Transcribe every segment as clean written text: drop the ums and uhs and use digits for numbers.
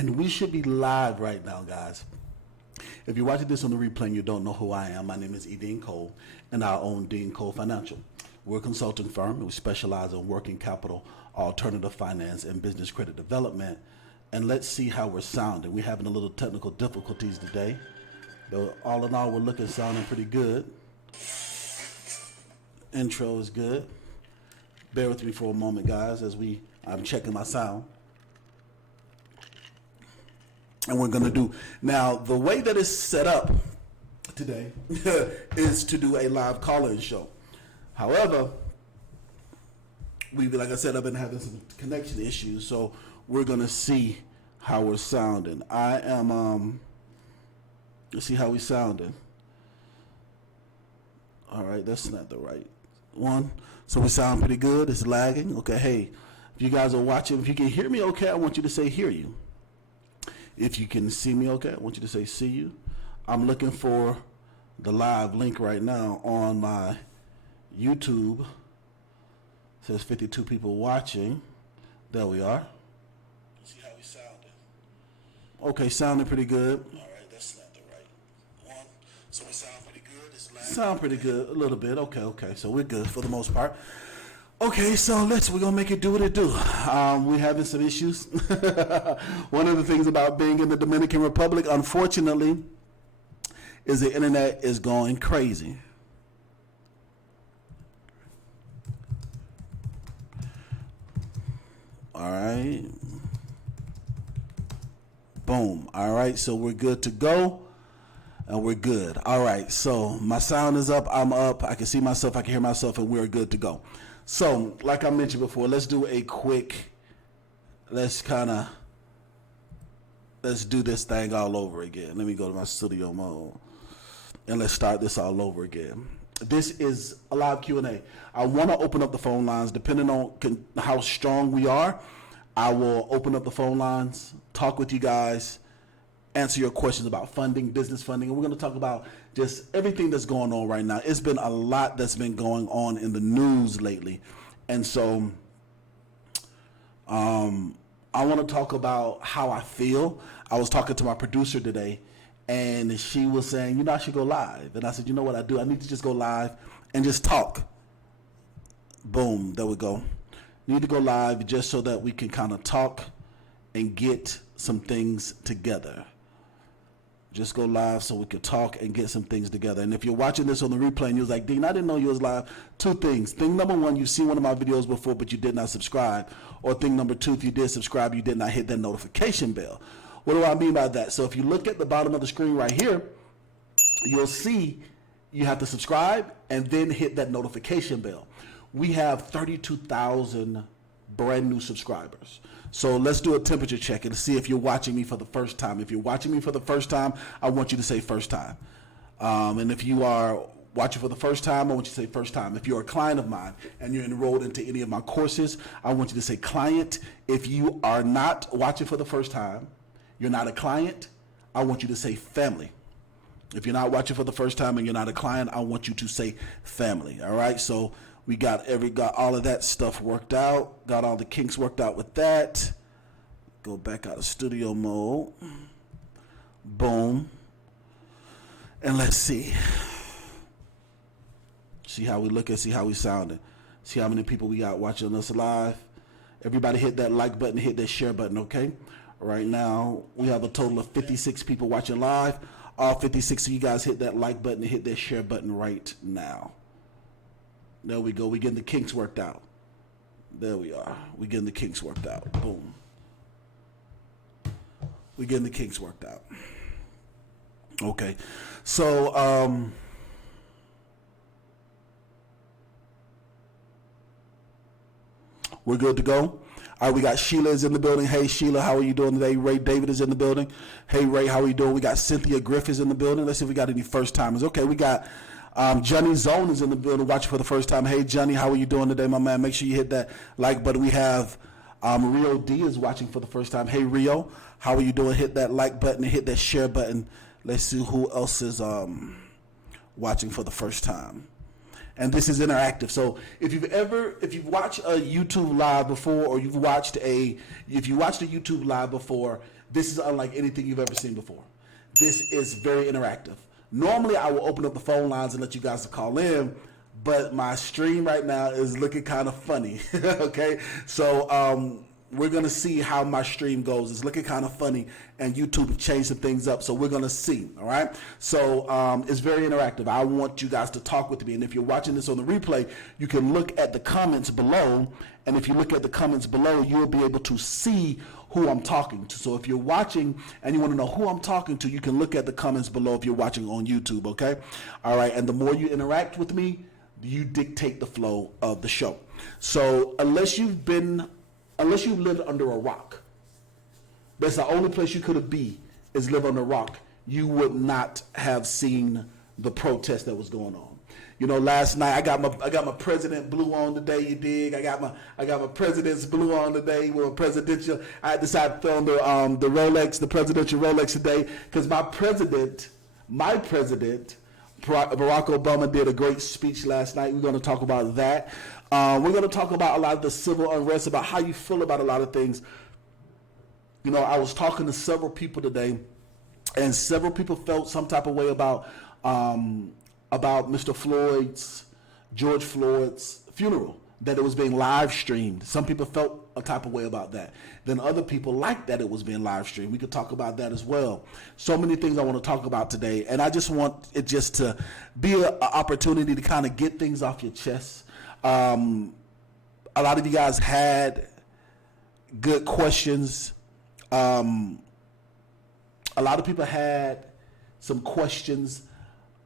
And we should be live right now, guys. If you're watching this on the replay and you don't know who I am, my name is E.DeanCole, and I own E.DeanCole Financial. We're a consulting firm, and we specialize in working capital, alternative finance, and business credit development. And let's see how we're sounding. We're having a little technical difficulties today. But all in all, we're looking, sounding pretty good. Intro is good. Bear with me for a moment, guys, as I'm checking my sound. And we're going to do, now the way that it's set up today is to do a live call-in show. However, like I said, I've been having some connection issues, so we're going to see how we're sounding. Let's see how we sounding. All right, that's not the right one. So we sound pretty good. It's lagging. Okay, hey, if you guys are watching, if you can hear me okay, I want you to say hear you. If you can see me okay, I want you to say see you. I'm looking for the live link right now on my YouTube. It says 52 people watching. There we are. Let's see how we sounding. Okay, sounding pretty good. All right, that's not the right one. So we sound pretty good. It's lagging. Sound pretty good, a little bit. Okay. So we're good for the most part. Okay, so we're going to make it do what it do. We're having some issues. One of the things about being in the Dominican Republic, unfortunately, is the internet is going crazy. All right. Boom. All right, so we're good to go. And we're good. All right, so my sound is up. I'm up. I can see myself. I can hear myself, and we're good to go. So, like I mentioned before, let's do a quick, let's do this thing all over again. Let me go to my studio mode, and let's start this all over again. This is a live Q&A. I want to open up the phone lines. Depending on how strong we are, I will open up the phone lines, talk with you guys, answer your questions about funding, business funding, and we're going to talk about just everything that's going on right now. It's been a lot that's been going on in the news lately, and so I want to talk about how I feel. I was talking to my producer today, and she was saying, I should go live, and I said, you know what I do? I need to just go live and just talk. Boom, there we go. Need to go live just so that we can kind of talk and get some things together. Just go live so we could talk and get some things together. And if you're watching this on the replay and you was like, Dean, I didn't know you was live. Two things. Thing number one, you've seen one of my videos before, but you did not subscribe. Or thing number two, if you did subscribe, you did not hit that notification bell. What do I mean by that? So if you look at the bottom of the screen right here, you'll see you have to subscribe and then hit that notification bell. We have 32,000 brand new subscribers. So let's do a temperature check and see if you're watching me for the first time. If you're watching me for the first time, I want you to say first time. And if you are watching for the first time, I want you to say first time. If you're a client of mine and you're enrolled into any of my courses, I want you to say client. If you are not watching for the first time, you're not a client, I want you to say family. If you're not watching for the first time and you're not a client, I want you to say family. All right, so we got all of that stuff worked out. Got all the kinks worked out with that. Go back out of studio mode. Boom. And let's see. See how we look and see how we sounding. See how many people we got watching us live. Everybody hit that like button, hit that share button, okay? Right now, we have a total of 56 people watching live. All 56 of you guys hit that like button and hit that share button right now. There we go. We're getting the kinks worked out. There we are. We're getting the kinks worked out. Boom. We're getting the kinks worked out. Okay. So, we're good to go. All right, we got Sheila is in the building. Hey, Sheila, how are you doing today? Ray David is in the building. Hey, Ray, how are you doing? We got Cynthia Griffiths in the building. Let's see if we got any first timers. Okay, we got Johnny Zone is in the building watching for the first time. Hey, Johnny, how are you doing today, my man? Make sure you hit that like button. We have Rio D is watching for the first time. Hey, Rio, how are you doing? Hit that like button and hit that share button. Let's see who else is watching for the first time. And this is interactive. So if you've watched a YouTube live before, or if you watched a YouTube live before, This is unlike anything you've ever seen before. This is very interactive. Normally, I will open up the phone lines and let you guys call in, but my stream right now is looking kind of funny. Okay, so we're going to see how my stream goes. It's looking kind of funny, and YouTube changed some things up, so we're going to see, all right? So it's very interactive. I want you guys to talk with me, and if you're watching this on the replay, you can look at the comments below, and if you look at the comments below, you'll be able to see who I'm talking to. So if you're watching and you want to know who I'm talking to, you can look at the comments below if you're watching on YouTube, okay? All right, and the more you interact with me, you dictate the flow of the show. So unless you've lived under a rock, that's the only place you could be, is live under a rock. You would not have seen the protest that was going on. You know, last night I got my president blue on today. You dig? I got my president's blue on today. With a presidential. I decided to throw on the Rolex, the presidential Rolex today, because my president, Barack Obama, did a great speech last night. We're going to talk about that. We're going to talk about a lot of the civil unrest, about how you feel about a lot of things. You know, I was talking to several people today, and several people felt some type of way about George Floyd's funeral, that it was being live streamed. Some people felt a type of way about that. Then other people liked that it was being live streamed. We could talk about that as well. So many things I want to talk about today, and I just want it just to be an opportunity to kind of get things off your chest. A lot of you guys had good questions. A lot of people had some questions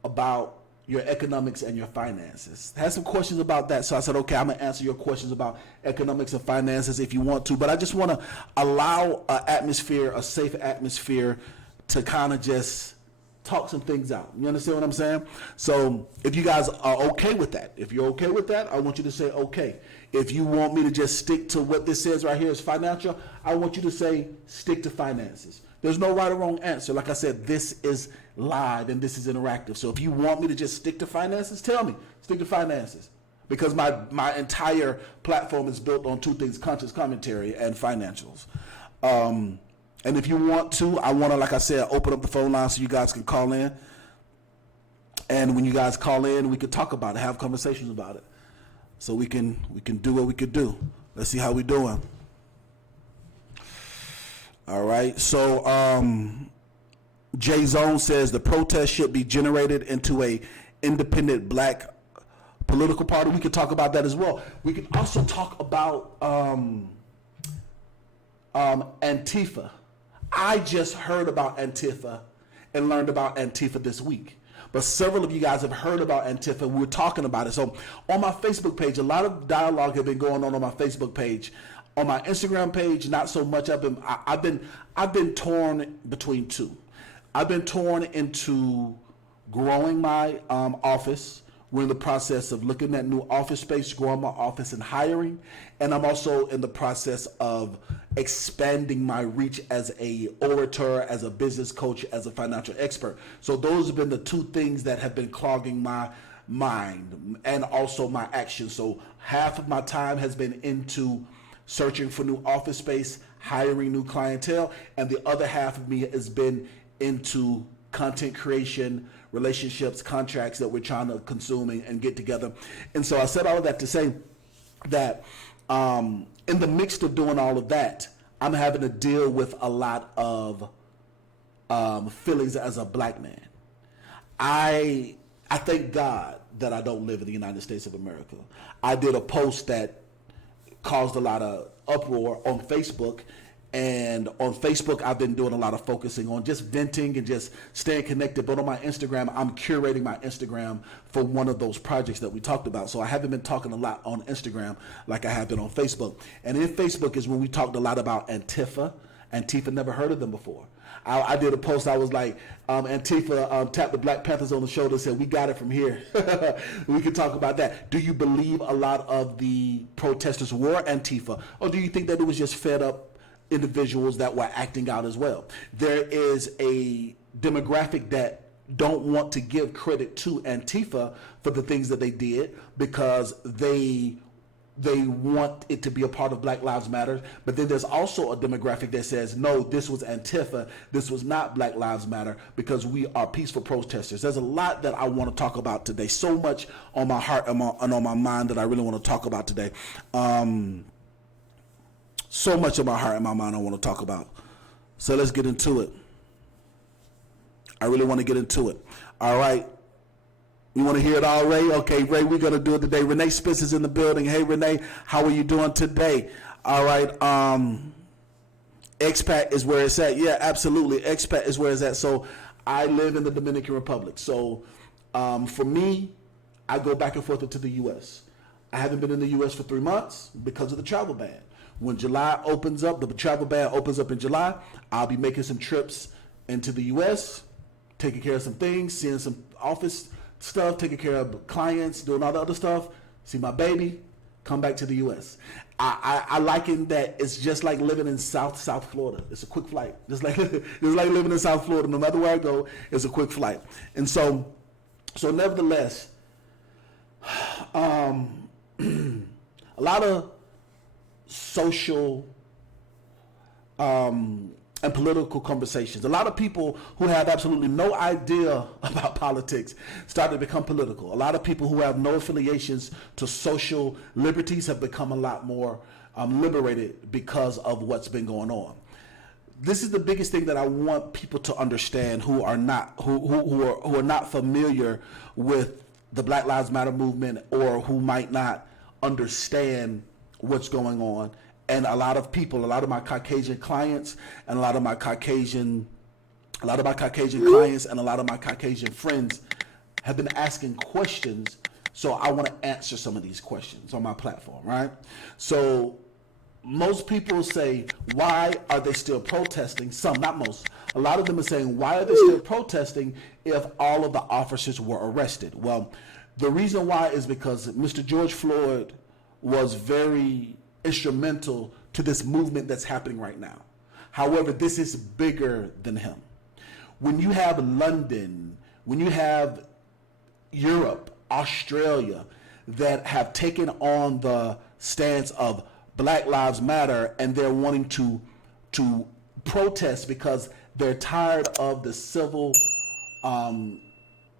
about your economics and your finances. I had some questions about that, so I said, okay, I'm going to answer your questions about economics and finances if you want to, but I just want to allow a safe atmosphere to kind of just talk some things out. You understand what I'm saying? So if you guys are okay with that, if you're okay with that, I want you to say okay. If you want me to just stick to what this says right here is financial, I want you to say stick to finances. There's no right or wrong answer. Like I said, this is live and this is interactive. So if you want me to just stick to finances, tell me. Stick to finances. Because my entire platform is built on two things: conscious commentary and financials. And if you want to, I want to, like I said, open up the phone line so you guys can call in. And when you guys call in, we can talk about it, have conversations about it. So we can do what we could do. Let's see how we're doing. All right, so Jay Zone says the protest should be generated into a independent black political party. We could talk about that as well. We could also talk about Antifa. I just heard about Antifa and learned about Antifa this week. But several of you guys have heard about Antifa. We were talking about it. So on my Facebook page, a lot of dialogue has been going on my Facebook page. On my Instagram page, not so much. I've been torn between two. I've been torn into growing my office. We're in the process of looking at new office space, growing my office and hiring. And I'm also in the process of expanding my reach as a orator, as a business coach, as a financial expert. So those have been the two things that have been clogging my mind and also my action. So half of my time has been into searching for new office space, hiring new clientele, and the other half of me has been into content creation, relationships, contracts that we're trying to consume and get together. And so I said all of that to say that in the midst of doing all of that, I'm having to deal with a lot of feelings as a black man. I thank God that I don't live in the United States of America. I did a post that caused a lot of uproar on Facebook. And on Facebook, I've been doing a lot of focusing on just venting and just staying connected. But on my Instagram, I'm curating my Instagram for one of those projects that we talked about. So I haven't been talking a lot on Instagram like I have been on Facebook. And in Facebook is when we talked a lot about Antifa. Antifa, never heard of them before. I did a post, I was like, Antifa tapped the Black Panthers on the shoulder and said, we got it from here. We can talk about that. Do you believe a lot of the protesters were Antifa? Or do you think that it was just fed up individuals that were acting out as well? There is a demographic that don't want to give credit to Antifa for the things that they did because they they want it to be a part of Black Lives Matter. But then there's also a demographic that says, no, this was Antifa. This was not Black Lives Matter because we are peaceful protesters. There's a lot that I want to talk about today. So much on my heart and on my mind that I really want to talk about today. So much on my heart and my mind I want to talk about. So let's get into it. I really want to get into it. All right. You want to hear it all, Ray? Okay, Ray, we're going to do it today. Renee Spitz is in the building. Hey, Renee, how are you doing today? All right. Expat is where it's at. Yeah, absolutely. Expat is where it's at. So I live in the Dominican Republic. So for me, I go back and forth into the U.S. I haven't been in the U.S. for 3 months because of the travel ban. When July opens up, the travel ban opens up in July, I'll be making some trips into the U.S., taking care of some things, seeing some office stuff, taking care of clients, doing all the other stuff, see my baby, come back to the U.S. I liken that it's just like living in South Florida. It's a quick flight. Just like living in South Florida. No matter where I go, it's a quick flight. And so nevertheless, a lot of social and political conversations. A lot of people who have absolutely no idea about politics started to become political. A lot of people who have no affiliations to social liberties have become a lot more liberated because of what's been going on. This is the biggest thing that I want people to understand who are not familiar with the Black Lives Matter movement, or who might not understand what's going on. And a lot of people, a lot of my Caucasian clients, and a lot of my Caucasian clients, and a lot of my Caucasian friends have been asking questions. So I want to answer some of these questions on my platform, right? So most people say, why are they still protesting? Some, not most. A lot of them are saying, why are they still protesting if all of the officers were arrested? Well, the reason why is because Mr. George Floyd was very instrumental to this movement that's happening right now. However, this is bigger than him. When you have London, when you have Europe, Australia, that have taken on the stance of Black Lives Matter, and they're wanting to protest because they're tired of the civil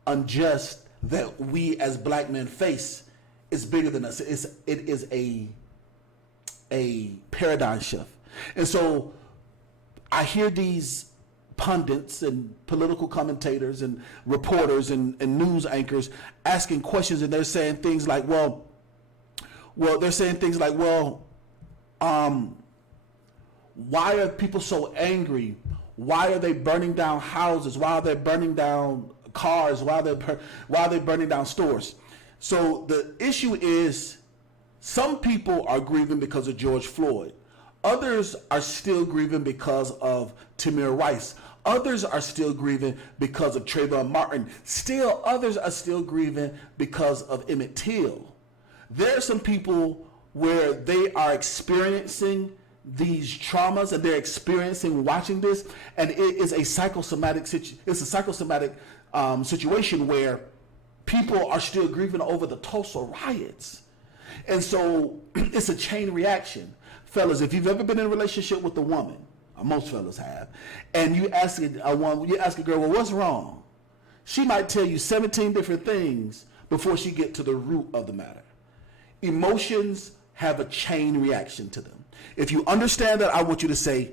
unjust that we as black men face, is bigger than us. It is a paradigm shift. And so I hear these pundits and political commentators and reporters and news anchors asking questions, and they're saying things like, well, why are people so angry? Why are they burning down houses? Why are they burning down cars? Why are they burning down stores? So the issue is, some people are grieving because of George Floyd. Others are still grieving because of Tamir Rice. Others are still grieving because of Trayvon Martin. Still, others are still grieving because of Emmett Till. There are some people where they are experiencing these traumas, and they're experiencing watching this, and it is a psychosomatic situation where people are still grieving over the Tulsa riots. And so it's a chain reaction. Fellas, if you've ever been in a relationship with a woman, most fellas have, and you ask a girl, well, what's wrong? She might tell you 17 different things before she get to the root of the matter. Emotions have a chain reaction to them. If you understand that, I want you to say,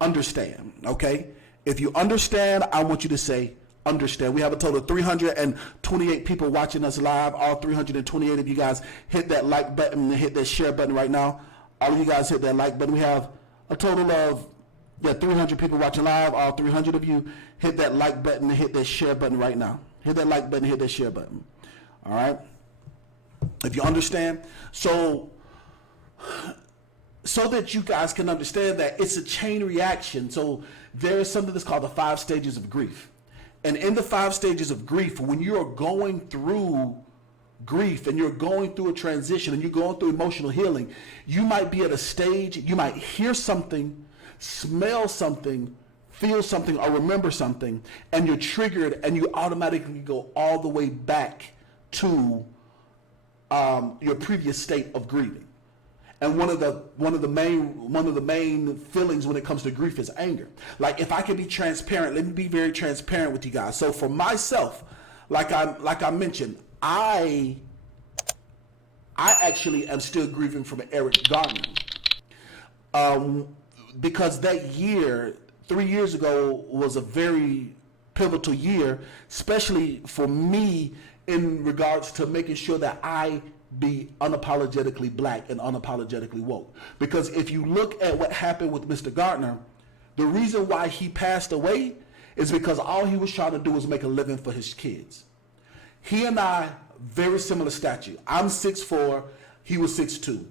understand, okay? If you understand, I want you to say, understand. We have a total of 328 people watching us live. All 328 of you guys hit that like button and hit that share button right now. All of you guys hit that like button. We have a total of 300 people watching live. All 300 of you hit that like button and hit that share button right now. Hit that like button, hit that share button. All right? If you understand. So that you guys can understand that it's a chain reaction. So there is something that's called the 5 stages of grief. And in the 5 stages of grief, when you are going through grief and you're going through a transition and you're going through emotional healing, you might be at a stage, you might hear something, smell something, feel something, or remember something, and you're triggered and you automatically go all the way back to your previous state of grieving. And one of the main feelings when it comes to grief is anger. Like, if I can be transparent, let me be very transparent with you guys. So for myself, like I mentioned, I actually am still grieving from Eric Garner. Because that year, 3 years ago, was a very pivotal year, especially for me in regards to making sure that I be unapologetically black and unapologetically woke. Because if you look at what happened with Mr. Gardner, the reason why he passed away is because all he was trying to do was make a living for his kids. He and I, very similar stature. I'm 6'4", he was 6'2".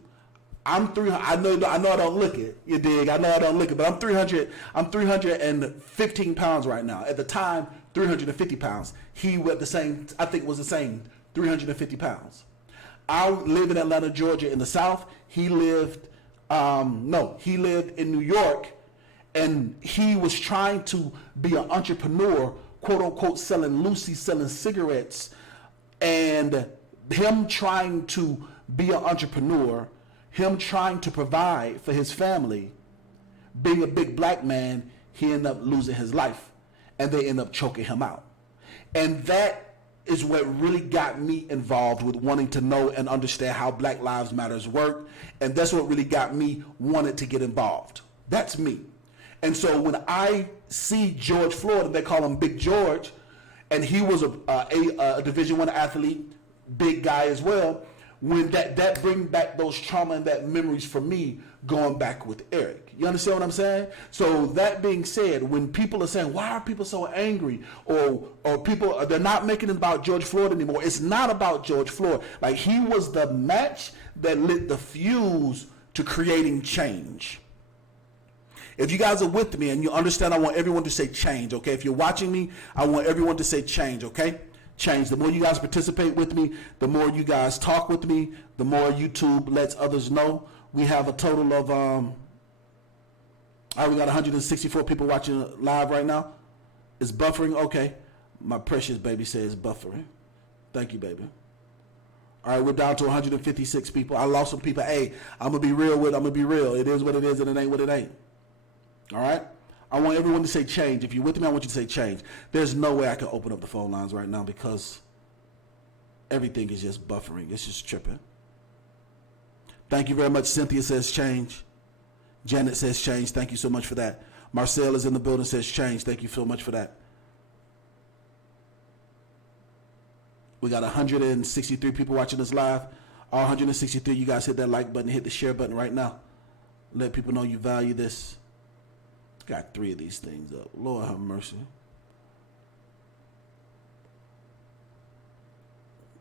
I'm 300. I know I don't look it. You dig? I know I don't look it, but I'm 300. I'm 315 pounds right now. At the time, 350 pounds. He was the same. I think it was the same. 350 pounds. I live in Atlanta, Georgia, in the South. He lived. He lived in New York, and he was trying to be an entrepreneur, quote unquote, selling Lucy, selling cigarettes, and him trying to be an entrepreneur. Him trying to provide for his family, being a big black man, he ended up losing his life, and they end up choking him out. And that is what really got me involved with wanting to know and understand how Black Lives Matters work, and that's what really got me wanted to get involved. That's me. And so when I see George Floyd, and they call him Big George, and he was a Division I athlete, big guy as well, when that bring back those trauma and that memories for me going back with Eric. You understand what I'm saying? So that being said, when people are saying, why are people so angry? Or people, they're not making it about George Floyd anymore. It's not about George Floyd. Like, he was the match that lit the fuse to creating change. If you guys are with me and you understand, I want everyone to say change, okay? If you're watching me, I want everyone to say change, okay? Change. The more you guys participate with me, the more you guys talk with me, the more YouTube lets others know. We have a total of, all right, we got 164 people watching live right now. It's buffering? Okay. My precious baby says buffering. Thank you, baby. All right, we're down to 156 people. I lost some people. Hey, I'm going to be real with it. I'm going to be real. It is what it is, and it ain't what it ain't. All right? I want everyone to say change. If you're with me, I want you to say change. There's no way I can open up the phone lines right now because everything is just buffering. It's just tripping. Thank you very much. Cynthia says change. Janet says change. Thank you so much for that. Marcel is in the building, says change. Thank you so much for that. We got 163 people watching us live. All 163, you guys hit that like button, hit the share button right now. Let people know you value this. Got 3 of these things up. Lord have mercy.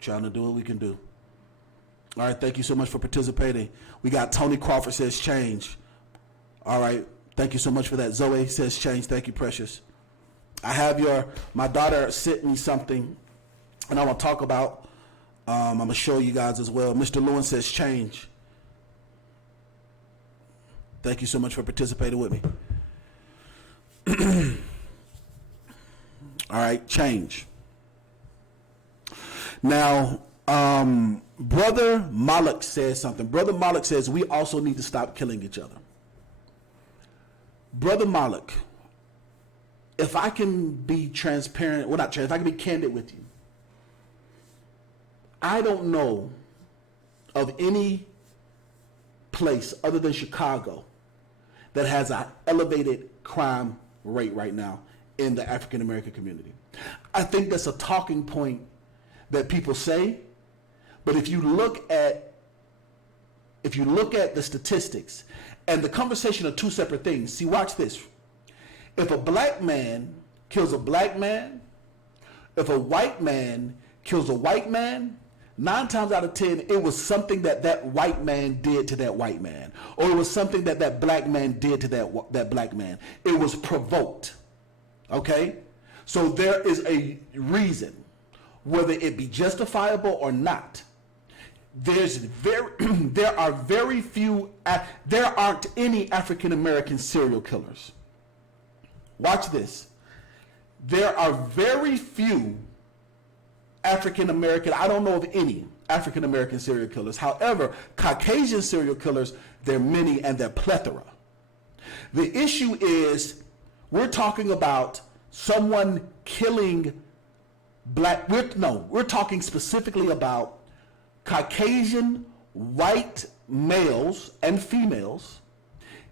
Trying to do what we can do. All right, thank you so much for participating. We got Tony Crawford says change. All right, thank you so much for that. Zoe says change. Thank you, precious. I have my daughter sent me something, and I want to talk about. I'm going to show you guys as well. Mr. Lewin says change. Thank you so much for participating with me. All right, change. Now, Brother Malik says something. Brother Malik says we also need to stop killing each other. Brother Malik, if I can be transparent, well, not transparent, if I can be candid with you, I don't know of any place other than Chicago that has an elevated crime rate right now in the African American community. I think that's a talking point that people say, but if you look at the statistics, and the conversation are two separate things. See, watch this. If a black man kills a black man, if a white man kills a white man, 9 times out of 10, it was something that white man did to that white man, or it was something that black man did to that black man. It was provoked. Okay? So there is a reason, whether it be justifiable or not. There aren't any African American serial killers. Watch this. There are very few African American, I don't know of any African American serial killers. However, Caucasian serial killers, they're many and they're plethora. The issue is we're talking about someone killing we're talking specifically about Caucasian white males and females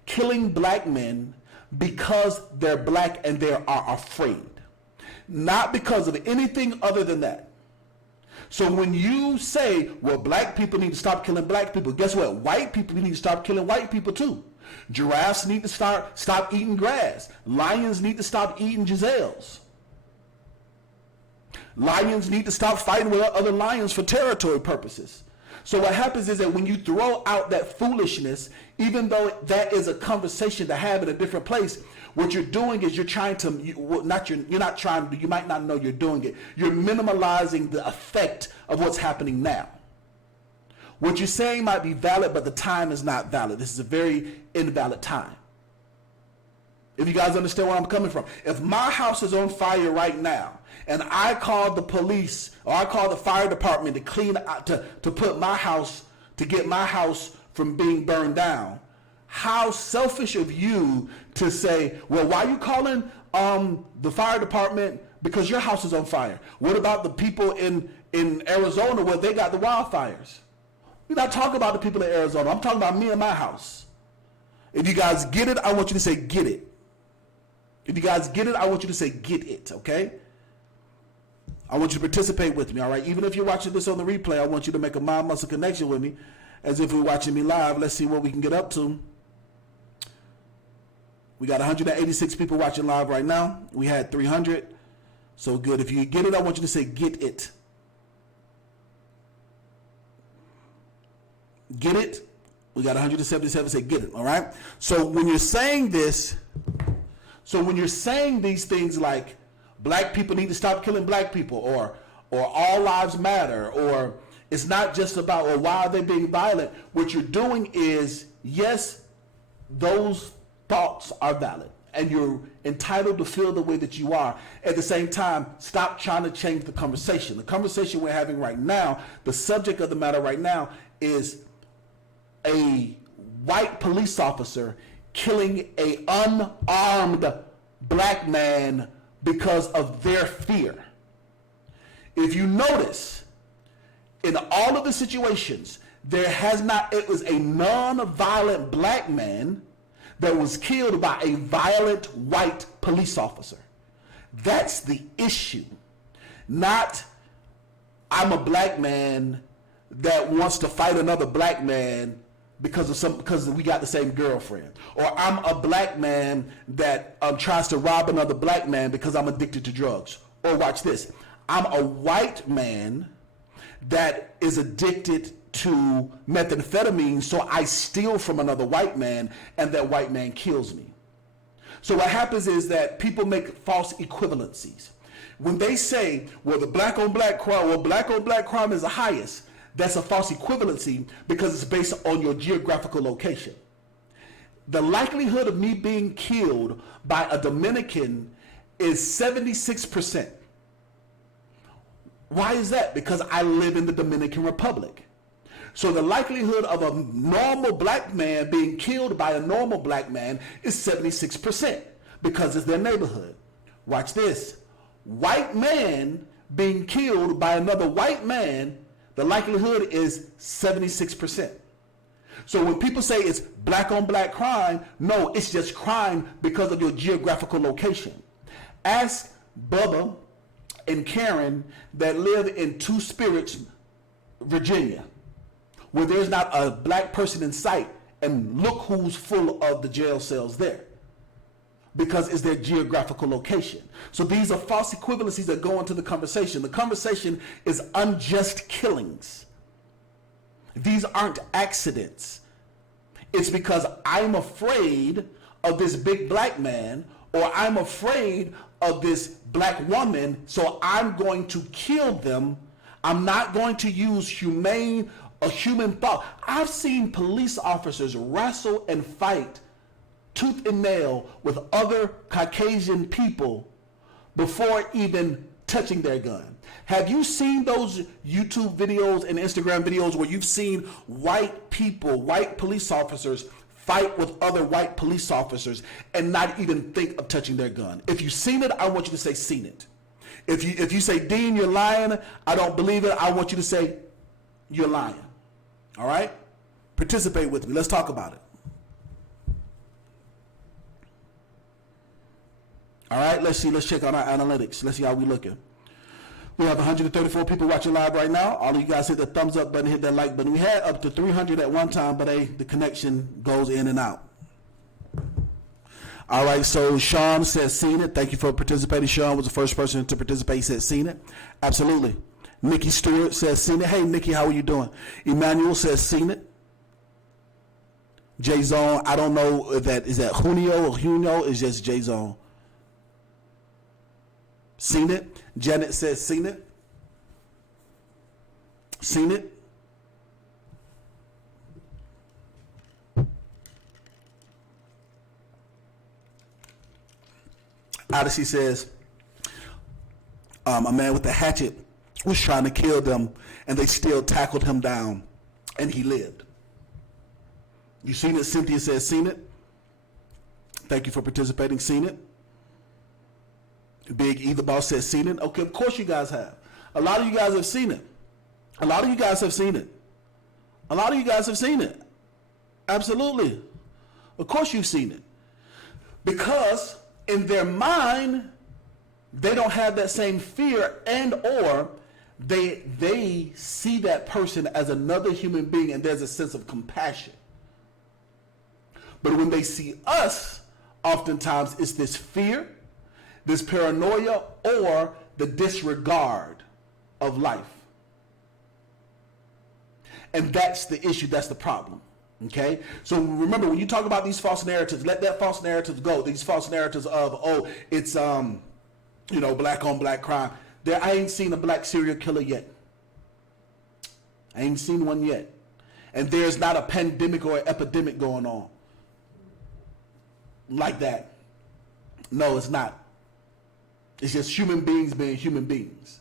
killing black men because they're black and they are afraid. Not because of anything other than that. So when you say, well, black people need to stop killing black people, guess what? White people need to stop killing white people too. Giraffes need to stop eating grass. Lions need to stop eating gazelles. Lions need to stop fighting with other lions for territory purposes. So what happens is that when you throw out that foolishness, even though that is a conversation to have in a different place, what you're doing is you might not know you're doing it. You're minimalizing the effect of what's happening now. What you're saying might be valid, but the time is not valid. This is a very invalid time. If you guys understand where I'm coming from. If my house is on fire right now, and I call the police or I call the fire department to clean out, to put my house, to get my house from being burned down, how selfish of you to say, well, why are you calling the fire department because your house is on fire? What about the people in Arizona where they got the wildfires? We're not talking about the people in Arizona. I'm talking about me and my house. If you guys get it, I want you to say get it. If you guys get it, I want you to say get it, okay? I want you to participate with me, all right? Even if you're watching this on the replay, I want you to make a mind-muscle connection with me as if you're watching me live. Let's see what we can get up to. We got 186 people watching live right now. We had 300. So good. If you get it, I want you to say get it. Get it. We got 177. Say get it, all right? So when you're saying this, when you're saying these things like black people need to stop killing black people, or all lives matter, or it's not just about, or why are they being violent? What you're doing is, yes, those thoughts are valid and you're entitled to feel the way that you are. At the same time, stop trying to change the conversation. The conversation we're having right now, the subject of the matter right now is a white police officer killing a unarmed black man because of their fear. If you notice, in all of the situations, it was a non-violent black man that was killed by a violent white police officer. That's the issue. Not, I'm a black man that wants to fight another black man because we got the same girlfriend, or I'm a black man that tries to rob another black man because I'm addicted to drugs. Or watch this, I'm a white man that is addicted to methamphetamine, so I steal from another white man and that white man kills me. So what happens is that people make false equivalencies. When they say, well, the black on black crime is the highest, that's a false equivalency because it's based on your geographical location. The likelihood of me being killed by a Dominican is 76%. Why is that? Because I live in the Dominican Republic. So the likelihood of a normal black man being killed by a normal black man is 76% because it's their neighborhood. Watch this. White man being killed by another white man, the likelihood is 76%. So when people say it's black on black crime, no, it's just crime because of your geographical location. Ask Bubba and Karen that live in Two Spirits, Virginia, where there's not a black person in sight, and look who's full of the jail cells there, because it's their geographical location. So these are false equivalencies that go into the conversation. The conversation is unjust killings. These aren't accidents. It's because I'm afraid of this big black man, or I'm afraid of this black woman, so I'm going to kill them. I'm not going to use a human thought. I've seen police officers wrestle and fight tooth and nail with other Caucasian people before even touching their gun. Have you seen those YouTube videos and Instagram videos where you've seen white people, white police officers fight with other white police officers and not even think of touching their gun? If you've seen it, I want you to say seen it. If you say, Dean, you're lying, I don't believe it, I want you to say you're lying. All right? Participate with me. Let's talk about it. All right, let's see. Let's check on our analytics. Let's see how we're looking. We have 134 people watching live right now. All of you guys hit the thumbs up button, hit that like button. We had up to 300 at one time, but the connection goes in and out. All right, so Sean says seen it. Thank you for participating. Sean was the first person to participate. He said seen it. Absolutely. Nikki Stewart says seen it. Hey, Nikki, how are you doing? Emmanuel says seen it. J-Zone, I don't know if is that Junio or Junio, it's just J-Zone. Seen it. Janet says seen it. Seen it. Odyssey says a man with a hatchet was trying to kill them and they still tackled him down and he lived. You seen it? Cynthia says seen it. Thank you for participating. Seen it. Big E the Boss says seen it. Okay, of course you guys have. A lot of you guys have seen it. A lot of you guys have seen it. A lot of you guys have seen it. Absolutely. Of course you've seen it. Because in their mind, they don't have that same fear, and or they see that person as another human being and there's a sense of compassion. But when they see us, oftentimes it's this fear, this paranoia, or the disregard of life. And that's the issue, that's the problem. Okay? So remember, when you talk about these false narratives, let that false narrative go. These false narratives of, oh, it's black on black crime. I ain't seen a black serial killer yet. I ain't seen one yet. And there's not a pandemic or an epidemic going on like that. No, it's not. It's just human beings being human beings.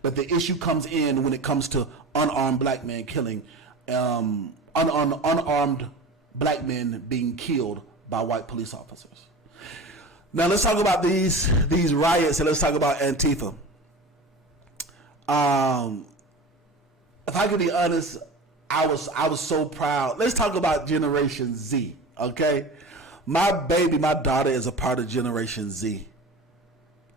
But the issue comes in when it comes to unarmed black men killing, unarmed black men being killed by white police officers. Now let's talk about these riots, and let's talk about Antifa. If I could be honest, I was so proud. Let's talk about Generation Z, okay? My daughter is a part of Generation Z.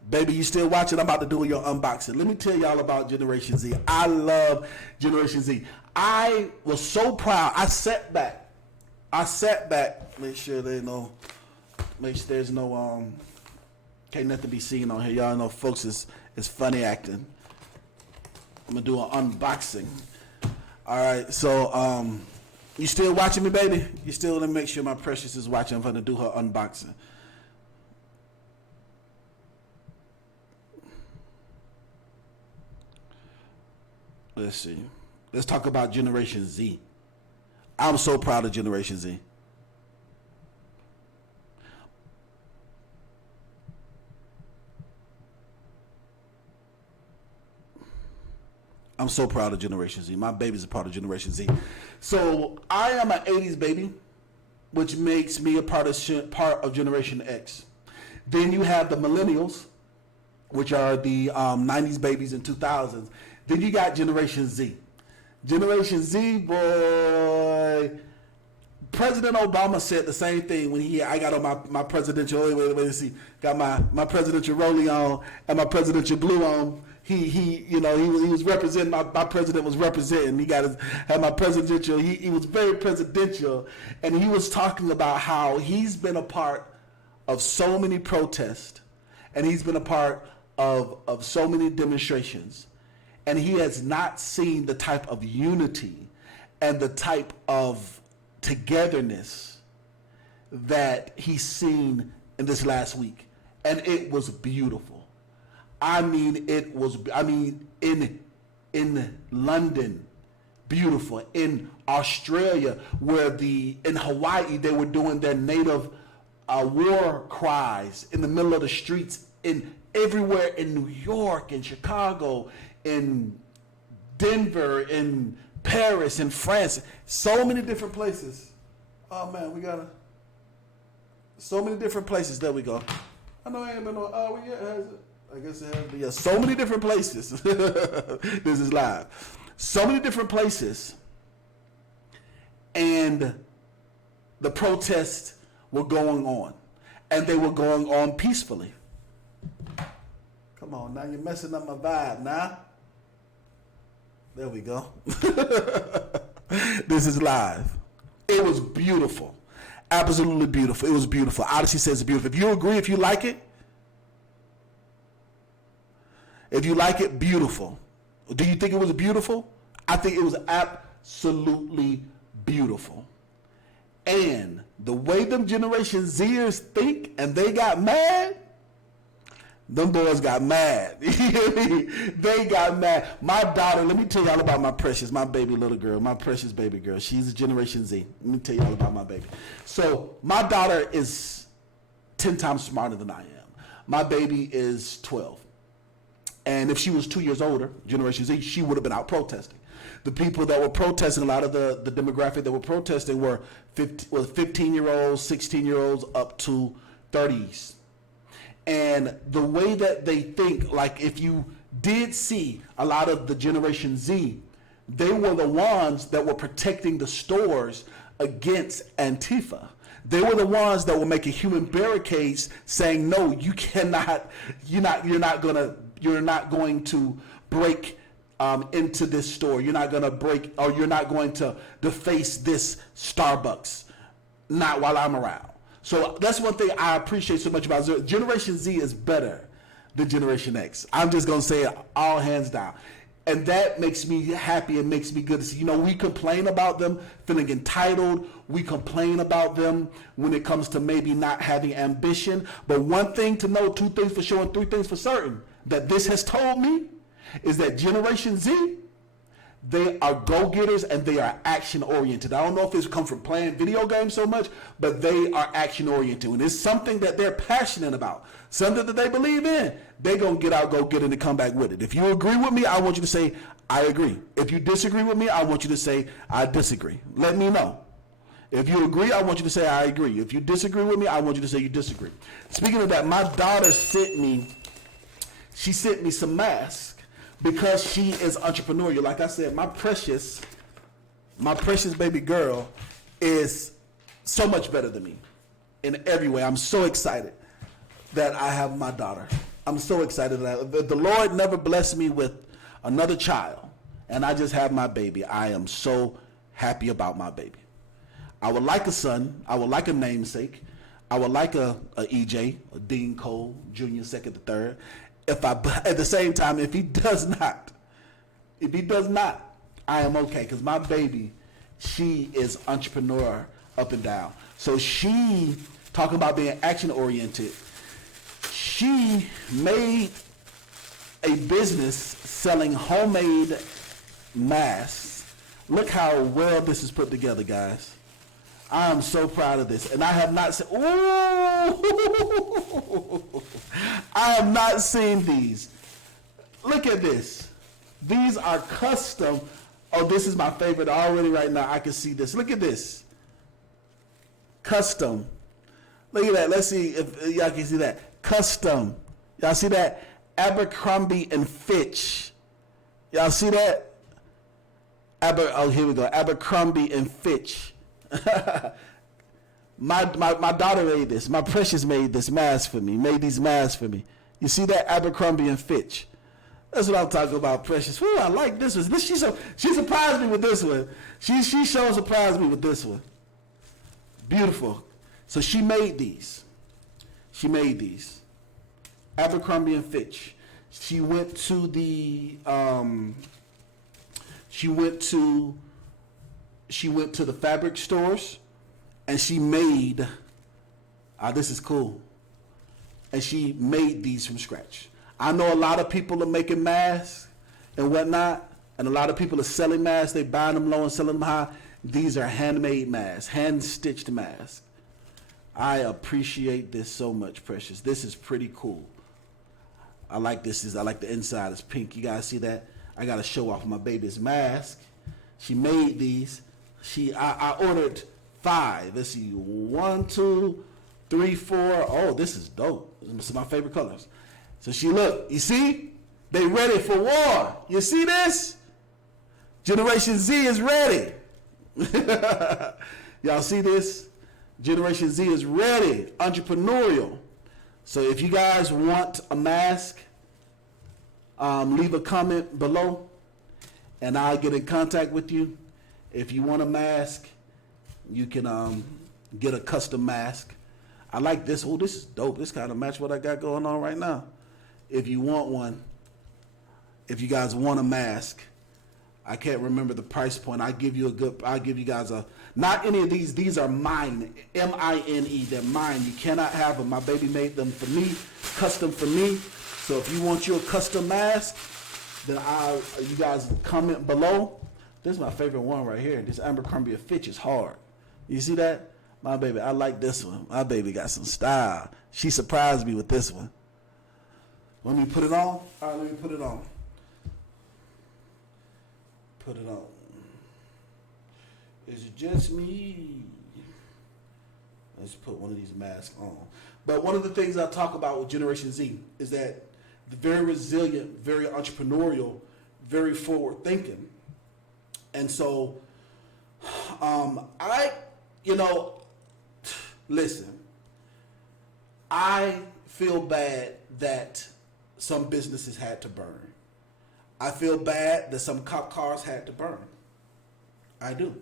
Baby, you still watching? I'm about to do your unboxing. Let me tell y'all about Generation Z. I love Generation Z. I was so proud. I sat back. Make sure there's no, can't nothing be seen on here. Y'all know folks is funny acting. I'm gonna do an unboxing. All right, so you still watching me, baby? You still want to make sure my precious is watching. I'm gonna do her unboxing. Let's see. Let's talk about Generation Z. I'm so proud of Generation Z. I'm so proud of Generation Z. My baby's a part of Generation Z. So I am an 80s baby, which makes me a part of Generation X. Then you have the millennials, which are the 90s babies and 2000s. Then you got Generation Z. Generation Z, boy. President Obama said the same thing when I got on my presidential, got my presidential rollie on and my presidential glue on. He was representing, my president was representing. Had my presidential, he was very presidential, and he was talking about how he's been a part of so many protests, and he's been a part of so many demonstrations. And he has not seen the type of unity and the type of togetherness that he's seen in this last week. And it was beautiful. In London, beautiful. In Australia, in Hawaii, they were doing their native war cries in the middle of the streets in everywhere in New York, in Chicago, in Denver, in Paris, in France, so many different places. Oh man, we gotta. So many different places. There we go. I know I ain't been on. Oh, yeah, has it? I guess it has. But yeah, so many different places. This is live. So many different places, and the protests were going on, and they were going on peacefully. Come on, now you're messing up my vibe. Now, there we go. This is live. It was beautiful. Absolutely beautiful. It was beautiful. Odyssey says it's beautiful. If you agree, if you like it, beautiful. Do you think it was beautiful? I think it was absolutely beautiful. And the way them Generation Zers think and they got mad, them boys got mad. They got mad. My daughter, let me tell y'all about my precious, my baby little girl, my precious baby girl. She's a Generation Z. Let me tell y'all about my baby. So my daughter is 10 times smarter than I am. My baby is 12. And if she was 2 years older, Generation Z, she would have been out protesting. The people that were protesting, a lot of the demographic that were protesting were 15-year-olds, 16-year-olds, up to 30s. And the way that they think, like if you did see a lot of the Generation Z, they were the ones that were protecting the stores against Antifa. They were the ones that were making human barricades saying, no, you cannot, you're not going to break into this store. You're not going to break, or you're not going to deface this Starbucks, not while I'm around. So that's one thing I appreciate so much about Generation Z is better than Generation X. I'm just going to say it all hands down. And that makes me happy and makes me good to see. You know, we complain about them feeling entitled. We complain about them when it comes to maybe not having ambition. But one thing to know, 2 things for sure and 3 things for certain, that this has told me is that Generation Z, they are go-getters and they are action-oriented. I don't know if it's come from playing video games so much, but they are action-oriented. When it's something that they're passionate about, something that they believe in, they're going to get out, go get it, and come back with it. If you agree with me, I want you to say, I agree. If you disagree with me, I want you to say, I disagree. Let me know. If you agree, I want you to say, I agree. If you disagree with me, I want you to say you disagree. Speaking of that, my daughter sent me some masks. Because she is entrepreneurial. Like I said, my precious baby girl is so much better than me in every way. I'm so excited that I have my daughter. I'm so excited that the Lord never blessed me with another child, and I just have my baby. I am so happy about my baby. I would like a son. I would like a namesake. I would like a EJ, a E.DeanCole, Jr., 2nd to 3rd. At the same time, if he does not, I am okay, because my baby, she is entrepreneur up and down. So she, talking about being action oriented, she made a business selling homemade masks. Look how well this is put together, guys. I am so proud of this. And I have not seen, I have not seen these. Look at this. These are custom. Oh, this is my favorite already right now. I can see this. Look at this. Custom. Look at that. Let's see if y'all can see that. Custom. Y'all see that? Abercrombie and Fitch. Y'all see that? Oh, here we go. Abercrombie and Fitch. My daughter made this. My precious made this mask for me. Made these masks for me. You see that? Abercrombie and Fitch. That's what I'm talking about, precious. Whew, I like this one. She surprised me with this one. She sure surprised me with this one. Beautiful. So she made these. Abercrombie and Fitch. She went to the fabric stores, and she made, this is cool, and she made these from scratch. I know a lot of people are making masks and whatnot, and a lot of people are selling masks. They buying them low and selling them high. These are handmade masks, hand-stitched masks. I appreciate this so much, precious. This is pretty cool. I like this. I like the inside. It's pink. You guys see that? I got to show off my baby's mask. She made these. I ordered 5. Let's see. 1, 2, 3, 4. Oh, this is dope. This is my favorite colors. So look. You see? They ready for war. You see this? Generation Z is ready. Y'all see this? Generation Z is ready. Entrepreneurial. So if you guys want a mask, leave a comment below and I'll get in contact with you. If you want a mask, you can get a custom mask. I like this. Oh, this is dope. This kind of match what I got going on right now. If you want one, if you guys want a mask, I can't remember the price point. I'll give you guys not any of these. These are mine. M-I-N-E. They're mine. You cannot have them. My baby made them for me, custom for me. So if you want your custom mask, then you guys comment below. This is my favorite one right here. This Abercrombie & Fitch is hard. You see that? My baby, I like this one. My baby got some style. She surprised me with this one. Let me put it on. All right, let me put it on. Put it on. Is it just me? Let's put one of these masks on. But one of the things I talk about with Generation Z is that they're very resilient, very entrepreneurial, very forward thinking. And so, listen, I feel bad that some businesses had to burn. I feel bad that some cop cars had to burn. I do.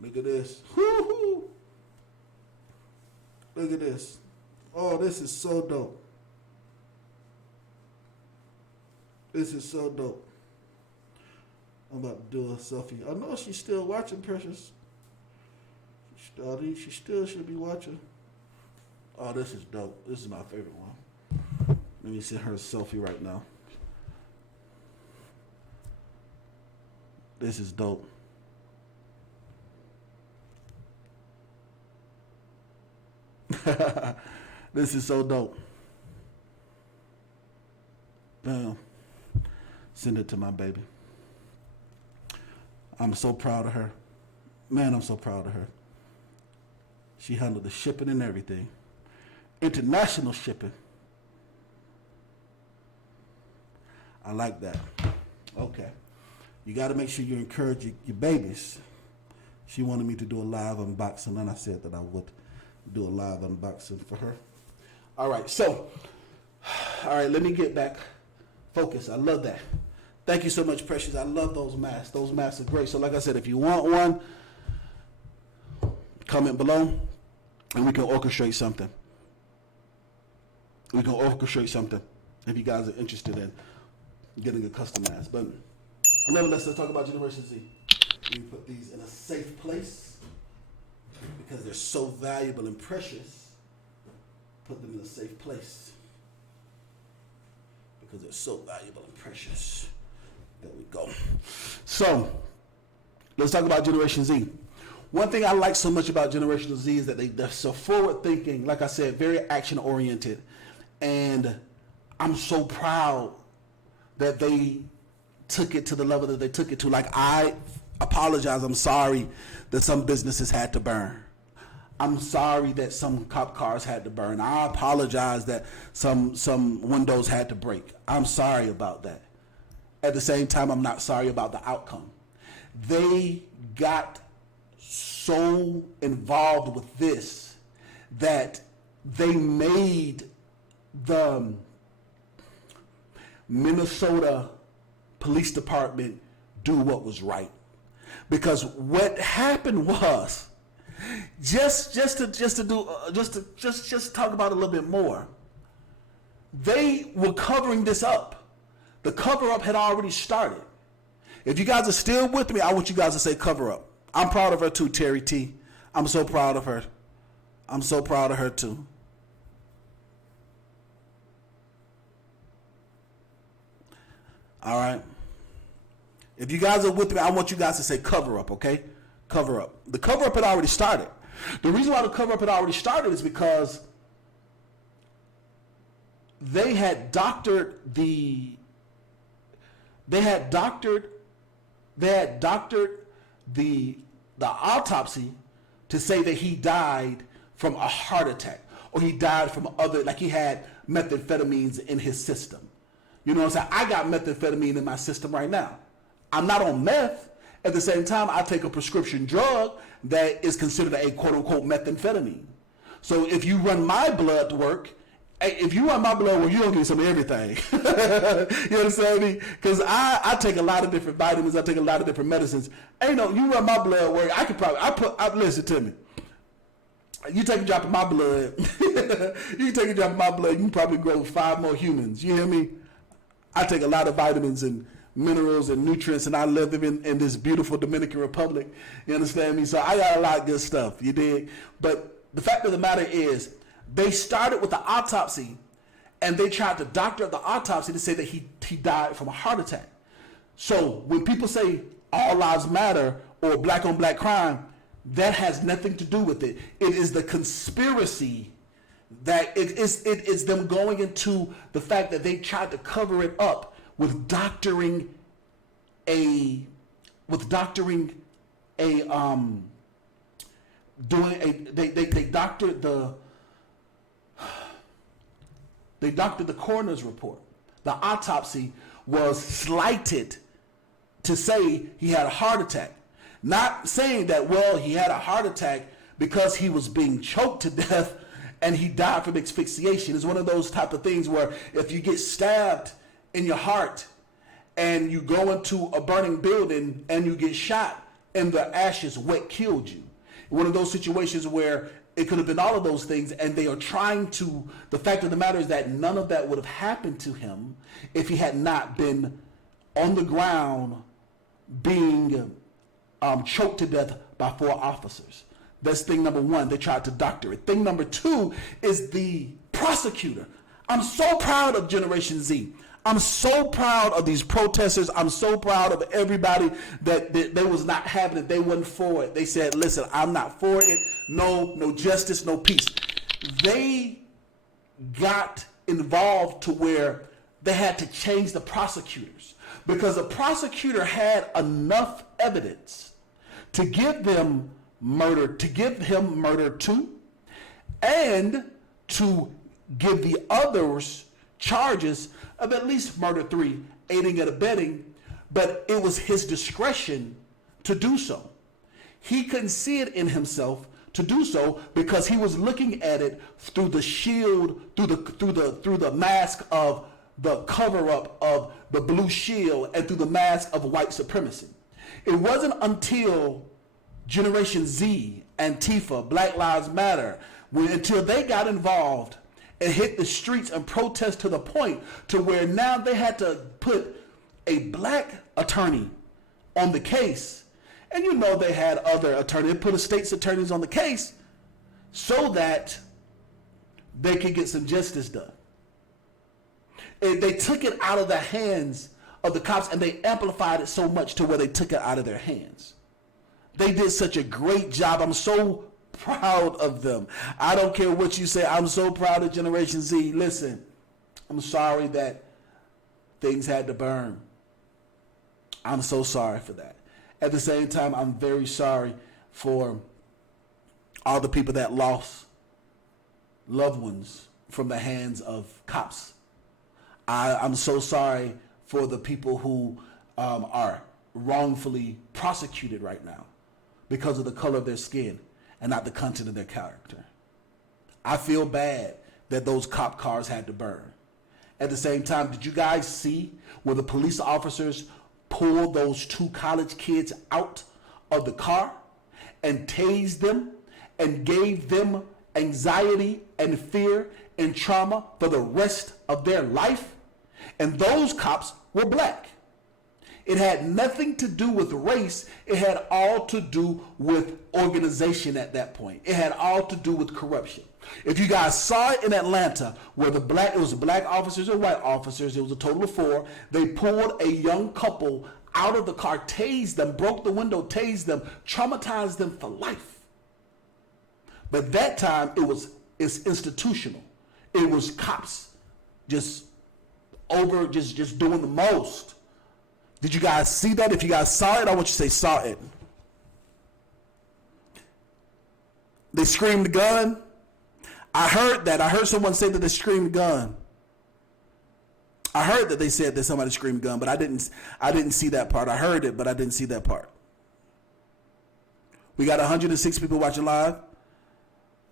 Look at this. Woo-hoo. Look at this. Oh, this is so dope. This is so dope. I'm about to do a selfie. I know she's still watching, Precious. She still should be watching. Oh, this is dope. This is my favorite one. Let me send her a selfie right now. This is dope. This is so dope. Bam. Send it to my baby. I'm so proud of her. Man, I'm so proud of her. She handled the shipping and everything. International shipping. I like that. Okay. You got to make sure you encourage your babies. She wanted me to do a live unboxing, and I said that I would do a live unboxing for her. All right, let me get back focused. I love that. Thank you so much, Precious. I love those masks. Those masks are great. So like I said, if you want one, comment below, and we can orchestrate something. We can orchestrate something if you guys are interested in getting a custom mask. But nevertheless, let's talk about Generation Z. We put these in a safe place because they're so valuable and precious. Put them in a safe place because they're so valuable and precious. There we go. So, let's talk about Generation Z. One thing I like so much about Generation Z is that they're so forward thinking, like I said, very action oriented. And I'm so proud that they took it to the level that they took it to. Like, I apologize. I'm sorry that some businesses had to burn. I'm sorry that some cop cars had to burn. I apologize that some windows had to break. I'm sorry about that. At the same time, I'm not sorry about the outcome. They got so involved with this that they made the Minnesota Police Department do what was right. Because what happened was, just talk about it a little bit more. They were covering this up. The cover up had already started. If you guys are still with me, I want you guys to say cover up. I'm proud of her too, Terry T. I'm so proud of her. I'm so proud of her too. All right. If you guys are with me, I want you guys to say cover up, okay? Cover up. The cover up had already started. The reason why the cover up had already started is because they had doctored the autopsy to say that he died from a heart attack, or he died from other, like he had methamphetamines in his system. You know what I'm saying? I got methamphetamine in my system right now. I'm not on meth. At the same time, I take a prescription drug that is considered a quote unquote methamphetamine. So if you run my blood work, you're gonna get some of everything. You understand me? Because I take a lot of different vitamins, I take a lot of different medicines. You run my blood work, listen to me. You take a drop of my blood, you can probably grow 5 more humans. You hear me? I take a lot of vitamins and minerals and nutrients, and I live in this beautiful Dominican Republic. You understand me? So I got a lot of good stuff. You dig? But the fact of the matter is, they started with the autopsy, and they tried to doctor the autopsy to say that he died from a heart attack. So when people say all lives matter or black on black crime, that has nothing to do with it. It is the conspiracy that it is them going into the fact that they tried to cover it up with doctoring they doctored the coroner's report. The autopsy was slighted to say he had a heart attack. Not saying that, well, he had a heart attack because he was being choked to death and he died from asphyxiation. It's one of those type of things where if you get stabbed in your heart and you go into a burning building and you get shot and the ashes wet killed you. One of those situations where it could have been all of those things, and they are trying to, the fact of the matter is that none of that would have happened to him if he had not been on the ground being choked to death by 4 officers. That's thing number one. They tried to doctor it. Thing number 2 is the prosecutor. I'm so proud of Generation Z. I'm so proud of these protesters. I'm so proud of everybody that they was not having it. They wasn't for it. They said, listen, I'm not for it. No justice, no peace. They got involved to where they had to change the prosecutors because the prosecutor had enough evidence to give them murder, to give him murder 2, and to give the others charges of at least murder 3, aiding and abetting, but it was his discretion to do so. He couldn't see it in himself to do so because he was looking at it through the shield, through the mask of the cover-up of the blue shield and through the mask of white supremacy. It wasn't until Generation Z, Antifa, Black Lives Matter, until they got involved and hit the streets and protest to the point to where now they had to put a black attorney on the case. And you know they had other attorneys, they put a state's attorneys on the case so that they could get some justice done. And they took it out of the hands of the cops and they amplified it so much to where they took it out of their hands. They did such a great job. I'm so proud of them. I don't care what you say. I'm so proud of Generation Z. Listen, I'm sorry that things had to burn. I'm so sorry for that. At the same time, I'm very sorry for all the people that lost loved ones from the hands of cops. I'm so sorry for the people who are wrongfully prosecuted right now because of the color of their skin and not the content of their character. I feel bad that those cop cars had to burn. At the same time, did you guys see where the police officers pulled those 2 college kids out of the car and tased them and gave them anxiety and fear and trauma for the rest of their life? And those cops were black. It had nothing to do with race. It had all to do with organization at that point. It had all to do with corruption. If you guys saw it in Atlanta, where it was black officers and white officers, it was a total of 4. They pulled a young couple out of the car, tased them, broke the window, tased them, traumatized them for life. But that time it's institutional. It was cops just doing the most. Did you guys see that? If you guys saw it, I want you to say saw it. They screamed gun. I heard that. I heard someone say that they screamed gun. I heard that they said that somebody screamed gun, but I didn't see that part. I heard it, but I didn't see that part. We got 106 people watching live.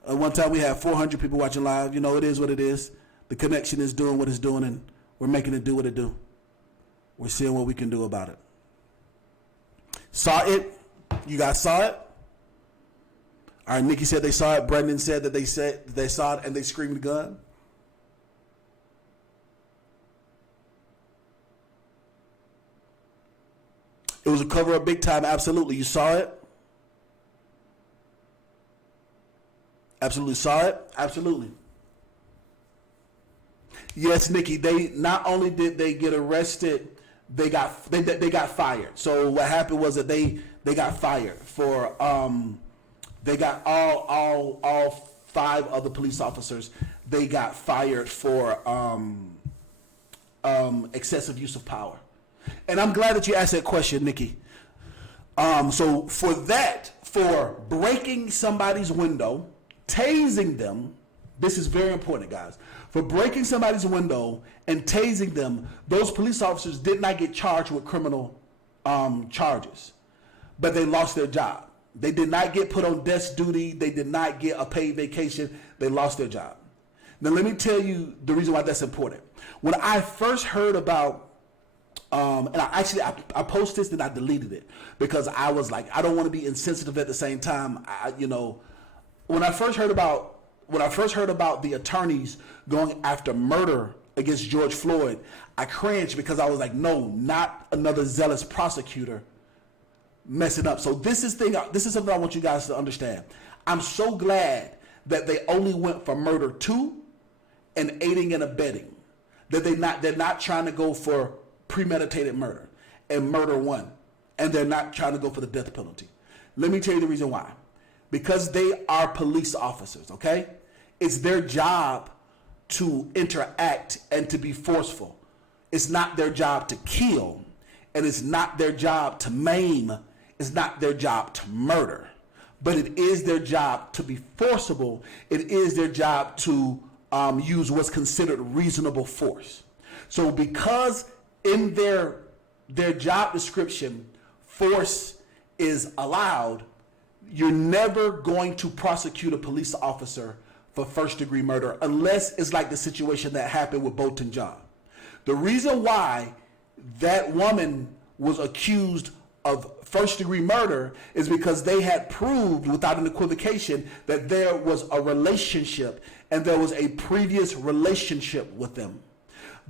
At one time we had 400 people watching live. You know, it is what it is. The connection is doing what it's doing, and we're making it do what it do. We're seeing what we can do about it. Saw it? You guys saw it? All right, Nikki said they saw it. Brendan said that they saw it and they screamed gun. It was a cover-up big time. Absolutely. You saw it? Absolutely saw it? Absolutely. Yes, Nikki, they not only did they get arrested, they got fired. So what happened was that they got fired for they got all 5 other police officers. They got fired for excessive use of power. And I'm glad that you asked that question, Nikki. So for breaking somebody's window, tasing them, this is very important, guys. For breaking somebody's window and tasing them, those police officers did not get charged with criminal charges, but they lost their job. They did not get put on desk duty. They did not get a paid vacation. They lost their job. Now, let me tell you the reason why that's important. When I first heard about and I posted this and I deleted it because I was like, I don't want to be insensitive at the same time. When I first heard about the attorneys going after murder against George Floyd, I cringed because I was like, no, not another zealous prosecutor messing up. So this is something I want you guys to understand. I'm so glad that they only went for murder 2 and aiding and abetting. That they're not trying to go for premeditated murder and murder 1, and they're not trying to go for the death penalty. Let me tell you the reason why. Because they are police officers, okay? It's their job to interact and to be forceful. It's not their job to kill, and it's not their job to maim. It's not their job to murder. But it is their job to be forcible. It is their job to use what's considered reasonable force. So because in their job description, force is allowed, you're never going to prosecute a police officer for first-degree murder unless it's like the situation that happened with Bolton John. The reason why that woman was accused of first-degree murder is because they had proved without an equivocation that there was a relationship and there was a previous relationship with them.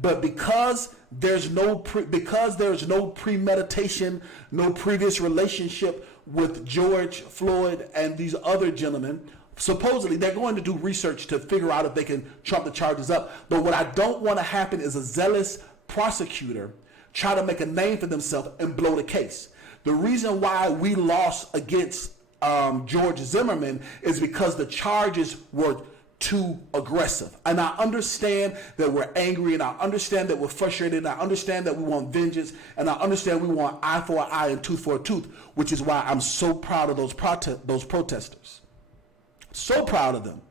But because there's no premeditation, no previous relationship with George Floyd and these other gentlemen, supposedly they're going to do research to figure out if they can trump the charges up. But what I don't want to happen is a zealous prosecutor try to make a name for themselves and blow the case. The reason why we lost against George Zimmerman is because the charges were too aggressive. And I understand that we're angry, and I understand that we're frustrated, and I understand that we want vengeance, and I understand we want eye for an eye and tooth for a tooth, which is why I'm so proud of those protesters. So proud of them.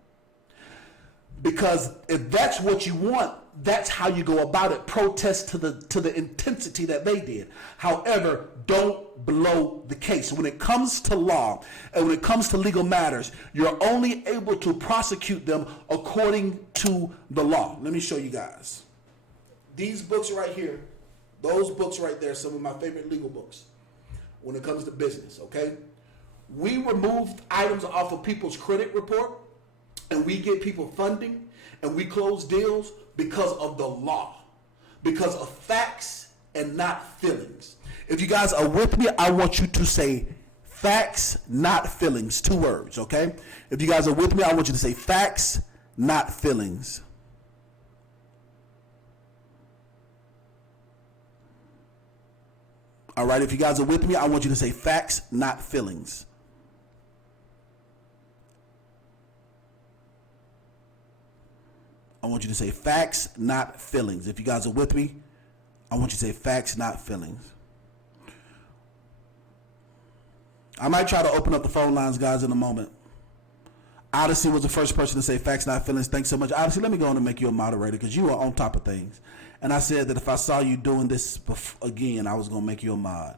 Because if that's what you want, that's how you go about it. Protest to the intensity that they did. However, don't blow the case. When it comes to law and when it comes to legal matters, you're only able to prosecute them according to the law. Let me show you guys. These books right here, those books right there, some of my favorite legal books when it comes to business, okay? We remove items off of people's credit report, and we get people funding, and we close deals because of the law, because of facts and not feelings. If you guys are with me, I want you to say facts, not feelings. 2 words, okay? If you guys are with me, I want you to say facts, not feelings. All right, if you guys are with me, I want you to say facts, not feelings. I want you to say facts, not feelings. If you guys are with me, I want you to say facts, not feelings. I might try to open up the phone lines, guys, in a moment. Odyssey was the first person to say facts, not feelings. Thanks so much. Odyssey, let me go on and make you a moderator because you are on top of things. And I said that if I saw you doing this again, I was going to make you a mod.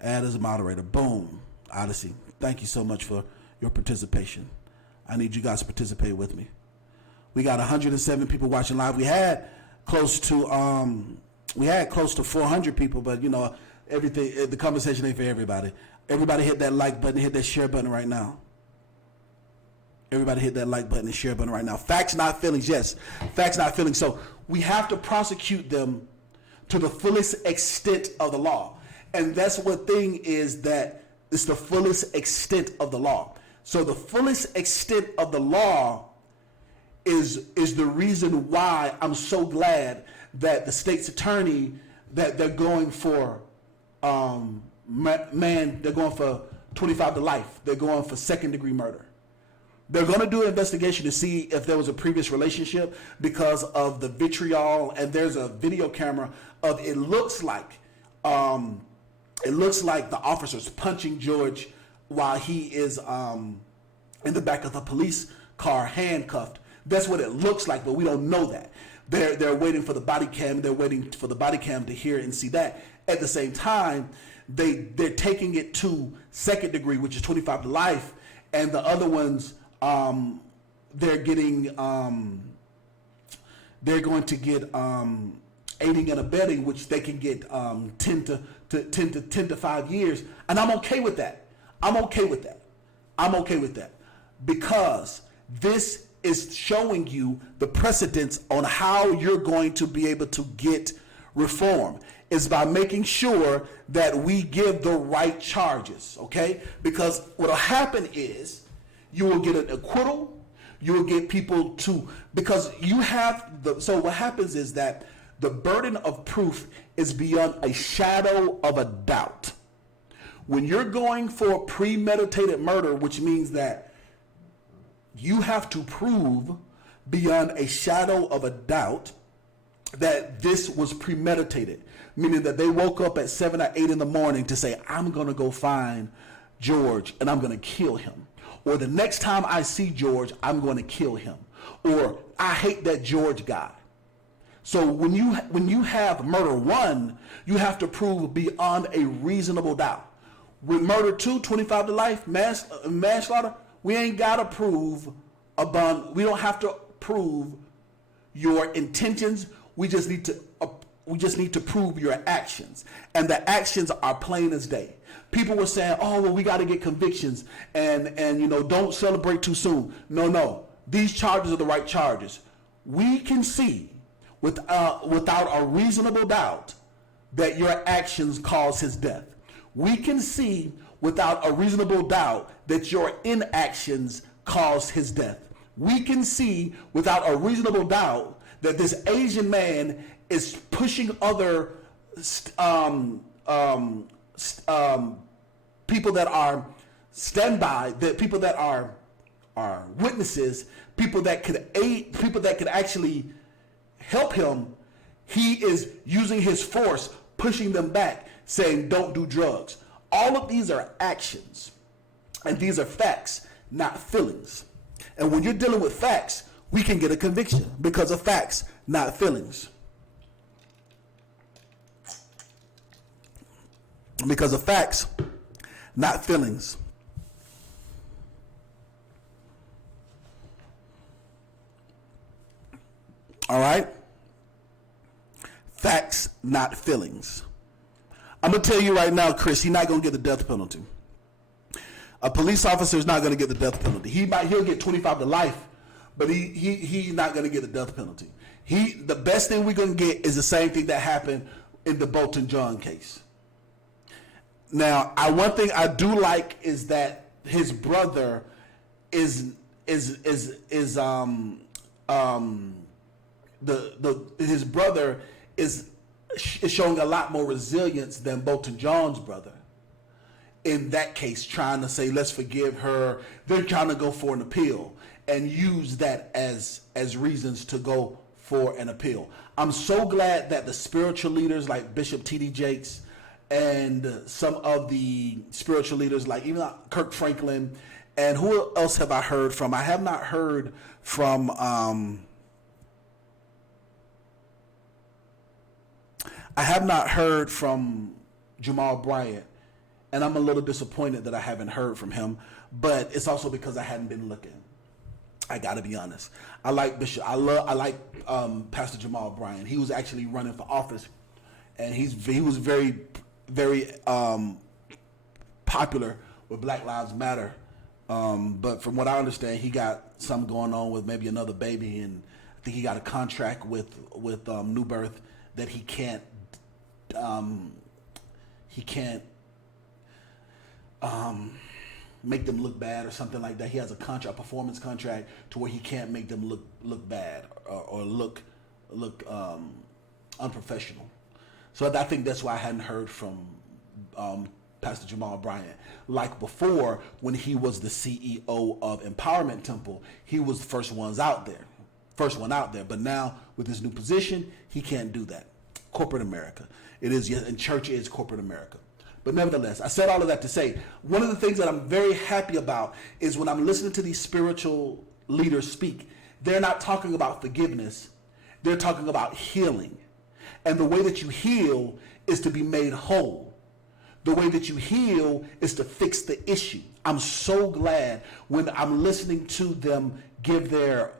Add as a moderator. Boom. Odyssey, thank you so much for your participation. I need you guys to participate with me. We got 107 people watching live. We had close to 400 people, but you know, everything, the conversation ain't for everybody. Everybody hit that like button, hit that share button right now. Everybody hit that like button and share button right now. Facts, not feelings. Yes, facts, not feelings. So we have to prosecute them to the fullest extent of the law. And that's what thing is, that it's the fullest extent of the law. So the fullest extent of the law is the reason why I'm so glad that the state's attorney, that they're going for, they're going for 25 to life. They're going for second degree murder. They're going to do an investigation to see if there was a previous relationship because of the vitriol, and there's a video camera of it looks like the officer's punching George while he is in the back of the police car handcuffed. That's what it looks like, but we don't know that. They're waiting for the body cam. They're waiting for the body cam to hear and see that. At the same time, they're taking it to second degree, which is 25 to life, and the other ones. They're going to get aiding and abetting, which they can get 10 to 5 years, and I'm okay with that. I'm okay with that because this is showing you the precedence on how you're going to be able to get reform. Is by making sure that we give the right charges, okay? Because what'll happen is, you will get an acquittal. You will get people to, because you have so what happens is that the burden of proof is beyond a shadow of a doubt. When you're going for premeditated murder, which means that you have to prove beyond a shadow of a doubt that this was premeditated, meaning that they woke up at 7 or 8 in the morning to say, I'm going to go find George and I'm going to kill him. Or the next time I see George, I'm going to kill him. Or I hate that George guy. So when you have murder 1, you have to prove beyond a reasonable doubt. With murder 2, 25 to life, manslaughter, we ain't got to prove we don't have to prove your intentions. We just need to prove your actions. And the actions are plain as day. People were saying, oh, well, we got to get convictions and you know, don't celebrate too soon. No. These charges are the right charges. We can see without a reasonable doubt that your actions caused his death. We can see without a reasonable doubt that your inactions caused his death. We can see without a reasonable doubt that this Asian man is pushing other people that are standby, that people that are witnesses, people that could aid, people that could actually help him. He is using his force, pushing them back, saying don't do drugs. All of these are actions, and these are facts, not feelings. And when you're dealing with facts, we can get a conviction because of facts, not feelings. Because of facts, not feelings. All right? Facts, not feelings. I'm going to tell you right now, Chris, he's not going to get the death penalty. A police officer is not going to get the death penalty. He'll get 25 to life, but he's not going to get the death penalty. The best thing we're going to get is the same thing that happened in the Bolton John case. Now, one thing I do like is that his brother his brother is showing a lot more resilience than Bolton John's brother. In that case, trying to say, let's forgive her. They're trying to go for an appeal. and use that as reasons to go for an appeal. I'm so glad that the spiritual leaders like Bishop T.D. Jakes and some of the spiritual leaders like even Kirk Franklin, and who else have I heard from? I have not heard from Jamal Bryant, and I'm a little disappointed that I haven't heard from him, but it's also because I hadn't been looking. I got to be honest. I like Bishop. I like Pastor Jamal Bryant. He was actually running for office, and he was very, very popular with Black Lives Matter. But from what I understand, he got something going on with maybe another baby, and I think he got a contract with New Birth that he can't make them look bad or something like that. He has a performance contract to where he can't make them look bad or look unprofessional. So I think that's why I hadn't heard from Pastor Jamal Bryant. Like before, when he was the CEO of Empowerment Temple, he was the first one out there. But now with his new position, he can't do that. Corporate America. It is, and church is corporate America. But nevertheless, I said all of that to say, one of the things that I'm very happy about is when I'm listening to these spiritual leaders speak, they're not talking about forgiveness. They're talking about healing. And the way that you heal is to be made whole. The way that you heal is to fix the issue. I'm so glad when I'm listening to them give their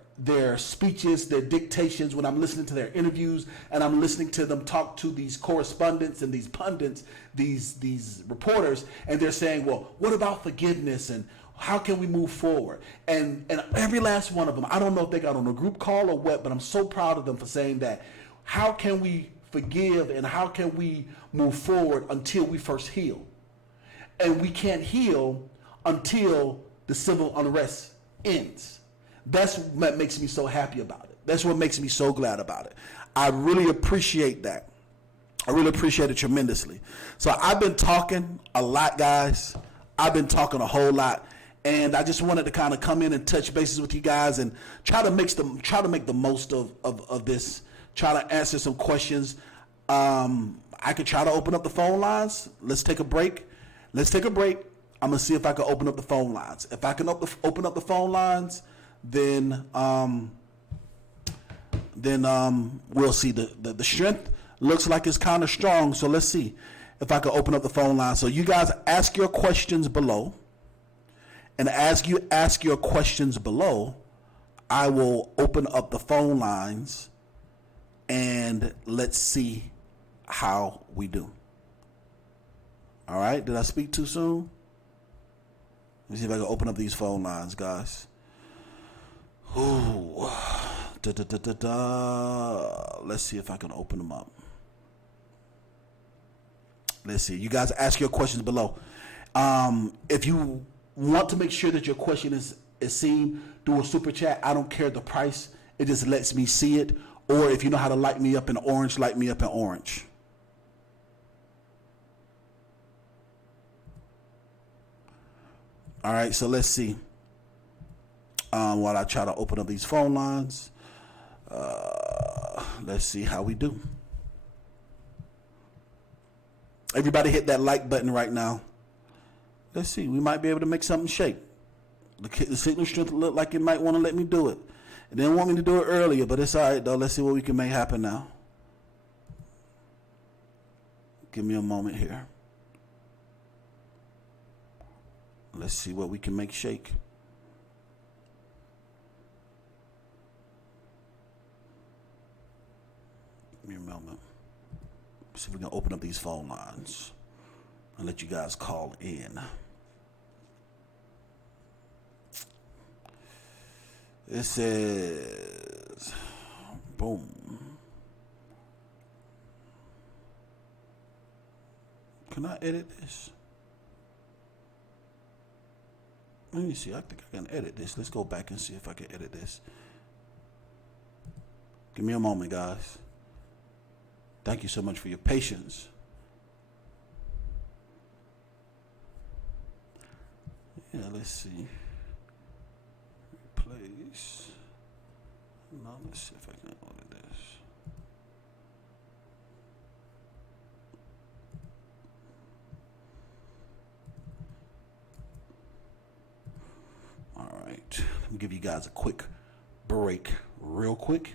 speeches, their dictations, when I'm listening to their interviews, and I'm listening to them talk to these correspondents and these pundits, these reporters, and they're saying, well, what about forgiveness and how can we move forward? And every last one of them, I don't know if they got on a group call or what, but I'm so proud of them for saying that. How can we forgive and how can we move forward until we first heal? And we can't heal until the civil unrest ends. That's what makes me so happy about it. That's what makes me so glad about it. I really appreciate that. I really appreciate it tremendously. So I've been talking a lot, guys. I've been talking a whole lot. And I just wanted to kind of come in and touch bases with you guys and try to make the most of this, try to answer some questions. I could try to open up the phone lines. Let's take a break. I'm going to see if I can open up the phone lines. If I can open up the phone lines, then we'll see. The strength looks like it's kind of strong, so let's see if I can open up the phone line. So you guys ask your questions below, and as you ask your questions below, I will open up the phone lines, and let's see how we do. All right, did I speak too soon? Let me see if I can open up these phone lines, guys. Ooh. Let's see if I can open them up. Let's see. You guys ask your questions below. If you want to make sure that your question is seen, do a super chat. I don't care the price. It just lets me see it. Or if you know how to light me up in orange, light me up in orange. All right, so let's see. While I try to open up these phone lines, let's see how we do. Everybody hit that like button right now. Let's see. We might be able to make something shake. The signal strength look like it might want to let me do it. It didn't want me to do it earlier, but it's all right, though. Let's see what we can make happen now. Give me a moment here. Let's see what we can make shake. Give me a moment. See if we can open up these phone lines and let you guys call in. It says, boom. Can I edit this? Let me see. I think I can edit this. Let's go back and see if I can edit this. Give me a moment, guys. Thank you so much for your patience. Yeah, let's see. Replay. nice. Now let's see if I can order this. All right. Let me give you guys a quick break, real quick,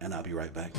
and I'll be right back.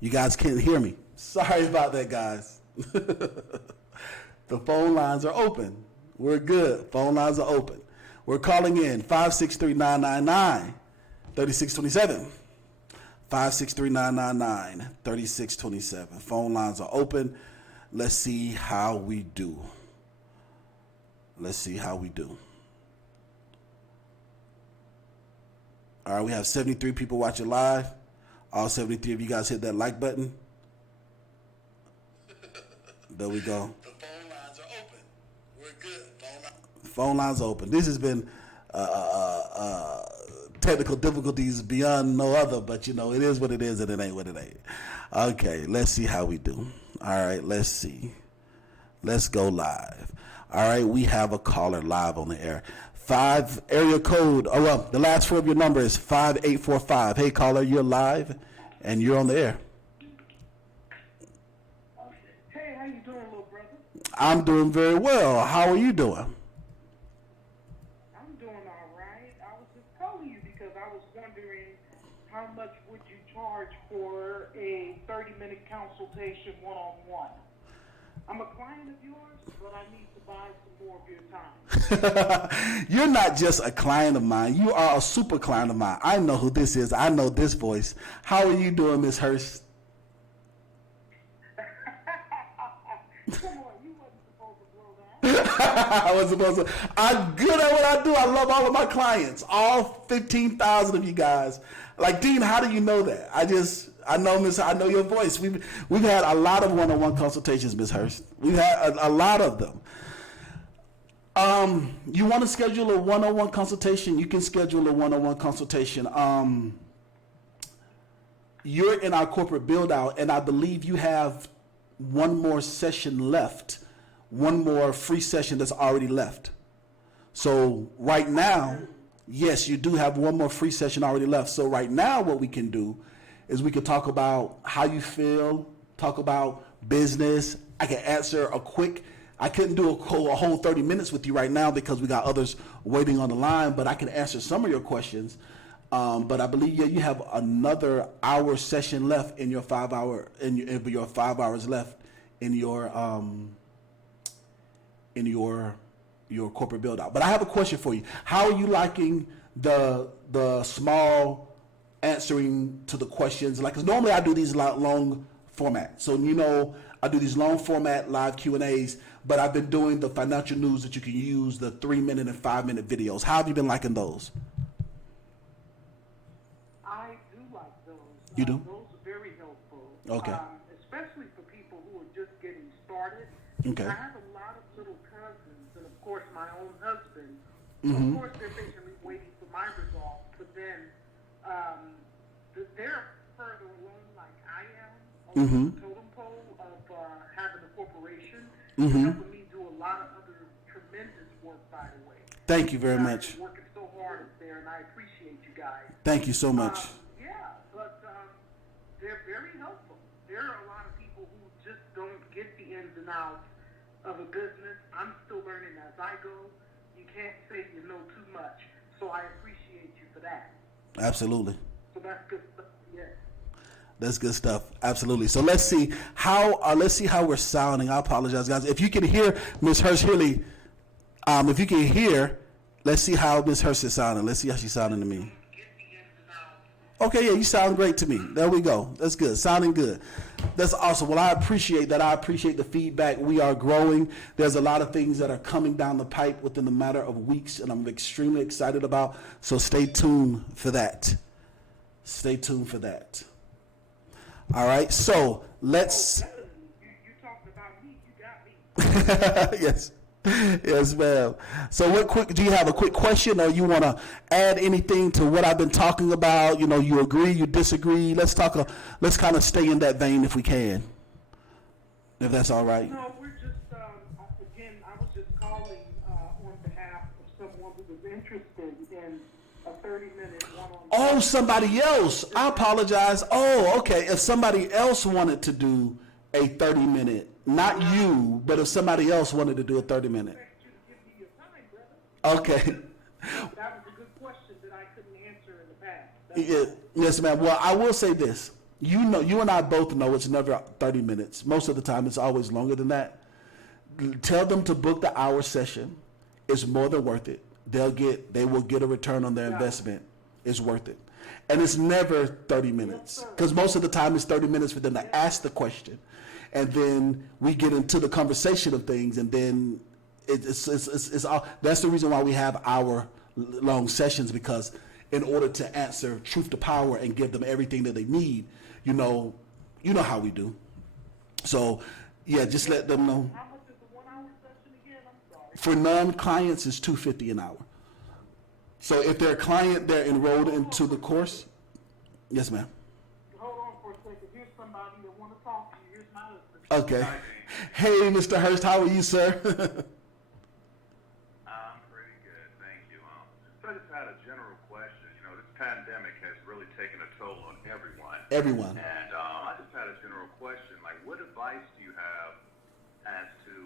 You guys can't hear me. Sorry about that, guys. The phone lines are open. We're good. Phone lines are open. We're calling in 563-999-3627. 563-999-3627. Phone lines are open. Let's see how we do. Let's see how we do. All right, we have 73 people watching live. All 73 of you guys hit that like button. There we go. The phone lines are open. We're good. Phone lines are open. This has been technical difficulties beyond no other, but you know, it is what it is and it ain't what it ain't. Okay, let's see how we do. All right, let's see. Let's go live. All right, we have a caller live on the air. Area code, the last four of your number is 5845. Hey, caller, you're live and you're on the air. Hey, how you doing, little brother? I'm doing very well. How are you doing? I'm doing all right. I was just calling you because I was wondering how much would you charge for a 30-minute consultation one-on-one? I'm a client of yours, but I need to buy some more of your time. You're not just a client of mine. You are a super client of mine. I know who this is. I know this voice. How are you doing, Miss Hurst? Come on, you wasn't supposed to blow that. I was supposed to. I'm good at what I do. I love all of my clients, all 15,000 of you guys. Like, Dean, how do you know that? I know your voice. We've had a lot of one-on-one consultations, Ms. Hurst. We've had a lot of them. You want to schedule a one-on-one consultation? You can schedule a one-on-one consultation. You're in our corporate build-out, and I believe you have one more session left, one more free session that's already left. So right now, yes, you do have one more free session already left. So right now what we can do is we could talk about how you feel, talk about business. I can answer I couldn't do a whole 30 minutes with you right now because we got others waiting on the line, but I can answer some of your questions. But I believe you have another hour session left in your 5 hour, your 5 hours left in your corporate build out. But I have a question for you. How are you liking the small answering to the questions? Like, 'cause normally I do these long format. So, I do these long format live Q&As, but I've been doing the financial news that you can use, the 3-minute and 5-minute videos. How have you been liking those? I do like those. You do? Those are very helpful. Okay. Especially for people who are just getting started. Okay. I have a lot of little cousins, and of course my own husband. Mm-hmm. Of course, they're patiently waiting for my results, but then they're further along, like I am, on Mm-hmm. the totem pole of having a corporation, Mm-hmm. helping me do a lot of other tremendous work, by the way. Thank you very You guys much. are working so hard up there, and I appreciate you guys. Thank you so much. Yeah, but they're very helpful. There are a lot of people who just don't get the ins and outs of a business. I'm still learning as I go. You can't say you know too much, so I appreciate you for that. Absolutely. So that's good stuff. Yes. That's good stuff. Absolutely. So let's see how we're sounding. I apologize, guys. If you can hear Ms. Hurst Hilly, if you can hear, let's see how Ms. Hurst is sounding. Let's see how she's sounding to me. Okay, yeah, you sound great to me. There we go. That's good. Sounding good. That's awesome. Well, I appreciate that. I appreciate the feedback. We are growing. There's a lot of things that are coming down the pipe within a matter of weeks, and I'm extremely excited about. So stay tuned for that. Stay tuned for that. All right. So let's. You talked about me. You got me. Yes. Yes, ma'am. So do you have a quick question, or you want to add anything to what I've been talking about? You agree, you disagree. Let's kind of stay in that vein if we can, if that's all right. No, we're just, again, I was just calling on behalf of someone who was interested in a 30-minute one-on-one. Oh, somebody else. I apologize. Oh, okay. If somebody else wanted to do a 30-minute, not you, but if somebody else wanted to do a 30-minute. Okay. That was a good question that I couldn't answer in the past. Yes, ma'am. Well, I will say this. You and I both know it's never 30 minutes. Most of the time, it's always longer than that. Tell them to book the hour session. It's more than worth it. They will get a return on their investment. It's worth it. And it's never 30 minutes. Because most of the time, it's 30 minutes for them to ask the question. And then we get into the conversation of things, and then it's all. That's the reason why we have hour-long sessions, because in order to answer truth to power and give them everything that they need, you know how we do. So, yeah, just let them know. How much is the 1 hour session again? I'm sorry. For non-clients, it's $250 an hour. So if they're a client, they're enrolled into the course. Yes, ma'am. Hold on for a second. Here's somebody that want to talk to you. Here's my husband. Okay. Hey, Mr. Hurst, how are you, sir? I'm pretty good, thank you. So I just had a general question. This pandemic has really taken a toll on everyone. Everyone. And I just had a general question. Like, what advice do you have as to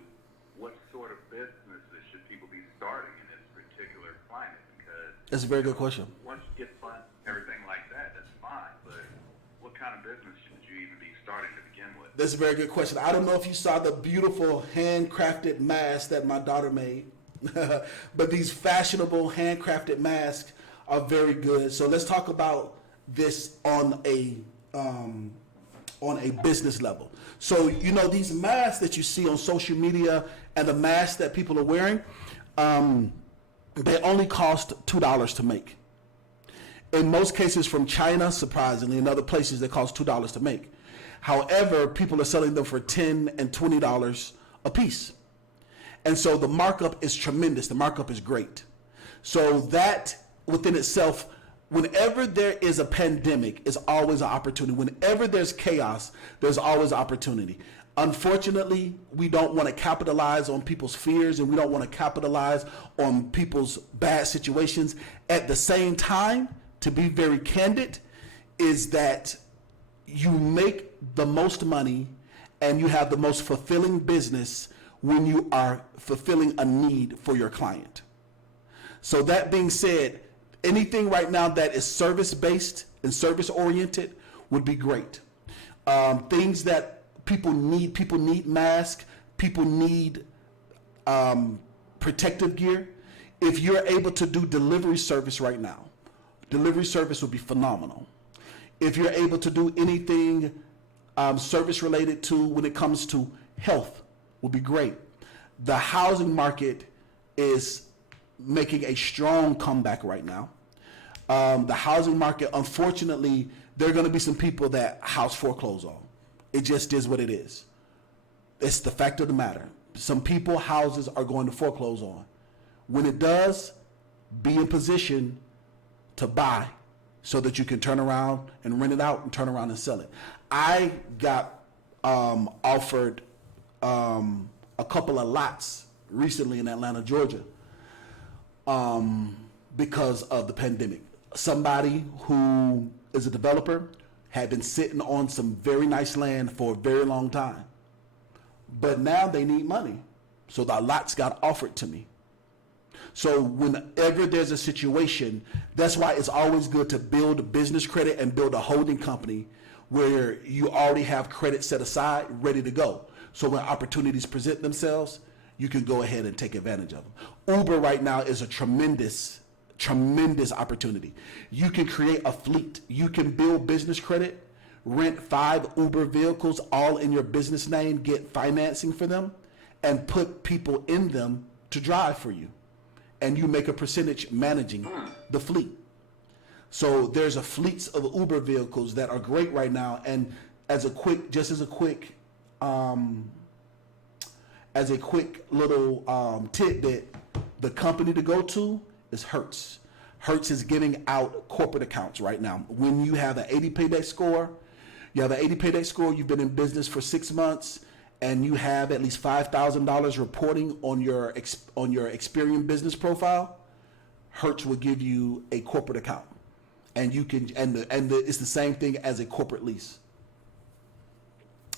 what sort of businesses should people be starting in this particular climate? Because That's a very good question. once you get funds, everything like that, that's fine. But what kind of business should you even be starting to begin with? That's a very good question. I don't know if you saw the beautiful handcrafted masks that my daughter made, but these fashionable handcrafted masks are very good. So let's talk about this on a business level. So, you know, these masks that you see on social media and the masks that people are wearing, they only cost $2 to make. In most cases from China, surprisingly, in other places they cost $2 to make. However, people are selling them for $10 and $20 a piece. And so the markup is tremendous. The markup is great. So that within itself, whenever there is a pandemic, is always an opportunity. Whenever there's chaos, there's always opportunity. Unfortunately, we don't want to capitalize on people's fears, and we don't want to capitalize on people's bad situations. At the same time, to be very candid, is that you make the most money and you have the most fulfilling business when you are fulfilling a need for your client. So that being said, anything right now that is service-based and service-oriented would be great. Things that people need masks, people need protective gear. If you're able to do delivery service right now, delivery service would be phenomenal. If you're able to do anything service related to when it comes to health, would be great. The housing market is making a strong comeback right now. The housing market, unfortunately, there are going to be some people that house foreclose on. It just is what it is. It's the fact of the matter. Some people, houses are going to foreclose on. When it does, be in position to buy so that you can turn around and rent it out and turn around and sell it. I got offered a couple of lots recently in Atlanta, Georgia, because of the pandemic. Somebody who is a developer had been sitting on some very nice land for a very long time, but now they need money. So the lots got offered to me. So whenever there's a situation, that's why it's always good to build a business credit and build a holding company where you already have credit set aside, ready to go. So when opportunities present themselves, you can go ahead and take advantage of them. Uber right now is a tremendous opportunity. You can create a fleet. You can build business credit, rent 5 Uber vehicles all in your business name, get financing for them, and put people in them to drive for you. And you make a percentage managing the fleet. So there's a fleets of Uber vehicles that are great right now. And as a quick little tidbit, the company to go to is Hertz. Hertz is giving out corporate accounts right now. When you have an 80 paydex score, you've been in business for 6 months, and you have at least $5,000 reporting on your Experian business profile, Hertz will give you a corporate account, and you can it's the same thing as a corporate lease.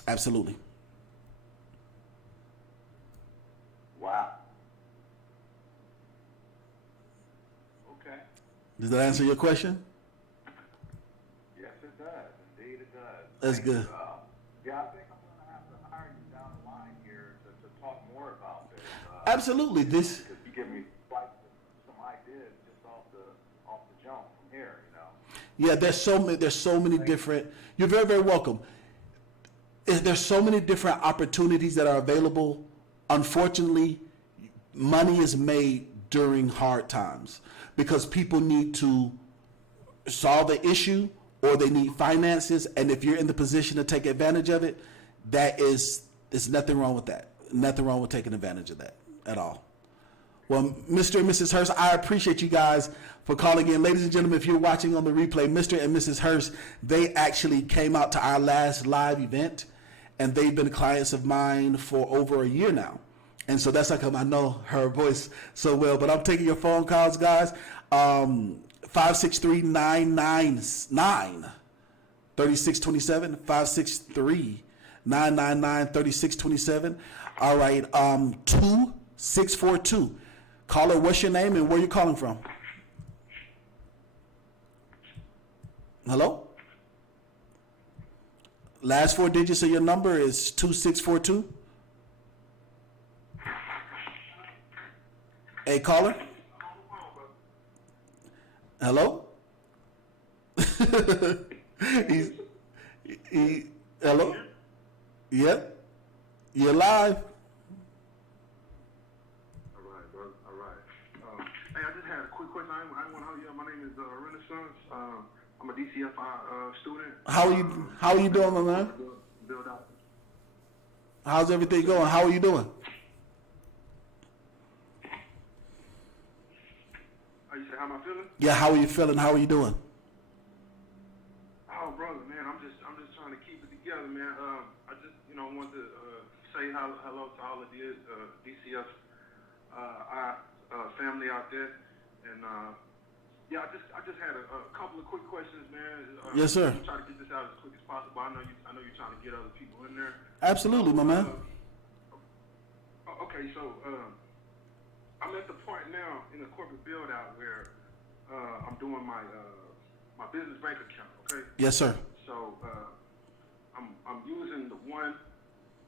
Absolutely. Wow. Okay. Does that answer your question? Yes, it does. Indeed, it does. That's good. Yeah, I think I'm going to have to hire you down the line here to talk more about this. Absolutely. This. Because you give me like some ideas just off the jump from here, you know. Yeah, there's so many different. You're very, very welcome. There's so many different opportunities that are available. Unfortunately, money is made during hard times because people need to solve the issue or they need finances, and if you're in the position to take advantage of it, there's nothing wrong with that. Nothing wrong with taking advantage of that at all. Well, Mr. and Mrs. Hurst, I appreciate you guys for calling in. Ladies and gentlemen, if you're watching on the replay, Mr. and Mrs. Hurst, they actually came out to our last live event, and they've been clients of mine for over a year now. And so that's how come I know her voice so well. But I'm taking your phone calls, guys. 563-999-3627, 563-999-3627. All right, 2642. Caller, what's your name and where you calling from? Hello? Last 4 digits of your number is 2642. Hey, caller? Hello? Hello? Yep. You're live. All right, bro. All right. Hey, I just had a quick question. I didn't want to hold you up. My name is Renaissance. I'm a DCFI student. How are you doing, my man? Build out. How's everything going? How are you doing? You say, how am I feeling? Yeah, how are you feeling? How are you doing? Oh, brother, man, I'm just trying to keep it together, man. I just, want to say hello to all of the DCF family out there, and yeah, I just had a couple of quick questions, man. Yes, sir. Try to get this out as quick as possible. I know you're trying to get other people in there. Absolutely, my man. Okay, so I'm at the point now in the corporate build out where I'm doing my business bank account. Okay. Yes, sir. So I'm using the one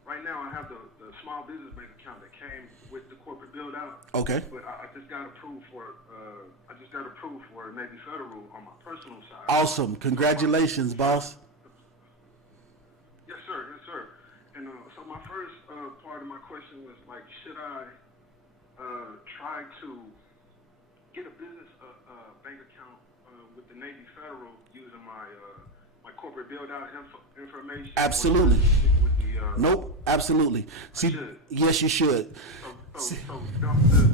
right now. I have the small business bank account that came with the corporate build out. Okay. But I just got approved for Navy Federal on my personal side. Awesome. Congratulations, boss. Yes, sir. Yes, sir. And so my first part of my question was like, should I try to get a business bank account with the Navy Federal using my corporate build out information? Absolutely. With the, Nope. Absolutely. See, yes, you should. So dump the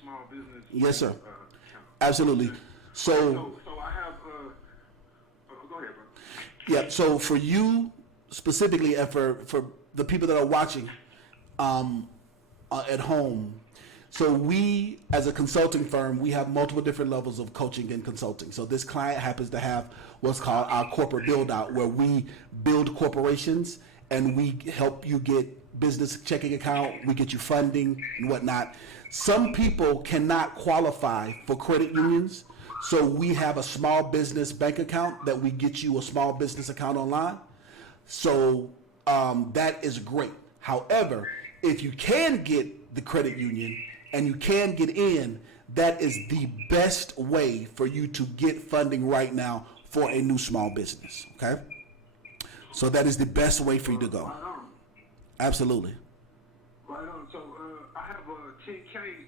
small business. Yes, sir. Account. Absolutely. So I have. Go ahead, bro. yeah. So for you specifically, and for the people that are watching at home, so we, as a consulting firm, we have multiple different levels of coaching and consulting. So this client happens to have what's called our corporate build out, where we build corporations and we help you get business checking account, we get you funding and whatnot. Some people cannot qualify for credit unions, so we have a small business bank account that we get you a small business account online. So that is great. However, if you can get the credit union and you can get in, that is the best way for you to get funding right now for a new small business. Okay? So that is the best way for you to go. Right on. Absolutely. Right on. So I have a 10K,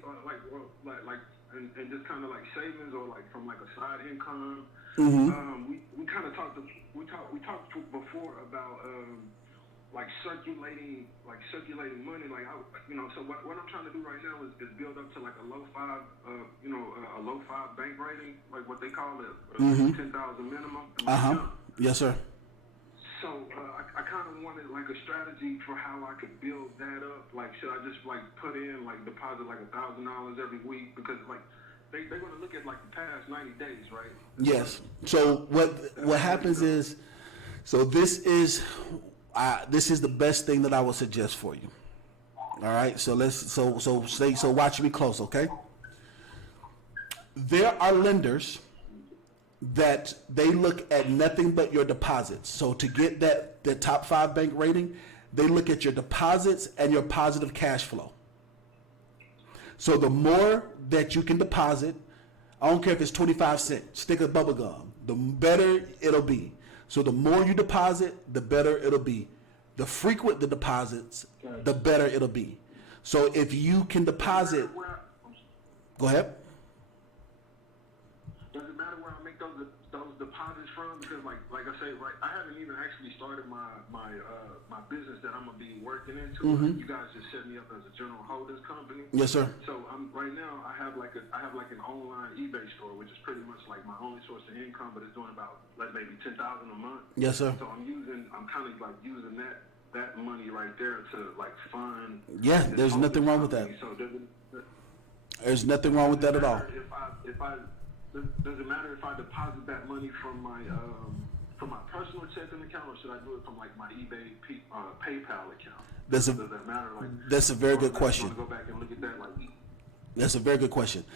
and just kind of like savings or like from like a side income. Mm-hmm. We kind of talked before about like circulating money. Like so what I'm trying to do right now is build up to like a low 5, a low 5 bank rating, like what they call it, 10,000 minimum. Yes, sir. So I kind of wanted like a strategy for how I could build that up. Like, should I just like put in like deposit like $1,000 every week, because like they're going to look at like the past 90 days, right? Yes. So what happens is, so this is the best thing that I would suggest for you. All right. So so watch me close, okay? There are lenders that they look at nothing but your deposits. So to get the top 5 bank rating, they look at your deposits and your positive cash flow. So the more that you can deposit, I don't care if it's 25 cents, stick of bubble gum, the better it'll be. So the more you deposit, the better it'll be. The frequent the deposits, the better it'll be. So if you can deposit, go ahead. Does it matter where I make those deposits from? Because like I say, right, I haven't even actually started my business that I'm gonna be working into. Mm-hmm. You guys just set me up as a general holders company. Yes, sir. So right now I have like an online eBay store, which is pretty much like my only source of income, but it's doing about like maybe $10,000 a month. Yes, sir. So I'm kind of like using that money right there to like fund. Yeah, there's nothing wrong with that. So There's nothing wrong with that at all. Does it matter if I deposit that money from my personal checking account, or should I do it from like my eBay PayPal account? Does that matter? Like, that's a very good question. Go back and look at that. Like, that's a very good question.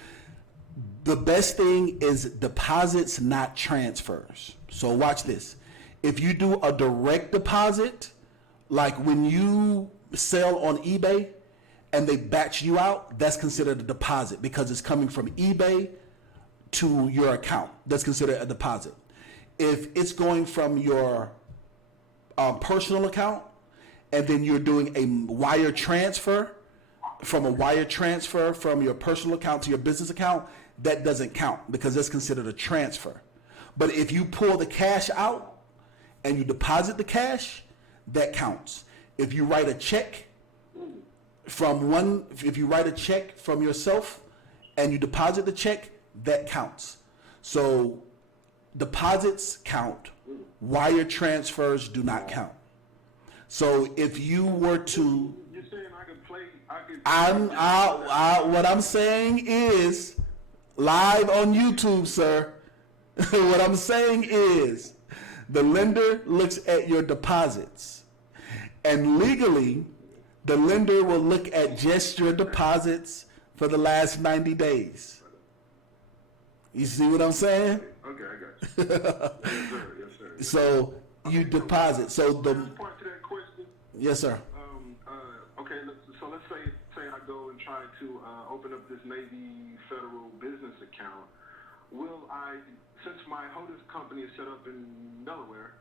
The best thing is deposits, not transfers. So watch this. If you do a direct deposit, like when you sell on eBay and they batch you out, that's considered a deposit because it's coming from eBay to your account. That's considered a deposit. If it's going from your personal account and then you're doing a wire transfer from your personal account to your business account, that doesn't count because that's considered a transfer. But if you pull the cash out and you deposit the cash, that counts. If you write a check if you write a check from yourself and you deposit the check, that counts. So deposits count. Wire transfers do not count. So if you were to, You're saying I could play? what I'm saying is, live on YouTube, sir. What I'm saying is, the lender looks at your deposits, and legally, the lender will look at just your deposits for the last 90 days. You see what I'm saying? Okay, I got you. Yes, sir. Yes, sir. So you deposit. So the Part to that question. yes, sir. Okay, so let's say I go and try to open up this Navy Federal business account. Will I, since my holdings company is set up in Delaware,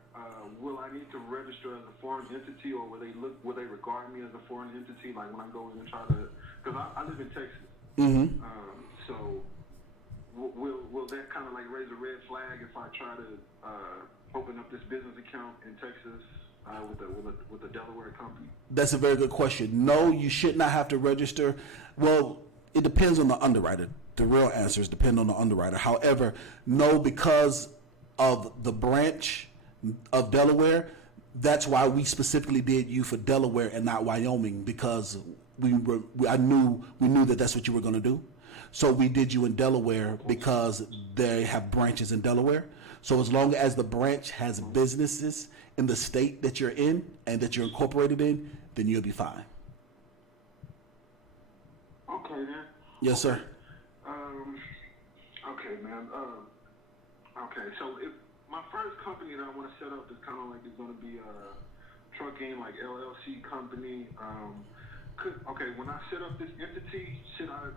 will I need to register as a foreign entity, or will they regard me as a foreign entity? Like when I go in and try to, because I live in Texas. Mm-hmm. So will that kind of like raise a red flag if I try to open up this business account in Texas with a Delaware company? That's a very good question. No, you should not have to register. Well, it depends on the underwriter. The real answers depend on the underwriter. However, no, because of the branch of Delaware, that's why we specifically did you for Delaware and not Wyoming, because we knew that that's what you were going to do. So we did you in Delaware because they have branches in Delaware. So as long as the branch has businesses in the state that you're in and that you're incorporated in, then you'll be fine. Okay, man. Yes, sir. Okay, man. Okay, so if my first company that I want to set up is kind of like it's going to be a trucking, like LLC company. When I set up this entity, should I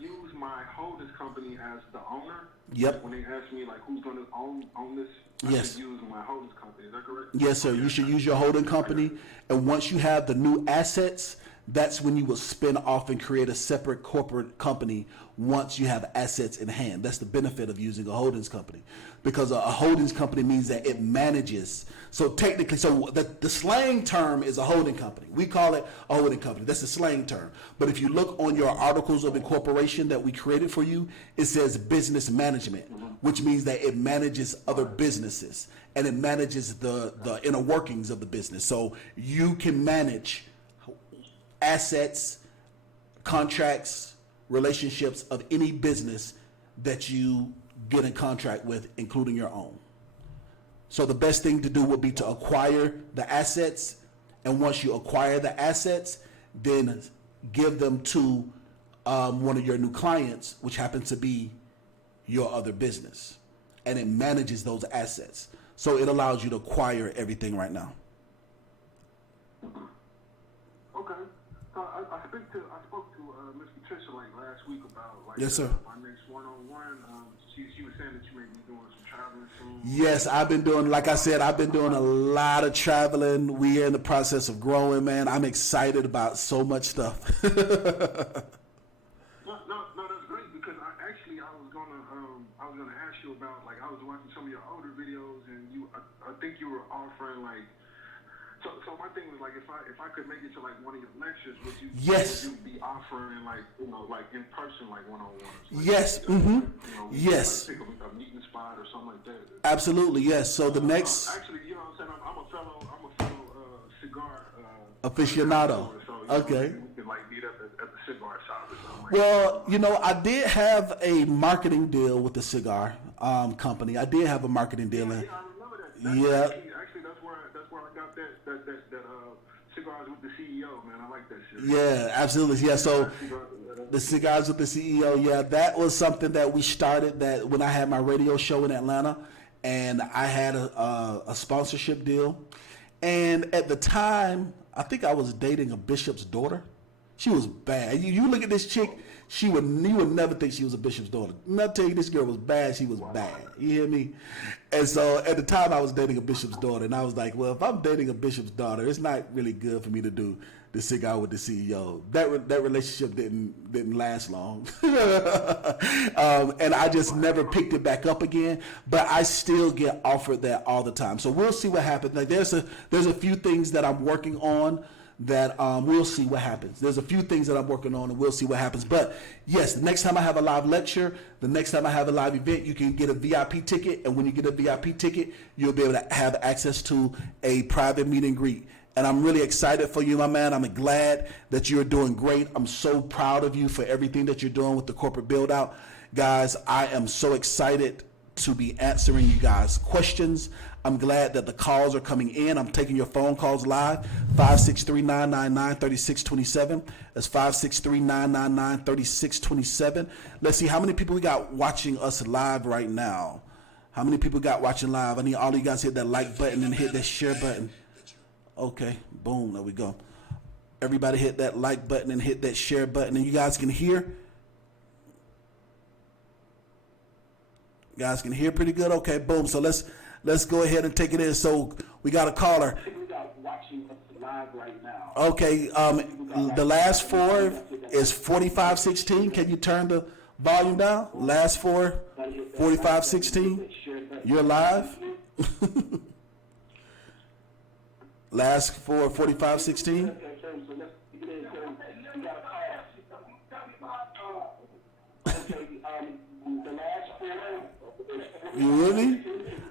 use my holdings company as the owner? Yep. When they ask me like who's going to own this, I Yes. should use my holdings company. Is that correct? Yes, sir. You should use your holding company, and once you have the new assets, that's when you will spin off and create a separate corporate company once you have assets in hand. That's the benefit of using a holdings company, because a holdings company means that it manages. So technically, the slang term is a holding company. We call it a holding company. That's the slang term. But if you look on your articles of incorporation that we created for you, it says business management, which means that it manages other businesses and it manages the inner workings of the business. So you can manage assets, contracts, relationships of any business that you get in contract with, including your own. So the best thing to do would be to acquire the assets, and once you acquire the assets, then give them to one of your new clients, which happens to be your other business, and it manages those assets. So it allows you to acquire everything right now. Okay. I spoke to Miss Patricia like last week about Yes, sir. my next one-on-one. She was saying that you may be doing some traveling soon. Yes, I've been doing, like I said, I've been doing a lot of traveling. We are in the process of growing, man. I'm excited about so much stuff. No, that's great, because I was gonna ask you about, like, I was watching some of your older videos, and I think you were offering like. So my thing was like, if I could make it to like one of your lectures, would you be offering like like in person, like one-on-ones? Like, Yes. Yes. Like pick a meeting spot or something like that. Absolutely. Yes. So the next Actually, you know what I'm saying? I'm a fellow cigar aficionado. so, Okay. We can like meet up at the cigar shop or something like Well, I did have a marketing deal with the cigar company. I did have a marketing deal. Yeah, I remember that. Yeah. Actually, that's where I got that cigars with the CEO, man. I like that shit. Yeah, absolutely. Yeah. So the cigars with the CEO. Yeah, that was something that we started that when I had my radio show in Atlanta, and I had a sponsorship deal. And at the time, I think I was dating a bishop's daughter. She was bad. You look at this chick, you would never think she was a bishop's daughter. And I'll tell you, this girl was bad. She was bad. You hear me? And so at the time, I was dating a bishop's daughter, and I was like, well, if I'm dating a bishop's daughter, it's not really good for me to do the cigar with the CEO. That relationship didn't last long, and I just never picked it back up again. But I still get offered that all the time. So we'll see what happens. Like there's a few things that I'm working on that we'll see what happens. There's a few things that I'm working on, and we'll see what happens. But yes, the next time I have a live lecture, the next time I have a live event, you can get a VIP ticket, and when you get a VIP ticket, you'll be able to have access to a private meet and greet. And I'm really excited for you, my man. I'm glad that you're doing great. I'm so proud of you for everything that you're doing with the corporate build out. Guys, I am so excited to be answering you guys' questions. I'm glad that the calls are coming in. I'm taking your phone calls live. 563-999-3627. That's 563-999-3627. Let's see how many people we got watching us live right now. How many people got watching live? I need all of you guys to hit that like button and hit that share button. Okay, boom, there we go. Everybody hit that like button and hit that share button, and you guys can hear. You guys can hear pretty good. Okay, boom. So let's go ahead and take it in. So we got a caller. Okay, the last four is 4516. Can you turn the volume down? Last four, 4516. You're live. Last four, 4516. You with me?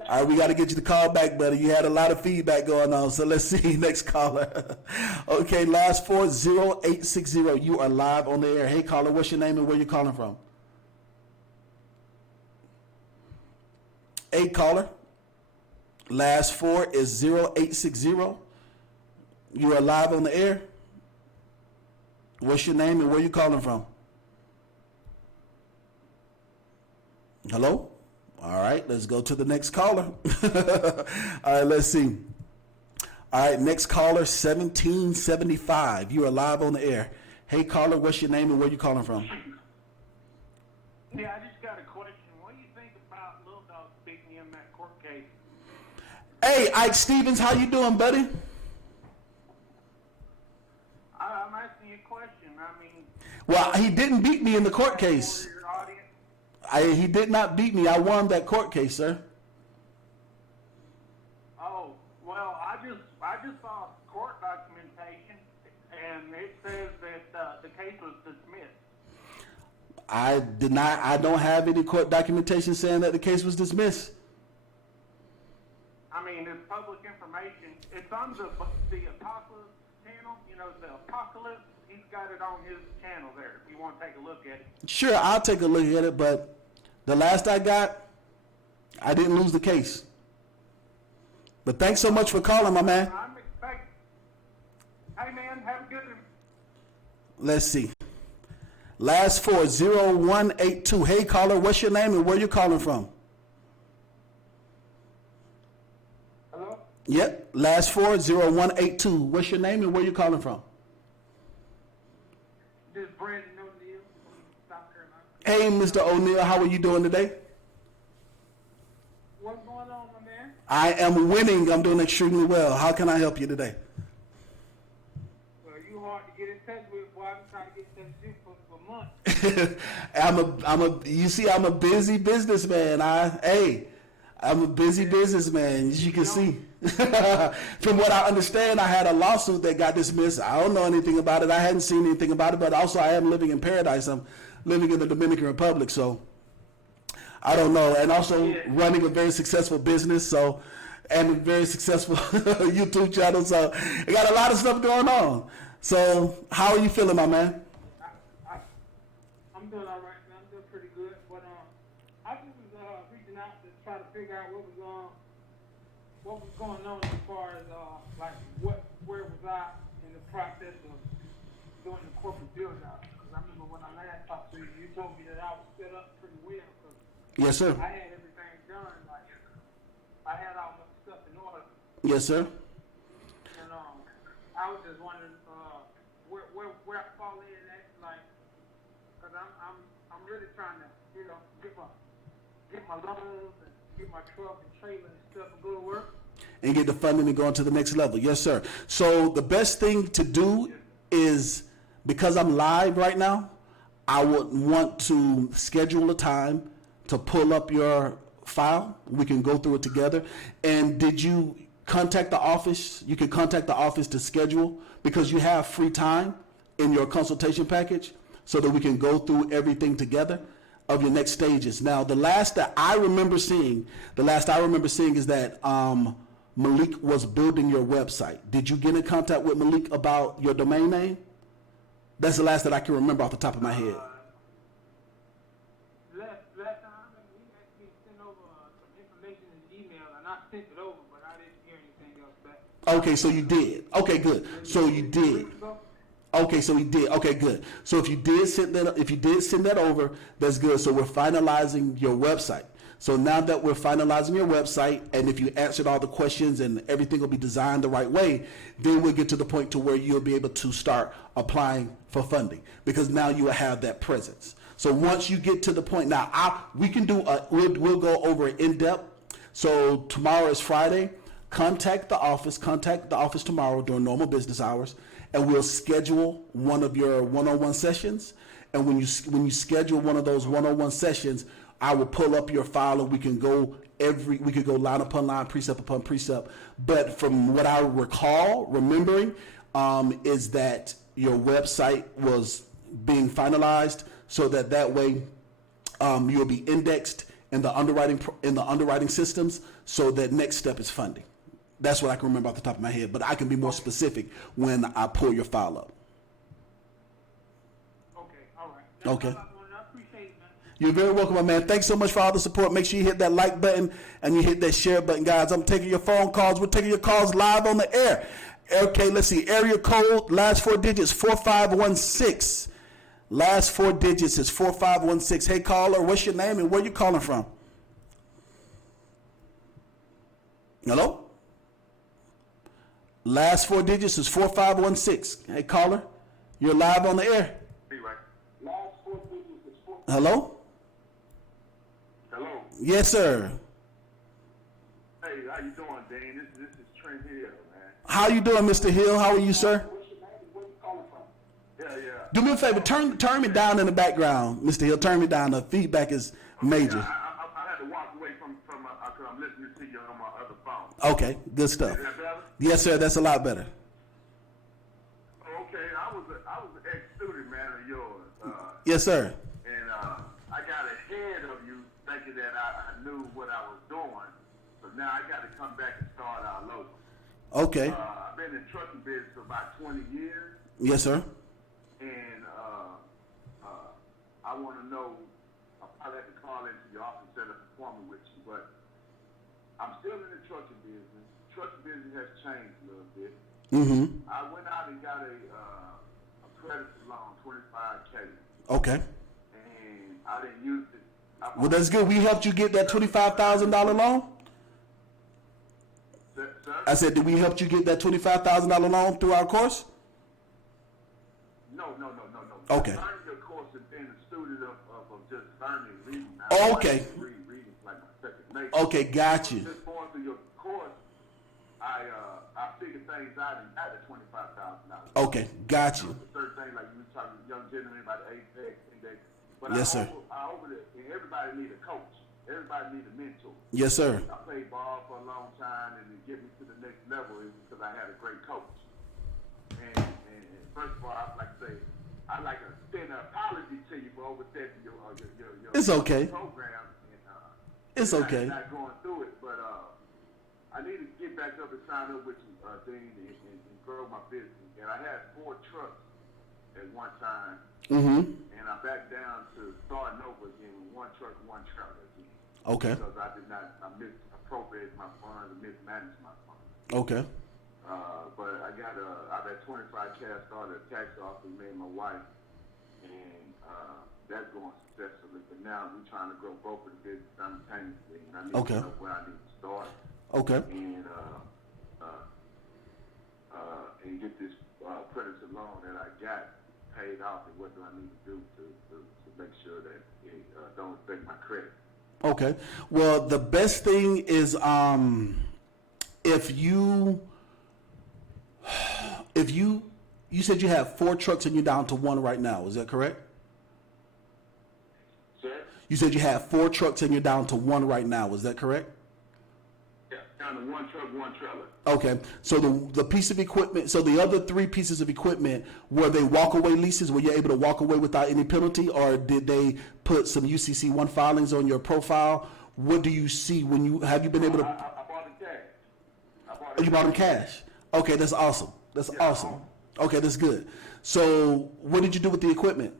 All right, we got to get you the call back, buddy. You had a lot of feedback going on, so let's see. Next caller. Okay, last four, 0860. You are live on the air. Hey, caller, what's your name and where you calling from? Hey, caller. Last four is 0860. You are live on the air. What's your name and where you calling from? Hello? All right, let's go to the next caller. All right, let's see. All right, next caller, 1775. You are live on the air. Hey, caller, what's your name and where you calling from? Yeah, I just got a question. What do you think about Lil Dog speaking in that court case? Hey, Ike Stevens, how you doing, buddy? I'm asking you a question. I mean, Well, he didn't beat me in the court case. for your audience. He did not beat me. I won that court case, sir. Oh, well, I just saw court documentation, and it says that the case was dismissed. I don't have any court documentation saying that the case was dismissed. I mean, it's public information. It's on the Apocalypse channel. You know, the Apocalypse. He's got it on his channel there. If you want to take a look at it. Sure, I'll take a look at it, but the last I got, I didn't lose the case. But thanks so much for calling, my man. I'm expecting. Hey, man, have a good one. Let's see. Last four, 0182. Hey, caller, what's your name and where you calling from? Hello? Yep, last four, 0182. What's your name and where you calling from? This is Brandon O'Neill from South Carolina. Hey, Mr. O'Neill, how are you doing today? What's going on, my man? I am winning. I'm doing extremely well. How can I help you today? Well, you hard to get in touch with, boy. I've been trying to get in touch with you for months. You see, I'm a busy businessman. I'm a busy businessman, as you can see. From what I understand, I had a lawsuit that got dismissed. I don't know anything about it. I hadn't seen anything about it, but also I am living in paradise. I'm living in the Dominican Republic, so I don't know. And also running a very successful business, and a very successful YouTube channel. So I got a lot of stuff going on. So how are you feeling, my man? I'm doing all right, man. I'm doing pretty good. But I just was reaching out to try to figure out what was going on as far as where was I in the process of doing the corporate build out. Because I remember when I last talked to you, you told me that I was set up pretty well. Yes, sir. I had everything done. Like I had all my stuff in order. Yes, sir. And I was just wondering, where I fall in at, like, cause I'm really trying to, get my loans and get my truck and trailer and stuff and go to work. And get the funding and go on to the next level. Yes, sir. So the best thing to do is, because I'm live right now, I would want to schedule a time to pull up your file. We can go through it together. And did you contact the office? You can contact the office to schedule, because you have free time in your consultation package, so that we can go through everything together of your next stages. Now, the last that I remember seeing is that Malik was building your website. Did you get in contact with Malik about your domain name? That's the last that I can remember off the top of my head. Last time he asked me to send over some information in the email, and I sent it over, but I didn't hear anything else back. Okay, so you did. Okay, good. So you did. Okay, so he did. Okay, good. So if you did send that over, that's good. So we're finalizing your website. So now that we're finalizing your website, and if you answered all the questions and everything will be designed the right way, then we'll get to the point to where you'll be able to start applying for funding, because now you will have that presence. So once you get to the point, now we can do we'll go over it in depth. So tomorrow is Friday. Contact the office tomorrow during normal business hours, and we'll schedule one of your one-on-one sessions. And when you schedule one of those one-on-one sessions, I will pull up your file, and we can go line upon line, precept upon precept. But from what I remembering, is that your website was being finalized, so that way you'll be indexed in the underwriting systems, so that next step is funding. That's what I can remember off the top of my head, but I can be more specific when I pull your file up. Okay, all right. Okay. I appreciate it, man. You're very welcome, my man. Thanks so much for all the support. Make sure you hit that like button and you hit that share button, guys. I'm taking your phone calls. We're taking your calls live on the air. Okay, let's see. Area code, last 4 digits, 4516. Last 4 digits is 4516. Hey, caller, what's your name and where you calling from? Hello? Last 4 digits is 4516. Hey, caller, you're live on the air. Last 4 digits is 4. Hello? Hello. Yes, sir. Hey, how you doing, Dean? This is Trent Hill, man. How you doing, Mr. Hill? How are you, sir? What's your name and where you calling from? Yeah. Do me a favor, turn me down in the background, Mr. Hill. Turn me down. The feedback is major. Yeah, I had to walk away from because I'm listening to you on my other phone. Okay, good stuff. Is that better? Yes, sir. That's a lot better. Okay, I was an ex-student, man, of yours. Yes, sir. And I got ahead of you thinking that I knew what I was doing. So now I got to come back and start all over. Okay. I've been in trucking business for about 20 years. Yes, sir. And I want to know, I'll have to call into your office and set up an appointment with you, but I'm still in the trucking business. Trucking business has changed a little bit. Mm-hmm. I went out and got a credit loan, $25K, Okay. and I didn't use it. Well, that's good. We helped you get that $25,000 loan. Sir? I said, did we help you get that $25,000 loan through our course? No. Okay. Learning the course and being a student of just learning reading. Oh, okay. Reading like my second nature. Okay, got you. Just going through your course, I figured things out and got the $25,000. Okay, got you. Certain things like you were talking to young gentlemen about the Apex Index. But Yes, sir. I over it, and everybody need a coach. Everybody need a mentor. Yes, sir. I played ball for a long time, and to get me to the next level is because I had a great coach. And first of all, I'd like to send an apology to you for overstepping your It's okay. program. And, It's okay. Not going through it, but I need to get back up and sign up with you, Dean, and grow my business. And I had 4 trucks at one time, Mm-hmm. and I'm back down to starting over again with 1 truck, 1 trailer again. Okay. Because I misappropriated my funds and mismanaged my funds. Okay. But I had 25K. I started a tax office, me and my wife, and that's going successfully. But now we're trying to grow both of the business simultaneously, and I need Okay. to know where I need to start Okay. and get this credit loan that I got paid off, and what do I need to do to make sure that it don't affect my credit? Okay. Well, the best thing is if you you said you have 4 trucks and you're down to 1 right now. Is that correct? Sir? You said you have 4 trucks and you're down to 1 right now. Is that correct? Yeah, down to 1 truck, 1 trailer. Okay. So the piece of equipment, so the other 3 pieces of equipment, were they walk-away leases? Were you able to walk away without any penalty, or did they put some UCC1 filings on your profile? What do you see when you have you been able to? I bought it cash. Oh, you bought them cash. Okay, that's awesome. That's awesome. Okay, that's good. So, what did you do with the equipment?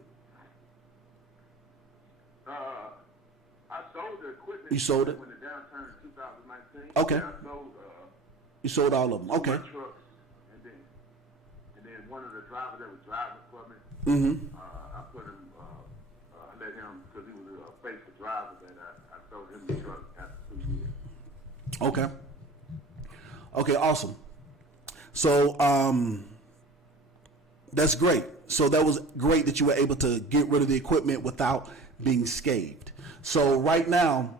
I sold the equipment. You sold it? When the downturn in 2019. Okay. Yeah, I sold. You sold all of them. Okay. 2 trucks, and then one of the drivers that was driving for me. Mm-hmm. I put him. I let him, because he was a faithful driver, that I sold him the truck after 2 years. Okay. Okay, awesome. So, that's great. So that was great that you were able to get rid of the equipment without being scathed. So right now,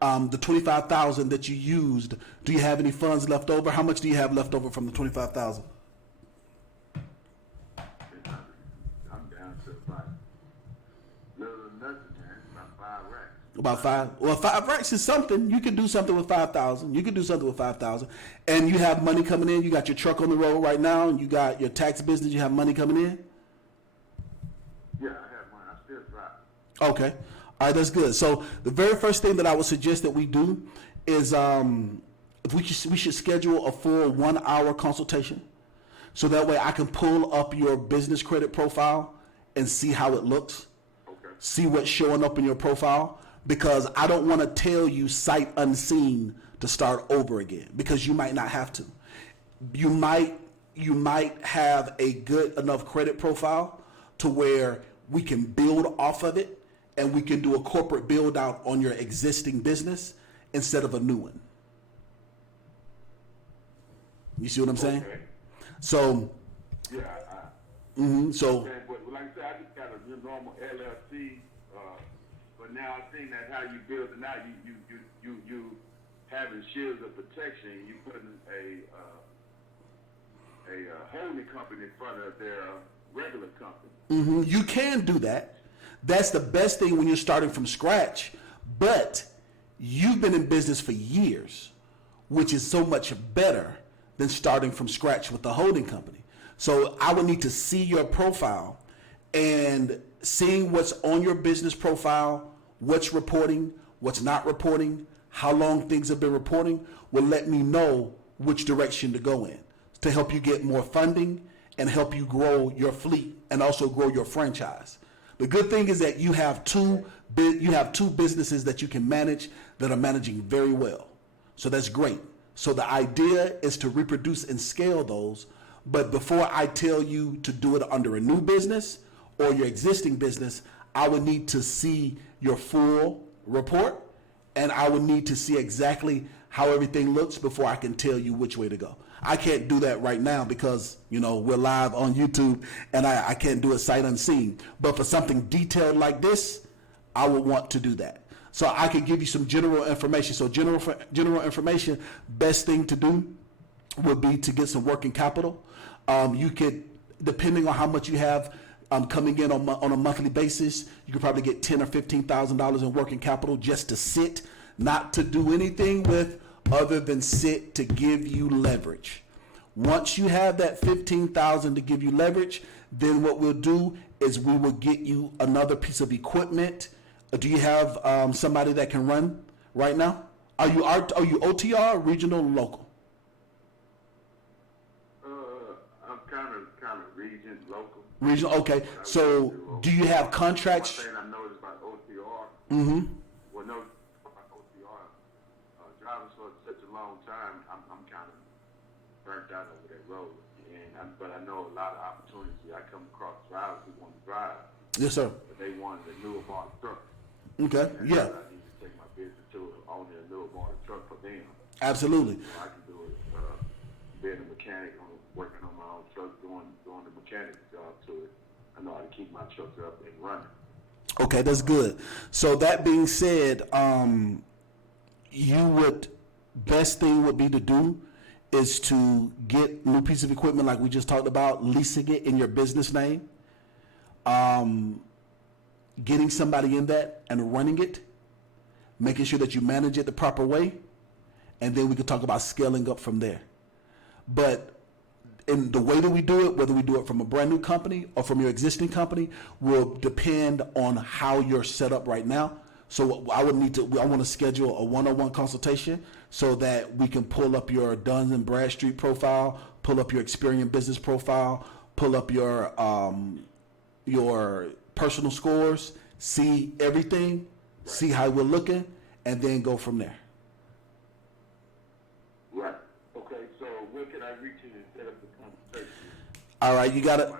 the $25,000 that you used, do you have any funds left over? How much do you have left over from the $25,000? I'm down to about little nothing, man. About 5 racks. About 5. Well, 5 racks is something. You can do something with 5,000. You can do something with 5,000, and you have money coming in. You got your truck on the road right now, and you got your tax business. You have money coming in. Yeah, I have money. I still drive. Okay. All right, that's good. So the very first thing that I would suggest that we do is if we should schedule a full 1-hour consultation, so that way I can pull up your business credit profile and see how it looks, Okay. see what's showing up in your profile, because I don't want to tell you sight unseen to start over again, because you might not have to. You might have a good enough credit profile to where we can build off of it, and we can do a corporate build out on your existing business instead of a new one. You see what I'm saying? Okay. So, Yeah, so okay, but like I said, I just got a normal LLC. But now I think that how you build it now, you having shields of protection. You putting a holding company in front of their regular company. you can do that. That's the best thing when you're starting from scratch. But you've been in business for years, which is so much better than starting from scratch with the holding company. So I would need to see your profile, and seeing what's on your business profile, what's reporting, what's not reporting, how long things have been reporting, will let me know which direction to go in to help you get more funding and help you grow your fleet and also grow your franchise. The good thing is that you have two businesses that you can manage that are managing very well. So that's great. So the idea is to reproduce and scale those. But before I tell you to do it under a new business or your existing business, I would need to see your full report, and I would need to see exactly how everything looks before I can tell you which way to go. I can't do that right now because, we're live on YouTube, and I can't do it sight unseen. But for something detailed like this, I would want to do that. So I could give you some general information. So general information, best thing to do would be to get some working capital. You could, depending on how much you have coming in on a monthly basis, you could probably get $10,000 or $15,000 in working capital just to sit, not to do anything with other than sit to give you leverage. Once you have that $15,000 to give you leverage, then what we'll do is we will get you another piece of equipment. Do you have somebody that can run right now? Are you OTR, regional, local? I'm kind of region, local. Regional, okay. So do you have contracts? One thing I know is about OTR. Mm-hmm. Well, no, about OTR. Driving for such a long time, I'm kind of burnt out over that road. But I know a lot of opportunities. I come across drivers who want to drive. Yes, sir. But they wanted a newer model truck. Okay, And yeah. I need to take my business to only a newer model truck for them. Absolutely. So I can do it, being a mechanic on working on my own truck, doing the mechanic job to it. I know how to keep my truck up and running. Okay, that's good. So that being said, best thing would be to do is to get new piece of equipment like we just talked about, leasing it in your business name, getting somebody in that and running it, making sure that you manage it the proper way, and then we can talk about scaling up from there. But in the way that we do it, whether we do it from a brand new company or from your existing company, will depend on how you're set up right now. So I want to schedule a one-on-one consultation so that we can pull up your Duns and Bradstreet profile, pull up your Experian business profile, pull up your personal scores, see everything, see how we're looking, and then go from there. Right. Okay. So where can I reach you to set up the consultation? All right, you got a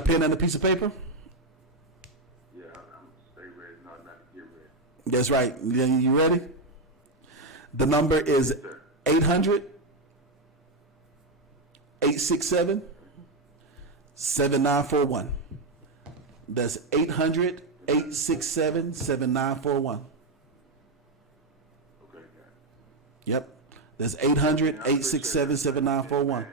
pen and a piece of paper? Yeah, I'm stay ready, not to get ready. That's right. You ready? The number is 800-867-7941. That's 800-867-7941. Okay, guys. Yep. That's 800-867-7941.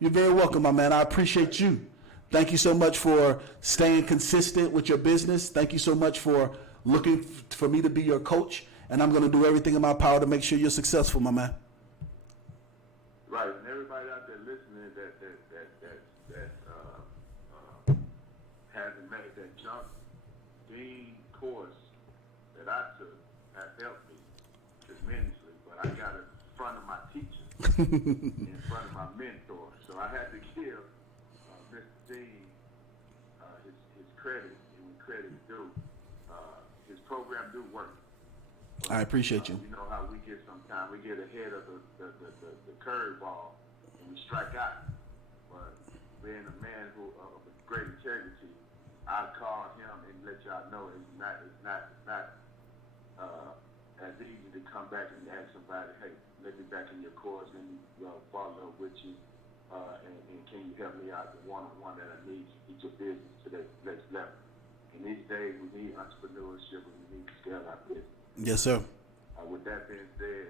You're very welcome, my man. I appreciate you. Thank you so much for staying consistent with your business. Thank you so much for looking for me to be your coach. And I'm going to do everything in my power to make sure you're successful, my man. Right, and everybody out there listening that hasn't made that jump, Dean course that I took has helped me tremendously. But I got it in front of my teacher, in front of my mentor. So I had to give Mr. Dean his credit, and when credit is due. His program do work. I appreciate you. You know how we get sometimes, we get ahead of the curveball and we strike out. But being a man of great integrity, I call him and let y'all know it's not as easy to come back and ask somebody, hey, let me back in your course, let me follow up with you, and can you help me out the one-on-one that I need to get your business to the next level. In these days, we need entrepreneurship and we need to scale our business. Yes, sir. With that being said,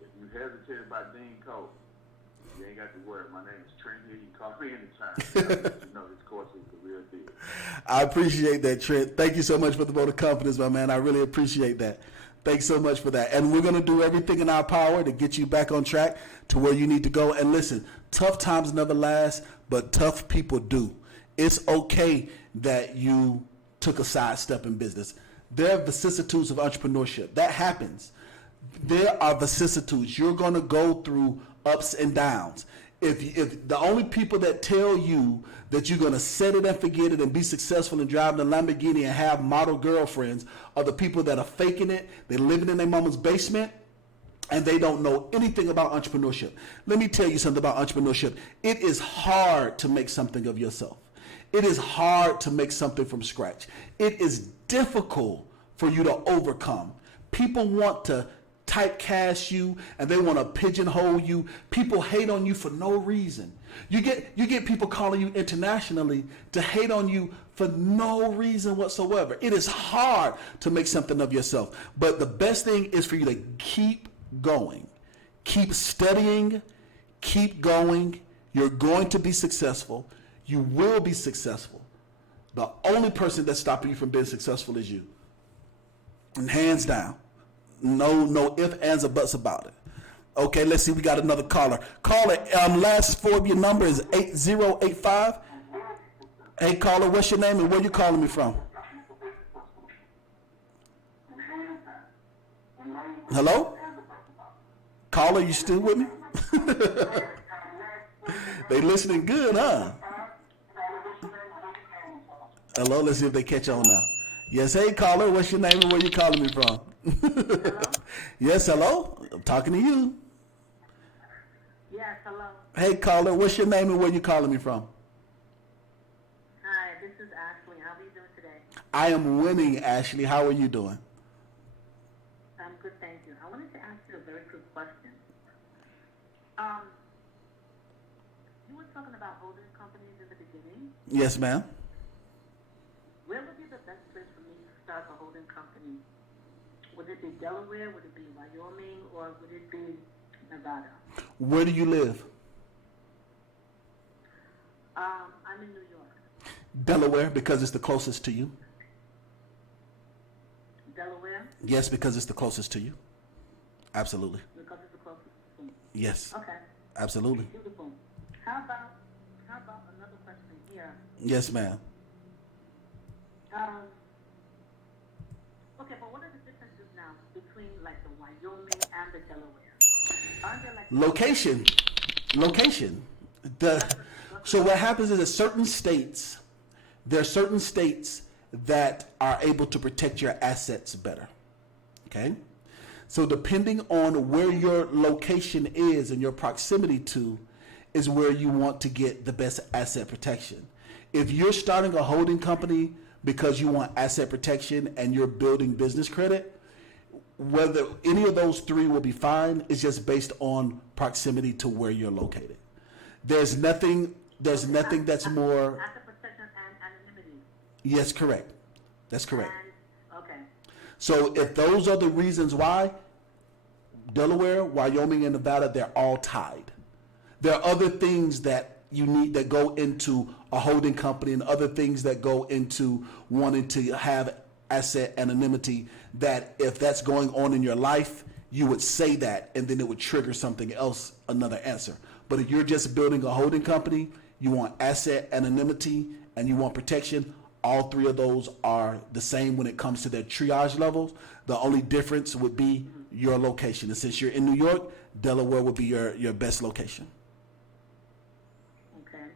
if you hesitate about E.DeanCole, you ain't got to worry. My name is Trent here. You can call me anytime. You know this course is the real deal. I appreciate that, Trent. Thank you so much for the vote of confidence, my man. I really appreciate that. Thanks so much for that. And we're going to do everything in our power to get you back on track to where you need to go. And listen, tough times never last, but tough people do. It's okay that you took a sidestep in business. There are vicissitudes of entrepreneurship. That happens. There are vicissitudes. You're going to go through ups and downs. If the only people that tell you that you're going to set it and forget it and be successful in driving a Lamborghini and have model girlfriends are the people that are faking it, they're living in their mama's basement, and they don't know anything about entrepreneurship. Let me tell you something about entrepreneurship. It is hard to make something of yourself. It is hard to make something from scratch. It is difficult for you to overcome. People want to typecast you and they want to pigeonhole you. People hate on you for no reason. You get people calling you internationally to hate on you for no reason whatsoever. It is hard to make something of yourself. But the best thing is for you to keep going. Keep studying. Keep going. You're going to be successful. You will be successful. The only person that's stopping you from being successful is you. And hands down. No ifs, ands, or buts about it. Okay, let's see. We got another caller. Caller, last four of your number is 8085. Hey, caller, what's your name and where you calling me from? Hello? Caller, you still with me? They listening good, huh? Hello, let's see if they catch on now. Yes, hey, caller, what's your name and where you calling me from? Yes, hello? I'm talking to you. Yes, hello. Hey, caller, what's your name and where you calling me from? Hi, this is Ashley. How are you doing today? I am winning, Ashley. How are you doing? I'm good, thank you. I wanted to ask you a very quick question. You talking about holding companies in the beginning. Yes, ma'am. Where would be the best place for me to start a holding company? Would it be Delaware? Would it be Wyoming? Or would it be Nevada? Where do you live? I'm in New York. Delaware, because it's the closest to you. Delaware? Yes, because it's the closest to you. Absolutely. Because it's the closest to me. Yes. Okay. Absolutely. Beautiful. How about another question here? Yes, ma'am. Okay, but what are the differences now between like the Wyoming and the Delaware? Aren't there like Location. So what happens is that there are certain states that are able to protect your assets better. Okay? So depending on where your location is and your proximity to is where you want to get the best asset protection. If you're starting a holding company because you want asset protection and you're building business credit, whether any of those three will be fine. It's just based on proximity to where you're located. There's nothing that's more. asset protection and anonymity? Yes, correct. That's correct. And, okay. So if those are the reasons why, Delaware, Wyoming, and Nevada, they're all tied. There are other things that you need that go into a holding company and other things that go into wanting to have asset anonymity that if that's going on in your life, you would say that and then it would trigger something else, another answer. But if you're just building a holding company, you want asset anonymity and you want protection, all three of those are the same when it comes to their triage levels. The only difference would be your location. And since you're in New York, Delaware would be your best location. Okay.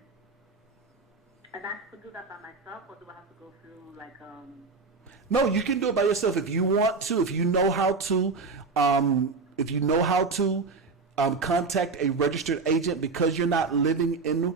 And I have to do that by myself, or do I have to go through like No, you can do it by yourself if you want to. If you know how to, contact a registered agent because you're not living in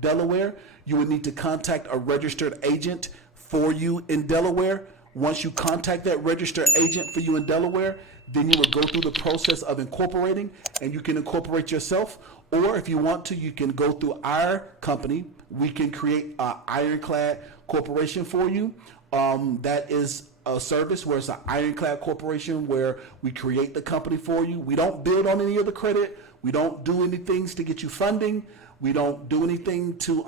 Delaware. You would need to contact a registered agent for you in Delaware. Once you contact that registered agent for you in Delaware, then you would go through the process of incorporating, and you can incorporate yourself. Or if you want to, you can go through our company. We can create an ironclad corporation for you. That is a service where it's an ironclad corporation where we create the company for you. We don't build on any of the credit. We don't do anything to get you funding. We don't do anything to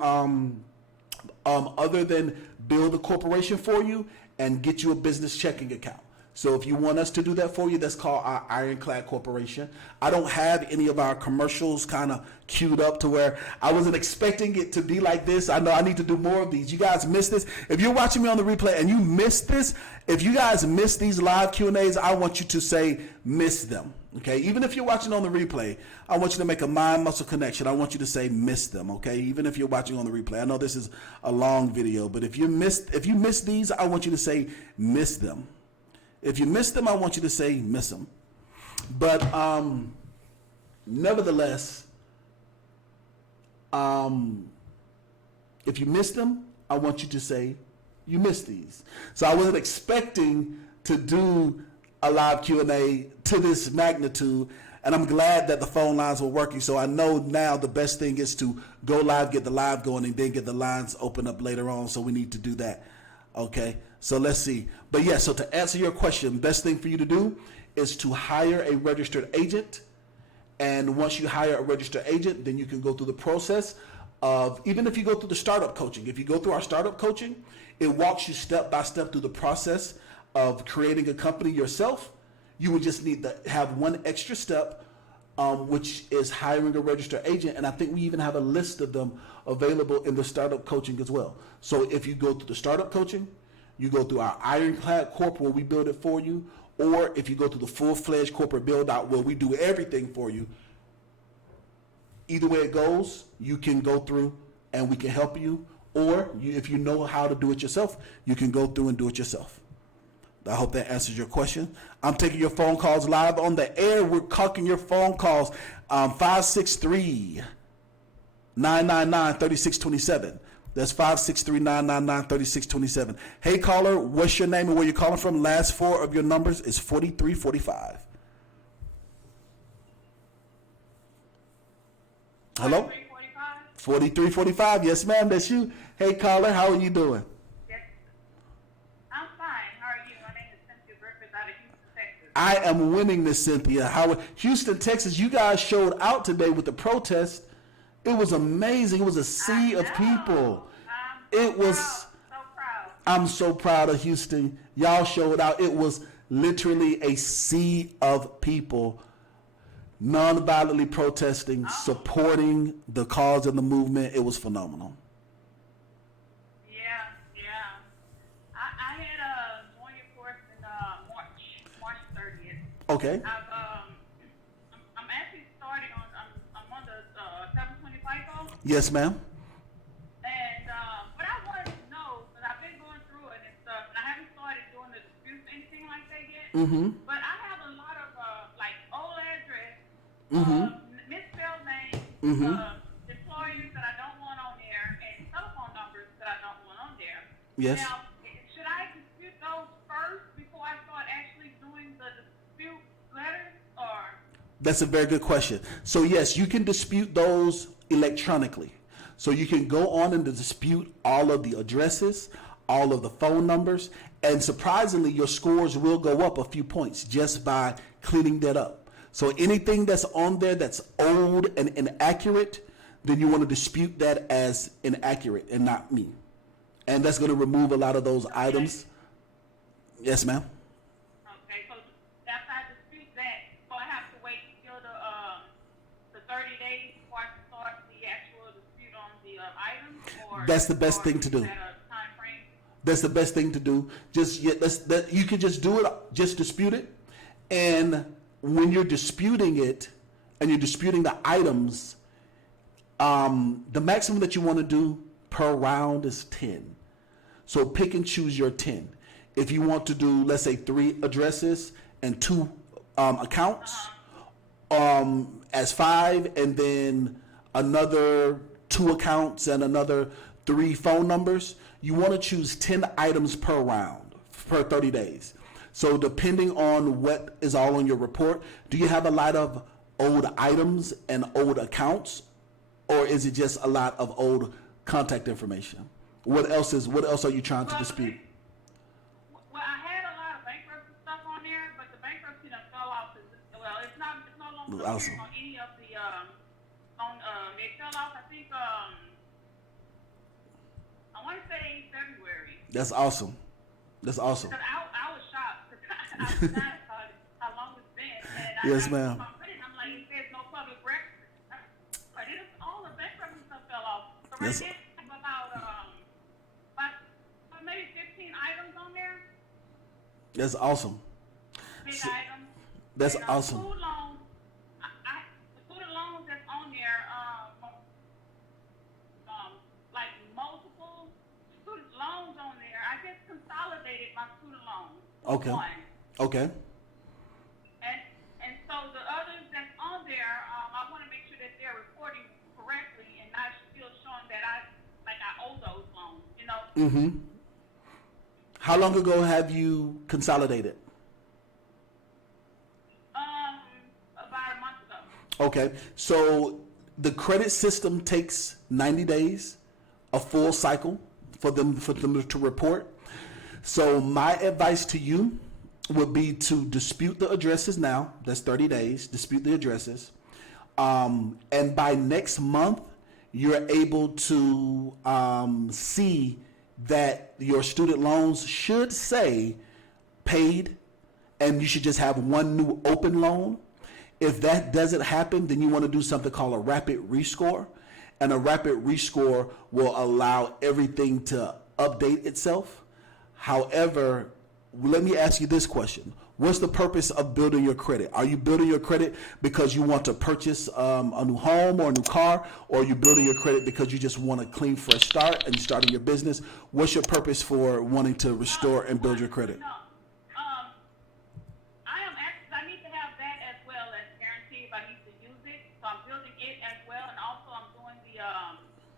other than build a corporation for you and get you a business checking account. So if you want us to do that for you, that's called our Ironclad Corporation. I don't have any of our commercials kind of queued up to where I wasn't expecting it to be like this. I know I need to do more of these. You guys missed this. If you're watching me on the replay and you missed this, if you guys missed these live Q&As, I want you to say miss them. Okay, even if you're watching on the replay, I want you to make a mind-muscle connection. I want you to say miss them. Okay, even if you're watching on the replay. I know this is a long video, but if you missed these, I want you to say miss them. If you missed them, I want you to say miss them. But nevertheless, if you missed them, I want you to say you missed these. So I wasn't expecting to do a live Q&A to this magnitude, and I'm glad that the phone lines were working. So I know now the best thing is to go live, get the live going, and then get the lines open up later on. So we need to do that. Okay, so let's see. But yeah, so to answer your question, best thing for you to do is to hire a registered agent. And once you hire a registered agent, then you can go through the process of, even if you go through the startup coaching, if you go through our startup coaching, it walks you step by step through the process of creating a company yourself. You would just need to have one extra step, which is hiring a registered agent. And I think we even have a list of them available in the startup coaching as well. So if you go through the startup coaching, you go through our Ironclad Corp where we build it for you, or if you go through the full-fledged corporate build-out where we do everything for you, either way it goes, you can go through and we can help you. Or if you know how to do it yourself, you can go through and do it yourself. I hope that answers your question. I'm taking your phone calls live on the air. We're calling your phone calls 563-999-3627. That's 563-999-3627. Hey, caller, what's your name and where you're calling from? Last four of your numbers is 4345. Hello? 4345. Yes, ma'am. That's you. Hey, caller. How are you doing? Yes. I'm fine. How are you? My name is Cynthia Griffith out of Houston, Texas. I am winning, Miss Cynthia. Houston, Texas, you guys showed out today with the protest. It was amazing. It was a sea of people. It was. So proud. I'm so proud of Houston. Y'all showed out. It was literally a sea of people non-violently protesting, supporting the cause and the movement. It was phenomenal. Yeah. I had joined your course in March 30th. Okay. I'm actually starting on. I'm on the 720 FICO. Yes, ma'am. And what I wanted to know, because I've been going through it and stuff, and I haven't started doing the disputes or anything like that yet. Mm-hmm. But I have a lot of like old address, misspelled names, employees that I don't want on there, and telephone numbers that I don't want on there. Yes. Now, should I dispute those first before I start actually doing the dispute letters, or? That's a very good question. So yes, you can dispute those electronically. So you can go on and dispute all of the addresses, all of the phone numbers, and surprisingly, your scores will go up a few points just by cleaning that up. So anything that's on there that's old and inaccurate, then you want to dispute that as inaccurate and not me. And that's going to remove a lot of those items. Yes, ma'am. Okay, so after I dispute that, so I have to wait until the 30 days before I can start the actual dispute on the items, or That's the best thing to do. Is that a time frame? That's the best thing to do. You can just do it, just dispute it. And when you're disputing it and you're disputing the items, the maximum that you want to do per round is 10. So pick and choose your 10. If you want to do, let's say, 3 addresses and 2 accounts, as 5, and then another 2 accounts and another 3 phone numbers, you want to choose 10 items per round per 30 days. So depending on what is all on your report, do you have a lot of old items and old accounts, or is it just a lot of old contact information? What else are you trying to dispute? Well, I had a lot of bankruptcy stuff on there, but the bankruptcy done fell off. Well, it's no longer Awesome. on any of the it fell off. I think I want to say February. That's awesome. That's awesome. Because I was shocked because I was not how long it's been. And Yes, I ma'am. I'm like, it says no public record. But it is all the bankruptcy stuff fell off. So right Yes. now, I have about maybe 15 items on there. That's awesome. Big So- items. That's And, awesome. Food loans, the student loans that's on there, like multiple student loans on there. I just consolidated my student loans. Okay. One. Okay. And so the others that's on there, I want to make sure that they're reporting correctly and not still showing that I owe those loans. You know. Mm-hmm. How long ago have you consolidated? About a month ago. Okay, so the credit system takes 90 days, a full cycle for them to report. So my advice to you would be to dispute the addresses now. That's 30 days. Dispute the addresses, and by next month, you're able to see that your student loans should say paid, and you should just have one new open loan. If that doesn't happen, then you want to do something called a rapid rescore. And a rapid rescore will allow everything to update itself. However, let me ask you this question. What's the purpose of building your credit? Are you building your credit because you want to purchase a new home or a new car? Or are you building your credit because you just want a clean, fresh start and starting your business? What's your purpose for wanting to restore and build your credit? No. I need to have that as well as guarantee if I need to use it. So I'm building it as well, and also I'm doing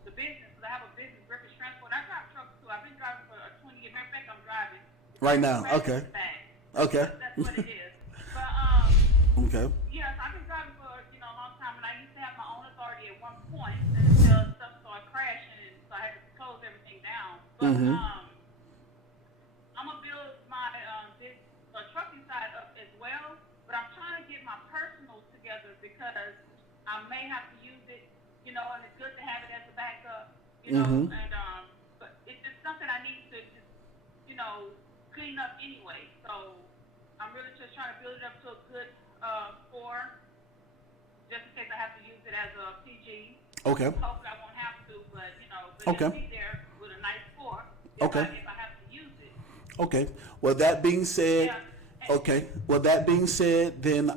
the business because I have a business, Griffith Transport. I drive trucks too. I've been driving for 20 years. Matter of fact, I'm driving Right now, okay. Okay. That's what it is. But Okay. yes, I've been driving for a long time, and I used to have my own authority at one point until stuff But Mm-hmm. I'm gonna build my this trucking side up as well. But I'm trying to get my personal together because I may have to use it, you know, and it's good to have it as a backup, you know. Mm-hmm. And but it's just something I need to just, you know, clean up anyway. So I'm really just trying to build it up to a good score, just in case I have to use it as a PG. Okay. Hopefully I won't have to, but you know, but Okay. it'll be there with a nice score Okay. if I have to use it. Okay. Well, that being said, Yeah. okay. Well, that being said, then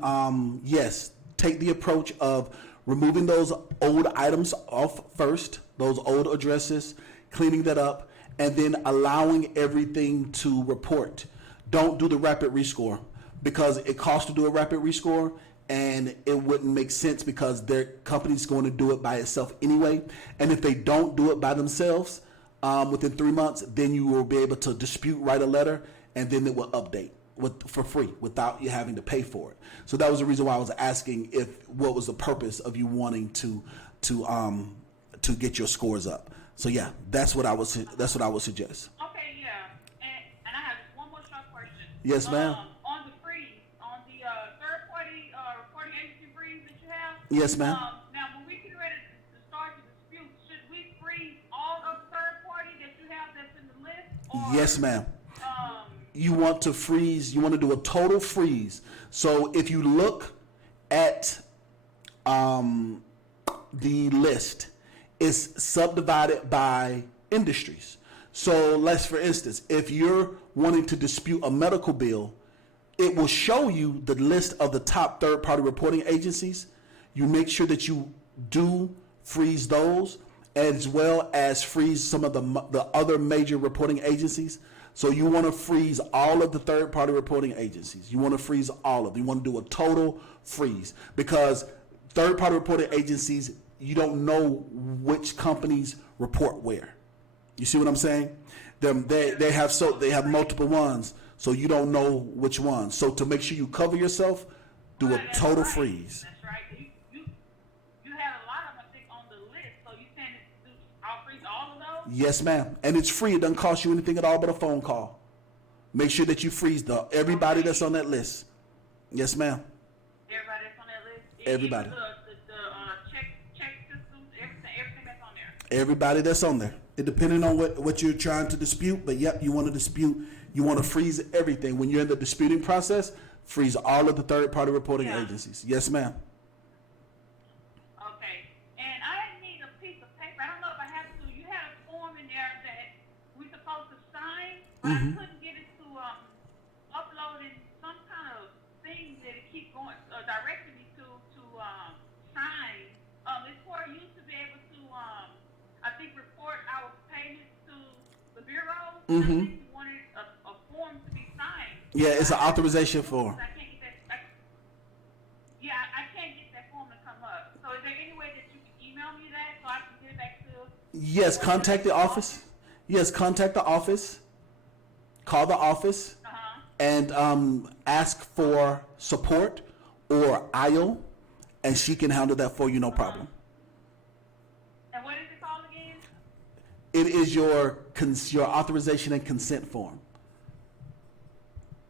yes, take the approach of removing those old items off first, those old addresses, cleaning that up, and then allowing everything to report. Don't do the rapid rescore because it costs to do a rapid rescore, and it wouldn't make sense because their company's going to do it by itself anyway. And if they don't do it by themselves within 3 months, then you will be able to dispute, write a letter, and then it will update for free without you having to pay for it. So that was the reason why I was asking what was the purpose of you wanting to get your scores up. So yeah, that's what I would suggest. Okay, yeah. And I have just one more short question. Yes, ma'am. On the freeze, on the third-party reporting agency freeze that you have. Yes, ma'am. Now, when we get ready to start the dispute, should we freeze all of the third party that you have that's in the list? Or, Yes, ma'am. You want to freeze. You want to do a total freeze. So if you look at the list, it's subdivided by industries. So let's, for instance, if you're wanting to dispute a medical bill, it will show you the list of the top third-party reporting agencies. You make sure that you do freeze those, as well as freeze some of the other major reporting agencies. So you want to freeze all of the third-party reporting agencies. You want to freeze all of them. You want to do a total freeze because third-party reporting agencies, you don't know which companies report where. You see what I'm saying? They have multiple ones, so you don't know which ones. So to make sure you cover yourself, do a That's total right. freeze. That's right. You had a lot of them, I think, on the list. So you saying I'll freeze all of those? Yes, ma'am. And it's free. It doesn't cost you anything at all but a phone call. Make sure that you freeze everybody that's on that list. Yes, ma'am. Everybody that's on that list? Everybody. Even the check systems, everything that's on there. Everybody that's on there. It depending on what you're trying to dispute, but yep, you want to dispute. You want to freeze everything. When you're in the disputing process, freeze all of the third-party reporting agencies. Yes, ma'am. Okay. And I need a piece of paper. I don't know if I have to. You had a form in there that we're supposed to sign, but I couldn't get it to upload in some kind of thing that it keeps going, directing me to sign. It's for you to be able to, I think, report our payments to the bureau. I think you wanted a form to be signed. Yeah, it's an authorization form. I can't get that. I can't get that form to come up. So is there any way that you can email me that so I can get it back to? Yes, contact the office. Yes, contact the office. Call the office and ask for support or IO, and she can handle that for you, no problem. And what is it called again? It is your authorization and consent form.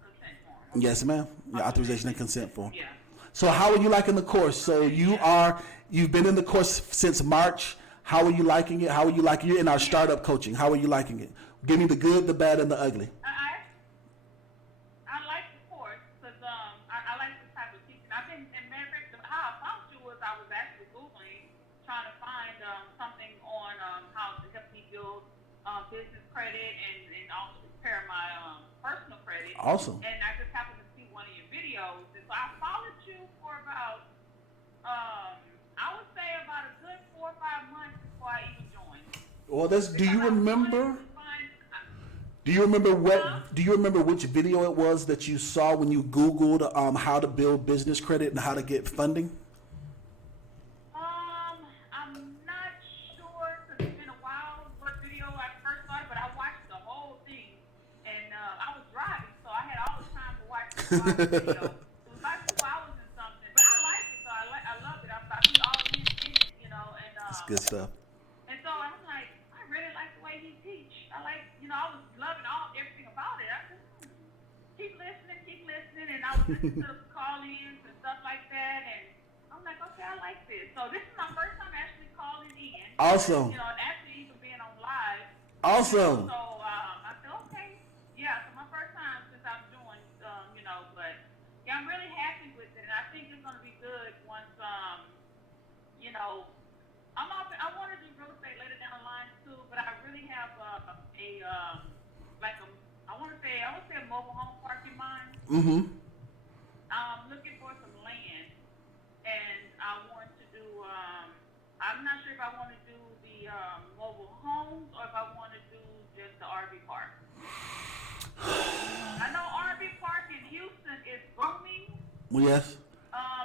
Consent form. Yes, ma'am. Your authorization and consent form. Yeah. So how are you liking the course? So you've been in the course since March. How are you liking it? How are you liking it? You're in our startup coaching. How are you liking it? Give me the good, the bad, and the ugly. I like the course because I like this type of teaching. I've been, and matter of fact, how I found you was I was actually Googling, trying to find something on how to help me build business credit and also prepare my personal credit. Awesome. And I just happened to see one of your videos, and so I followed you for about, I would say about a good 4 or 5 months before I even joined. Well, do you remember? Do you remember which video it was that you saw when you Googled how to build business credit and how to get funding? I'm not sure because it's been a while what video I first started, but I watched the whole thing, and I was driving, so I had all the time to watch the video. It was about 2 hours and something, but I liked it, so I loved it. I see all of it, you know, and That's good stuff. and so I'm like, I really like the way he teach. I like listen to the call-ins and stuff like that, and I'm like, okay, I like this. So this is my first time actually calling in. Awesome. You know, and actually even being on live. Awesome. So I said, okay, yeah. So my first time since I'm doing, you know, but yeah, I'm really happy with it, and I think it's gonna be good once, you know, I want to do real estate later down the line too, but I really have I want to say a mobile home park in mind. Mm-hmm. I'm looking for some land, and I want to do. I'm not sure if I want to do the mobile homes or if I want to do just the RV park. I know RV park in Houston is booming. Yes.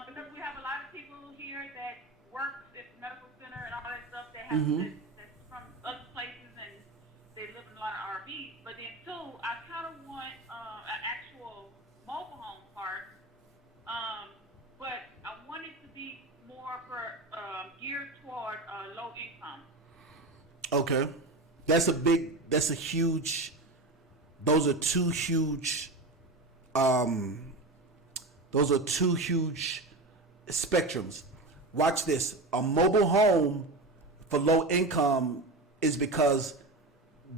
Because we have a lot of people here that work at the medical center and all that stuff that have that's from other places and they live in a lot of RVs. But then too, I kind of want an actual mobile home park, but I want it to be more for geared toward low income. Okay. That's a huge, those are two huge spectrums. Watch this. A mobile home for low income is because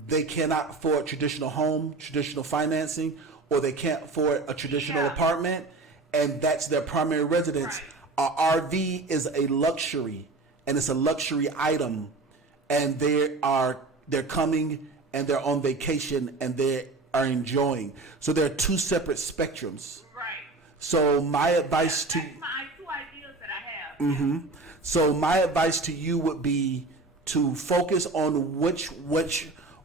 they cannot afford traditional home, traditional financing, or they can't afford a traditional apartment, and that's their primary residence. Right. A RV is a luxury, and it's a luxury item, and they're coming and they're on vacation and they are enjoying. So there are two separate spectrums. Right. So my advice to That's my two ideas that I have. Mm-hmm. So my advice to you would be to focus on which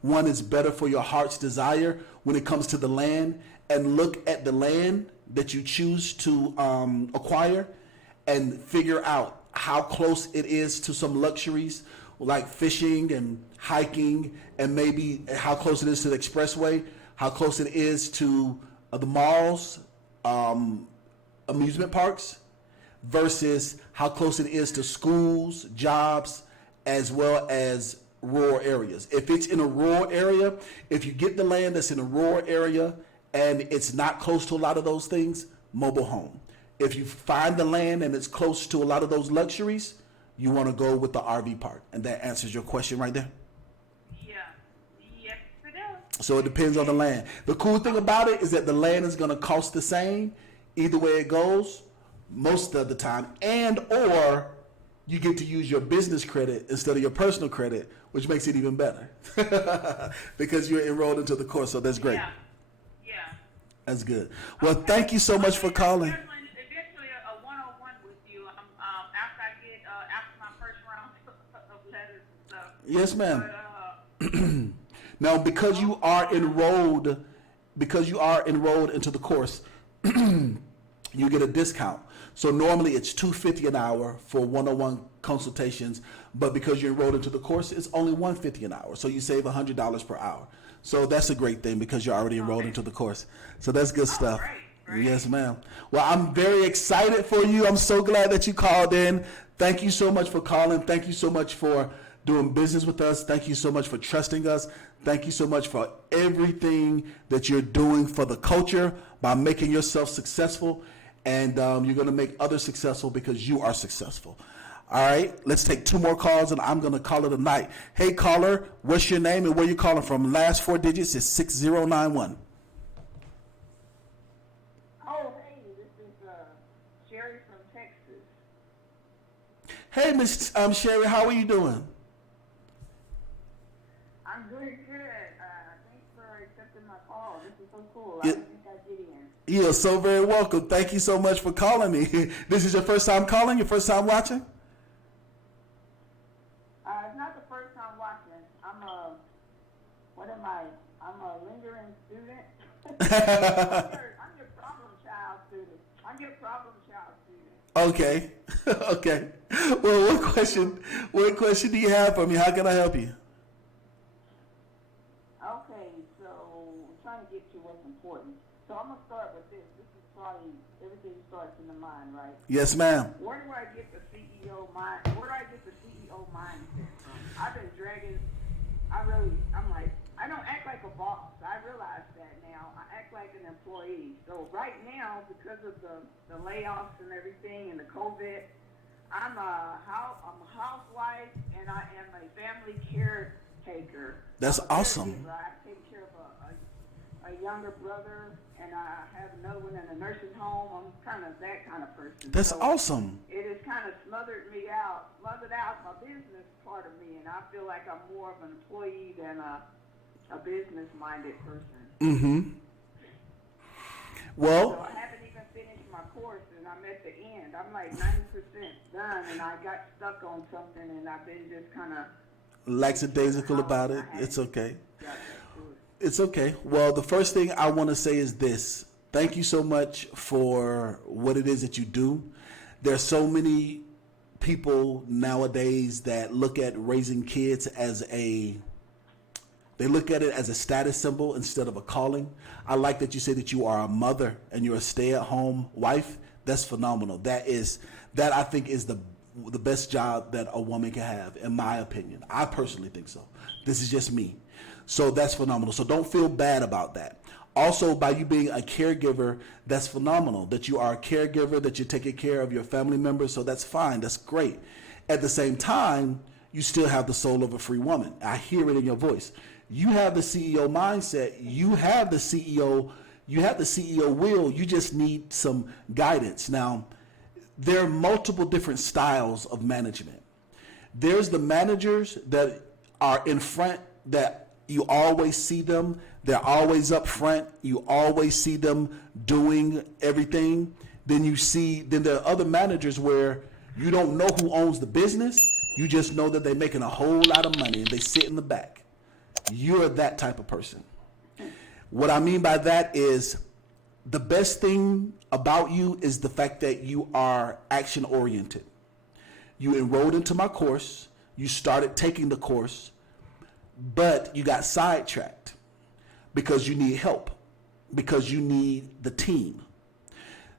one is better for your heart's desire when it comes to the land, and look at the land that you choose to acquire and figure out how close it is to some luxuries like fishing and hiking, and maybe how close it is to the expressway, how close it is to the malls, amusement parks, versus how close it is to schools, jobs, as well as rural areas. If it's in a rural area, if you get the land that's in a rural area and it's not close to a lot of those things, mobile home. If you find the land and it's close to a lot of those luxuries, you want to go with the RV park. And that answers your question right there. Yeah. Yes, it is. So it depends on the land. The cool thing about it is that the land is going to cost the same either way it goes most of the time, and or you get to use your business credit instead of your personal credit, which makes it even better because you're enrolled into the course. So that's great. Yeah. Yeah. That's good. Well, thank you so much for calling. Eventually, a one-on-one with you. After I get after my first round of letters and stuff. Yes, ma'am. But, Now, because you are enrolled into the course, you get a discount. So normally it's $250 an hour for one-on-one consultations, but because you're enrolled into the course, it's only $150 an hour. So you save $100 per hour. So that's a great thing because you're already enrolled into the course. So that's good stuff. great. Yes, ma'am. Well, I'm very excited for you. I'm so glad that you called in. Thank you so much for calling. Thank you so much for doing business with us. Thank you so much for trusting us. Thank you so much for everything that you're doing for the culture by making yourself successful. And you're going to make others successful because you are successful. All right, let's take two more calls and I'm going to call it a night. Hey, caller, what's your name and where you calling from? Last four digits is 6091. Oh, hey, this is Sherry from Texas. Hey, Miss Sherry, how are you doing? I'm doing good. Thanks for accepting my call. This is so cool. Yeah. I think I get in. You're so very welcome. Thank you so much for calling me. This is your first time calling? Your first time watching? It's not the first time watching. I'm a lingering student. I'm your problem child student. Okay. Okay. Well, what question do you have for me? How can I help you? Okay, so I'm trying to get to what's important. So I'm going to start with this. This is probably, everything starts in the mind, right? Yes, ma'am. Where do I get the CEO mind? Where do I get the CEO mindset from? I've been dragging. I don't act like a boss. I realize that now. I act like an employee. So So right now, because of the layoffs and everything and the COVID, I'm a housewife and I am a family caretaker. That's I'm a awesome. caregiver. I take care of a younger brother, and I have another one in a nursing home. I'm kind of that kind of person. That's so awesome. It has kind of smothered out my business part of me, and I feel like I'm more of an employee than a business-minded person. Mm-hmm. Well, So I haven't even finished my course, and I'm at the end. I'm like 90% done, and I got stuck on something, and I've been just kind of lackadaisical about it. It's okay. got to it. It's okay. Well, the first thing I want to say is this. Thank you so much for what it is that you do. There's so many people nowadays that look at raising kids they look at it as a status symbol instead of a calling. I like that you say that you are a mother and you're a stay-at-home wife. That's phenomenal. That I think is the best job that a woman can have, in my opinion. I personally think so. This is just me. So that's phenomenal. So don't feel bad about that. Also, by you being a caregiver, that's phenomenal. That you are a caregiver, that you're taking care of your family members. So that's fine. That's great. At the same time, you still have the soul of a free woman. I hear it in your voice. You have the CEO mindset. You have the CEO will. You just need some guidance. Now, there are multiple different styles of management. There's the managers that are in front, that you always see them. They're always up front. You always see them doing everything. Then there are other managers where you don't know who owns the business. You just know that they're making a whole lot of money and they sit in the back. You're that type of person. What I mean by that is the best thing about you is the fact that you are action oriented. You enrolled into my course. You started taking the course, but you got sidetracked because you need help, because you need the team.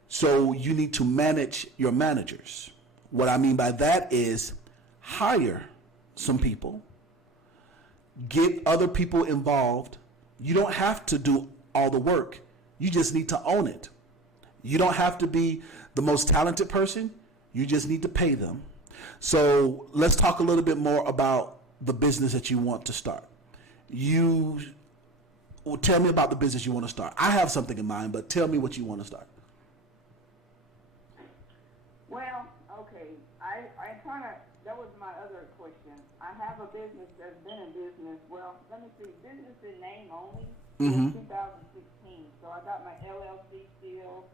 So you need to manage your managers. What I mean by that is hire some people, get other people involved. You don't have to do all the work. You just need to own it. You don't have to be the most talented person. You just need to pay them. So let's talk a little bit more about the business that you want to start. Tell me about the business you want to start. I have something in mind, but tell me what you want to start. Well, okay, that was my other question. I have a business that's been in business, well, let me see, business in name only since 2016. So I got my LLC still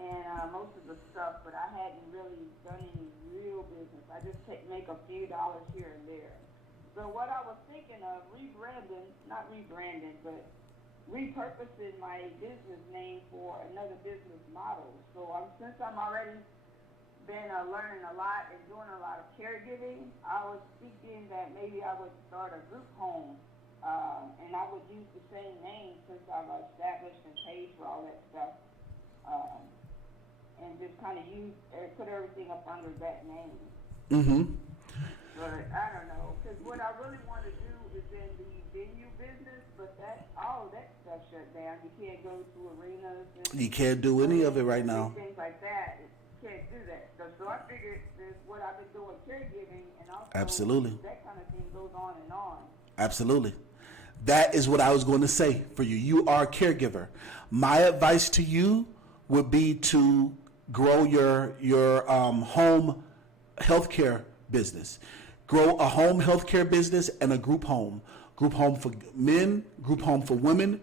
and most of the stuff, but I hadn't really done any real business. I just make a few dollars here and there. So what I was thinking of not rebranding, but repurposing my business name for another business model. So since I'm already been learning a lot and doing a lot of caregiving, I was thinking that maybe I would start a group home, and I would use the same name since I've established and paid for all that stuff, and just kind of put everything up under that name. Mm-hmm. But I don't know, because what I really want to do is in the venue business, but all of that stuff shut down. You can't go to arenas. You can't do any of it right now. Things like that. Can't do that. So I figured that's what I've been doing, caregiving, and also Absolutely. that kind of thing goes on and on. Absolutely. That is what I was going to say for you. You are a caregiver. My advice to you would be to grow your home healthcare business. Grow a home healthcare business and a group home. Group home for men, group home for women,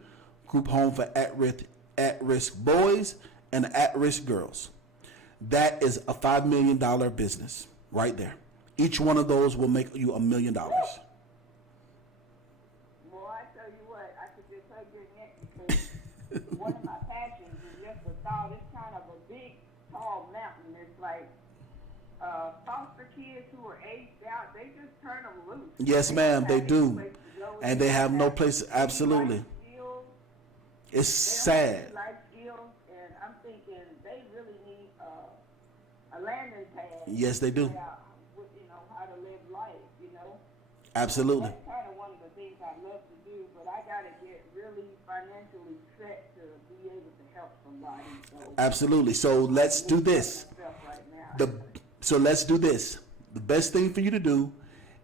group home for at-risk boys and at-risk girls. That is a $5 million business right there. Each one of those will make you $1 million. Well, I tell you what, I could just hug your neck because one of my passions is just the thought. It's kind of a big, tall mountain. It's like foster kids who are aged out, they just turn them loose. Yes, ma'am, they do. And they have no place, absolutely. It's sad. Life skills, and I'm thinking they really need a landing pad. Yes, they do. How to live life, Absolutely. That's kind of one of the things I love to do, but I got to get really financially set to be able to help somebody. So Absolutely. So let's do this. myself right now. So let's do this. The best thing for you to do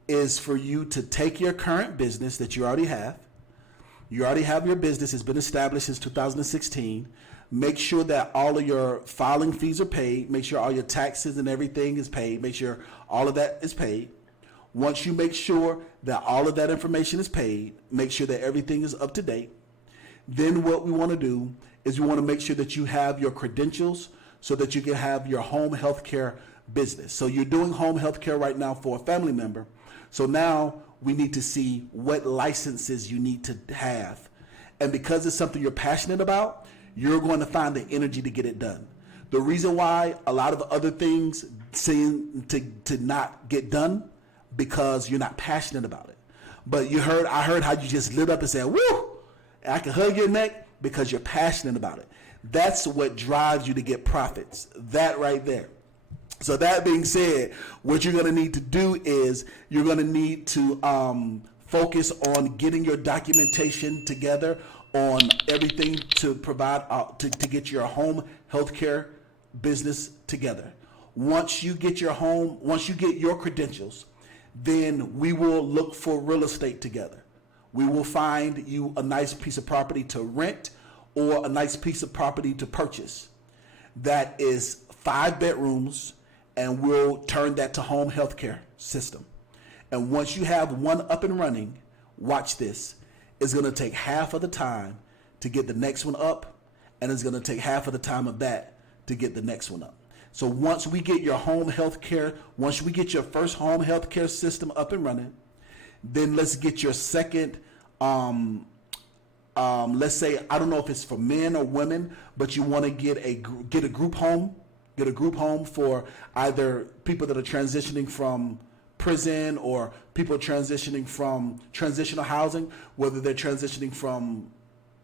is for you to take your current business that you already have. You already have your business. It's been established since 2016. Make sure that all of your filing fees are paid. Make sure all your taxes and everything is paid. Make sure all of that is paid. Once you make sure that all of that information is paid, make sure that everything is up to date. Then what we want to do is we want to make sure that you have your credentials so that you can have your home health care business. So you're doing home health care right now for a family member. So now we need to see what licenses you need to have. And because it's something you're passionate about, you're going to find the energy to get it done. The reason why a lot of other things seem to not get done because you're not passionate about it. But I heard how you just lit up and said, woo, I can hug your neck because you're passionate about it. That's what drives you to get profits. That right there. So that being said, what you're going to need to do is you're going to need to focus on getting your documentation together on everything to provide to get your home healthcare business together. Once you get your credentials, then we will look for real estate together. We will find you a nice piece of property to rent or a nice piece of property to purchase that is 5 bedrooms, and we'll turn that to home healthcare system. And once you have one up and running, watch this. It's going to take half of the time to get the next one up, and it's going to take half of the time of that to get the next one up. So once we get your once we get your first home health care system up and running, then let's get your second, let's say, I don't know if it's for men or women, but you want to get a group home for either people that are transitioning from prison or people transitioning from transitional housing, whether they're transitioning from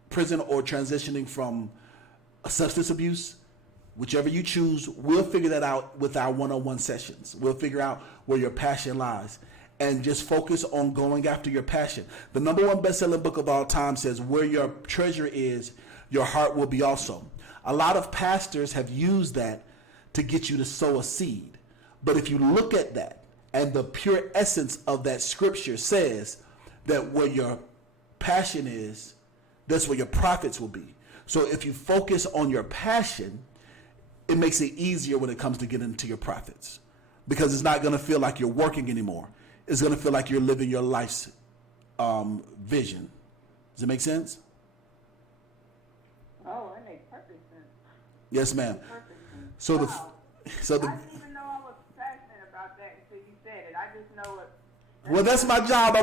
prison or transitioning from substance abuse. Whichever you choose, we'll figure that out with our one-on-one sessions. We'll figure out where your passion lies and just focus on going after your passion. The #1 best-selling book of all time says, where your treasure is, your heart will be also. A lot of pastors have used that to get you to sow a seed. But if you look at that, and the pure essence of that scripture says that where your passion is, that's where your profits will be. So if you focus on your passion, it makes it easier when it comes to getting into your profits, because it's not going to feel like you're working anymore. It's going to feel like you're living your life's vision. Does it make sense? Oh, it makes perfect sense. Yes, ma'am. Perfect sense. So Wow. I the didn't even know I was passionate about that until you said it. I just know it. well, that's my job.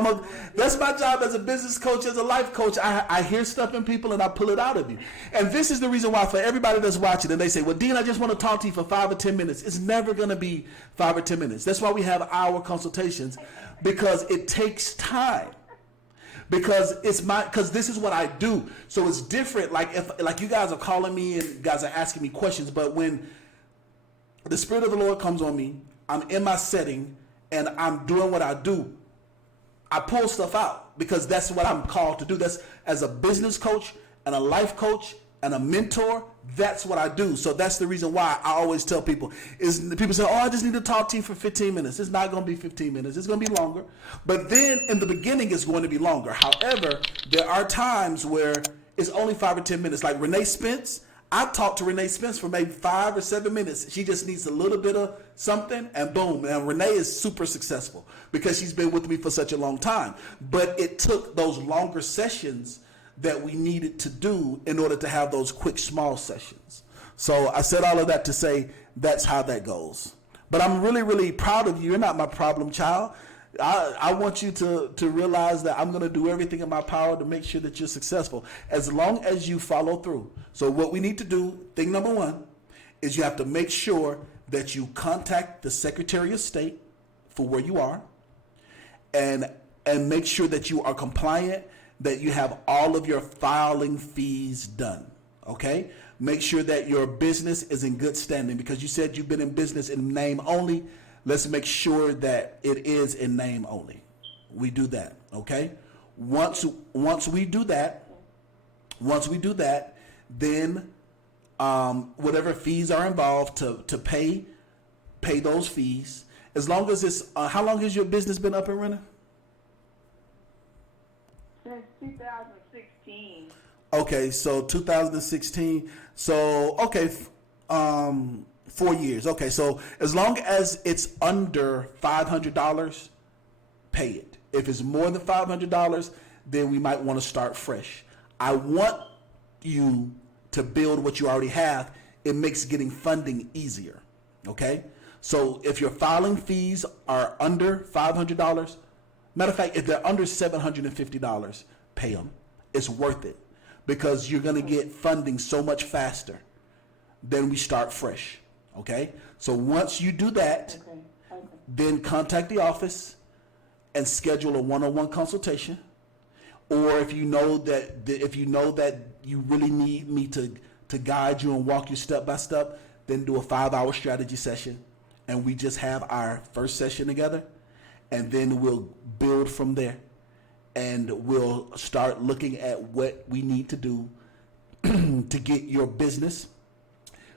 That's my job as a business coach, as a life coach. I hear stuff in people and I pull it out of you. And this is the reason why, for everybody that's watching and they say, well, Dean, I just want to talk to you for 5 or 10 minutes. It's never going to be 5 or 10 minutes. That's why we have hour consultations, because it takes time. Because this is what I do. So it's different. Like you guys are calling me and you guys are asking me questions, but when the Spirit of the Lord comes on me, I'm in my setting and I'm doing what I do, I pull stuff out because that's what I'm called to do. That's, as a business coach and a life coach and a mentor, that's what I do. So that's the reason why I always tell people, people say, oh, I just need to talk to you for 15 minutes. It's not going to be 15 minutes. It's going to be longer. But then in the beginning, it's going to be longer. However, there are times where it's only 5 or 10 minutes. Like Renee Spence, I've talked to Renee Spence for maybe 5 or 7 minutes. She just needs a little bit of something and boom. And Renee is super successful because she's been with me for such a long time. But it took those longer sessions that we needed to do in order to have those quick, small sessions. So I said all of that to say that's how that goes. But I'm really, really proud of you. You're not my problem child. I want you to realize that I'm going to do everything in my power to make sure that you're successful, as long as you follow through. So what we need to do, thing number 1, is you have to make sure that you contact the Secretary of State for where you are, and make sure that you are compliant, that you have all of your filing fees done, okay? Make sure that your business is in good standing, because you said you've been in business in name only. Let's make sure that it is in name only. We do that, okay? Once we do that, then whatever fees are involved to pay those fees. As long as it's how long has your business been up and running? Since 2016. Okay, so 2016. So okay, 4 years. Okay, so as long as it's under $500, pay it. If it's more than $500, then we might want to start fresh. I want you to build what you already have. It makes getting funding easier. Okay, so if your filing fees are under $500, matter of fact, if they're under $750, pay them. It's worth it because you're going to get funding so much faster. Then we start fresh. Okay, so once you do that, then contact the office and schedule a one-on-one consultation. Or if you know that you really need me to guide you and walk you step by step, then do a 5-hour strategy session, and we just have our first session together, and then we'll build from there, and we'll start looking at what we need to do to get your business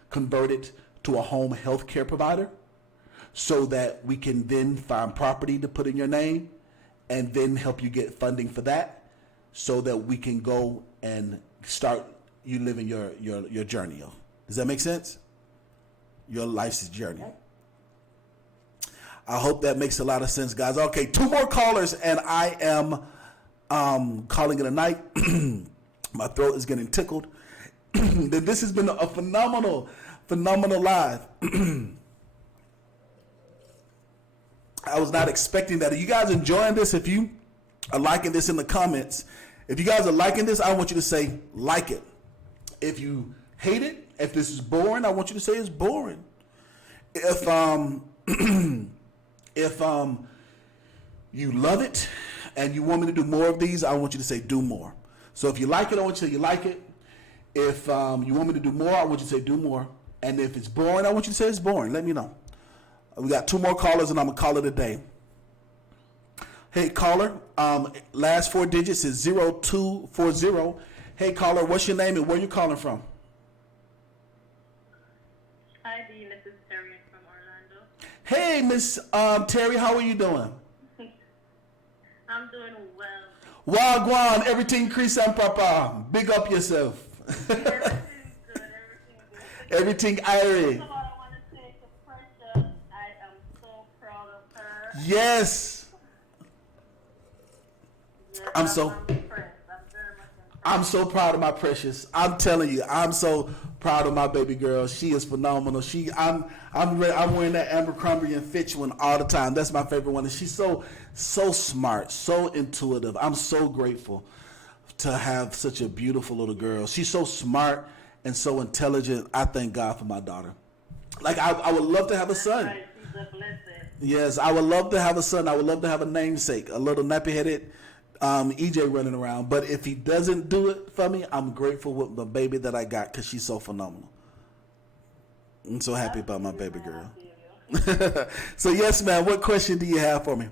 converted to a home health care provider, so that we can then find property to put in your name, and then help you get funding for that, so that we can go and start you living your journey. Does that make sense? Your life's journey. I hope that makes a lot of sense, guys. Okay, 2 more callers, and I am calling it a night. My throat is getting tickled. This has been a phenomenal live. I was not expecting that. Are you guys enjoying this? If you are liking this in the comments, if you guys are liking this, I want you to say like it. If you hate it, if this is boring, I want you to say it's boring. If if you love it and you want me to do more of these, I want you to say do more. So if you like it, I want you to say you like it. If you want me to do more, I want you to say do more. And if it's boring, I want you to say it's boring. Let me know. We got 2 more callers, and I'm gonna call it a day. Hey caller, last 4 digits is 0240. Hey caller, what's your name and where you calling from? Hi, Dean. This is Terry from Orlando. Hey Miss Terry, how are you doing? I'm doing well. Wagwan, everything Chris and Papa. Big up yourself. Everything's good. Everything's good. Everything Irie. First of all, I want to say to Precious, I am so proud of her. Yes. Yes, I'm so- impressed. I'm very much impressed. I'm so proud of my Precious. I'm telling you, I'm so proud of my baby girl. She is phenomenal. I'm wearing that Abercrombie and Fitch one all the time. That's my favorite one. And she's so smart, so intuitive. I'm so grateful to have such a beautiful little girl. She's so smart and so intelligent. I thank God for my daughter. Like I would love to have a son. Right, she's a blessing. Yes, I would love to have a son. I would love to have a namesake, a little nappy-headed EJ running around. But if he doesn't do it for me, I'm grateful with the baby that I got because she's so phenomenal. I'm so happy about my baby girl. So yes, ma'am, what question do you have for me?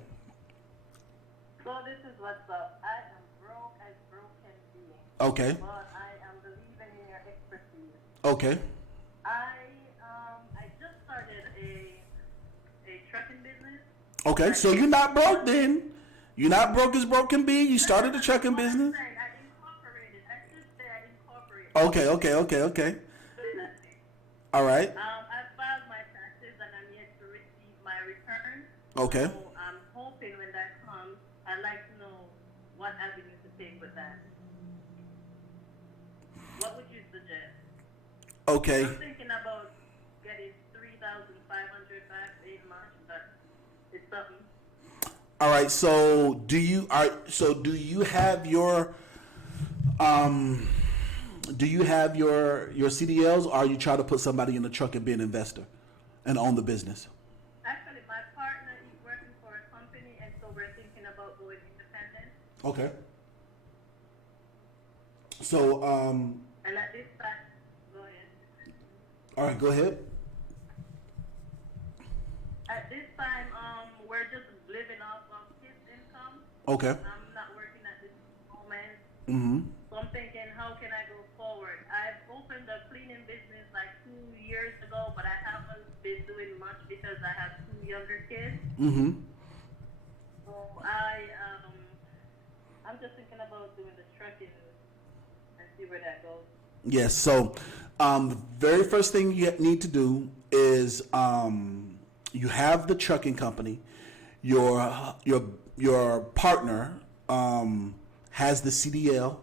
So this is what's up. I am broke as broke can be. Okay. But I am believing in your expertise. Okay. I just started a trucking business. Okay, so you're not broke then. You're not broke as broke can be. You started a trucking business. I incorporated. I should say I incorporated. Okay. All right. I've filed my taxes and I'm yet to receive my return. Okay. So I'm hoping when that comes, I'd like to know what avenue to take with that. What would you suggest? Okay. I'm thinking about getting $3,500 back in March, but it's something. All right. So do you have your CDLs, or are you trying to put somebody in the truck and be an investor and own the business? Actually, my partner is working for a company, and so we're thinking about going independent. Okay. So And at this time, go ahead. all right, go ahead. At this time, we're just living off of his income. Okay. I'm not working at this moment. Mm-hmm. So So I'm thinking, how can I go forward? I've opened a cleaning business like 2 years ago, but I haven't been doing much because I have 2 younger kids. Mm-hmm. So I'm just thinking about doing the trucking and see where that goes. Yes. So, the very first thing you need to do is you have the trucking company. Your partner has the CDL,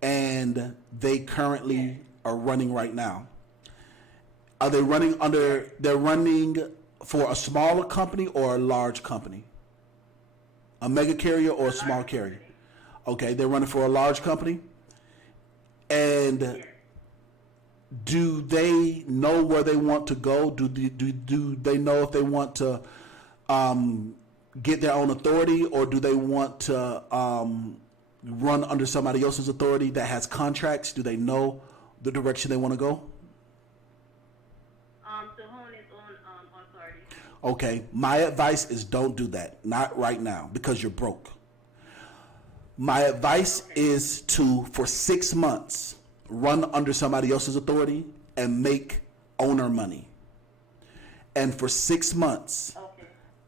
and they currently are running right now. Are they running under? They're running for a smaller company or a large company? A mega carrier or a small carrier? Okay, they're running for a large company. And do they know where they want to go? Do they know if they want to get their own authority, or do they want to run under somebody else's authority that has contracts? Do they know the direction they want to go? To own its own authority. Okay, my advice is don't do that. Not right now, because you're broke. My advice is to, for 6 months, run under somebody else's authority and make owner money. And for 6 months,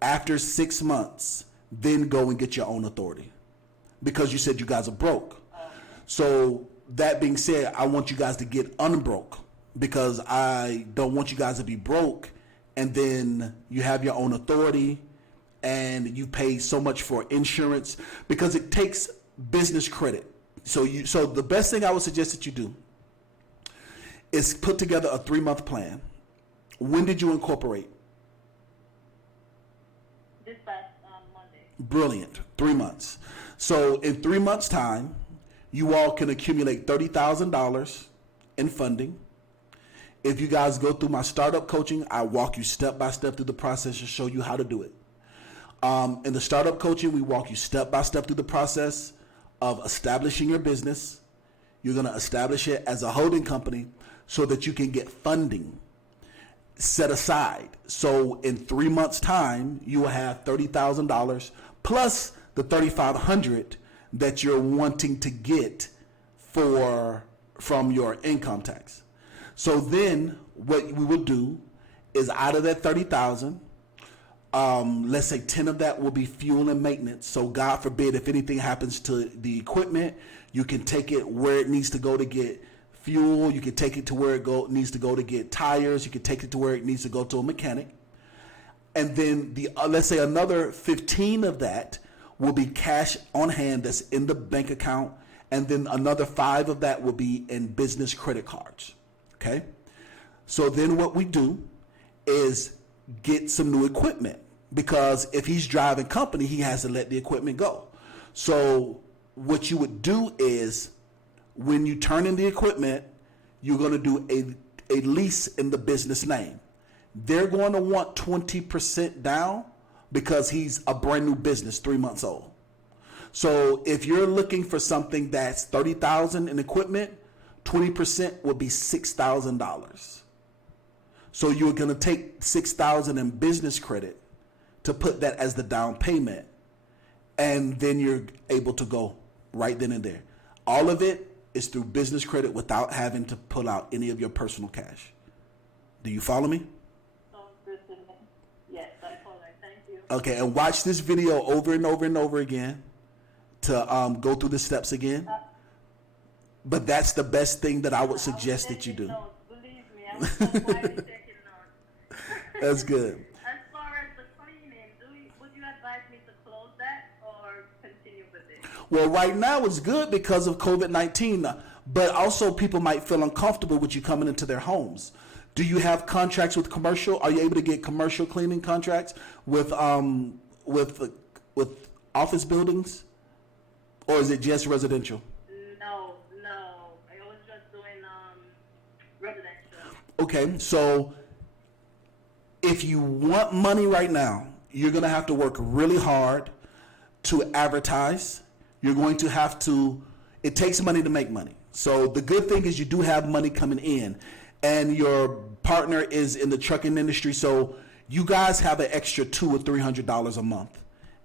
after 6 months, then go and get your own authority. Because you said you guys are broke. So that being said, I want you guys to get unbroke, because I don't want you guys to be broke and then you have your own authority and you pay so much for insurance, because it takes business credit. So the best thing I would suggest that you do is put together a 3-month plan. When did you incorporate? This past Monday. Brilliant. 3 months. So in 3 months' time, you all can accumulate $30,000 in funding. If you guys go through my startup coaching, I walk you step by step through the process to show you how to do it. In the startup coaching, we walk you step by step through the process of establishing your business. You're going to establish it as a holding company so that you can get funding set aside. So in 3 months' time, you will have $30,000 plus the $3,500 that you're wanting to get from your income tax. So then what we will do is, out of that $30,000, let's say 10 of that will be fuel and maintenance. So God forbid, if anything happens to the equipment, you can take it where it needs to go to get fuel. You can take it to where it needs to go to get tires. You can take it to where it needs to go to a mechanic. And then let's say another 15 of that will be cash on hand that's in the bank account. And then another 5 of that will be in business credit cards. Okay. So then what we do is get some new equipment, because if he's driving company, he has to let the equipment go. So what you would do is, when you turn in the equipment, you're going to do a lease in the business name. They're going to want 20% down because he's a brand new business, 3 months old. So if you're looking for something that's $30,000 in equipment, 20% would be $6,000. So you're going to take $6,000 in business credit to put that as the down payment, and then you're able to go right then and there. All of it is through business credit without having to pull out any of your personal cash. Do you follow me? Yes, I'm following. Thank you. Okay, and watch this video over and over and over again to go through the steps again. But that's the best thing that I would suggest that you do. Notes. Believe me, I'm quietly taking notes. That's good. As far as the cleaning, would you advise me to close that or continue with it? Well, right now it's good because of COVID-19, but also people might feel uncomfortable with you coming into their homes. Do you have contracts with commercial? Are you able to get commercial cleaning contracts with office buildings, or is it just residential? No. I was just doing residential. Okay, so if you want money right now, you're going to have to work really hard to advertise. You're going to have to, it takes money to make money. So the good thing is you do have money coming in, and your partner is in the trucking industry. So you guys have an extra $200 or $300 a month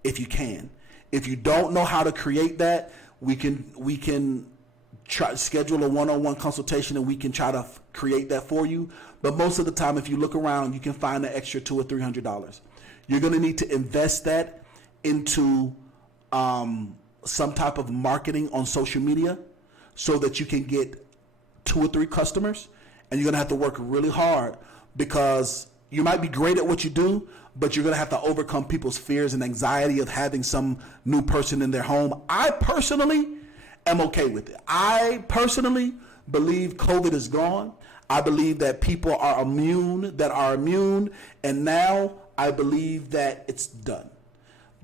if you can. If you don't know how to create that, we can try schedule a one-on-one consultation and we can try to create that for you. But most of the time, if you look around, you can find an extra $200 or $300. You're going to need to invest that into some type of marketing on social media so that you can get 2 or 3 customers, and you're going to have to work really hard because you might be great at what you do, but you're going to have to overcome people's fears and anxiety of having some new person in their home. I personally am okay with it. I personally believe COVID is gone. I believe that people are immune, and now I believe that it's done.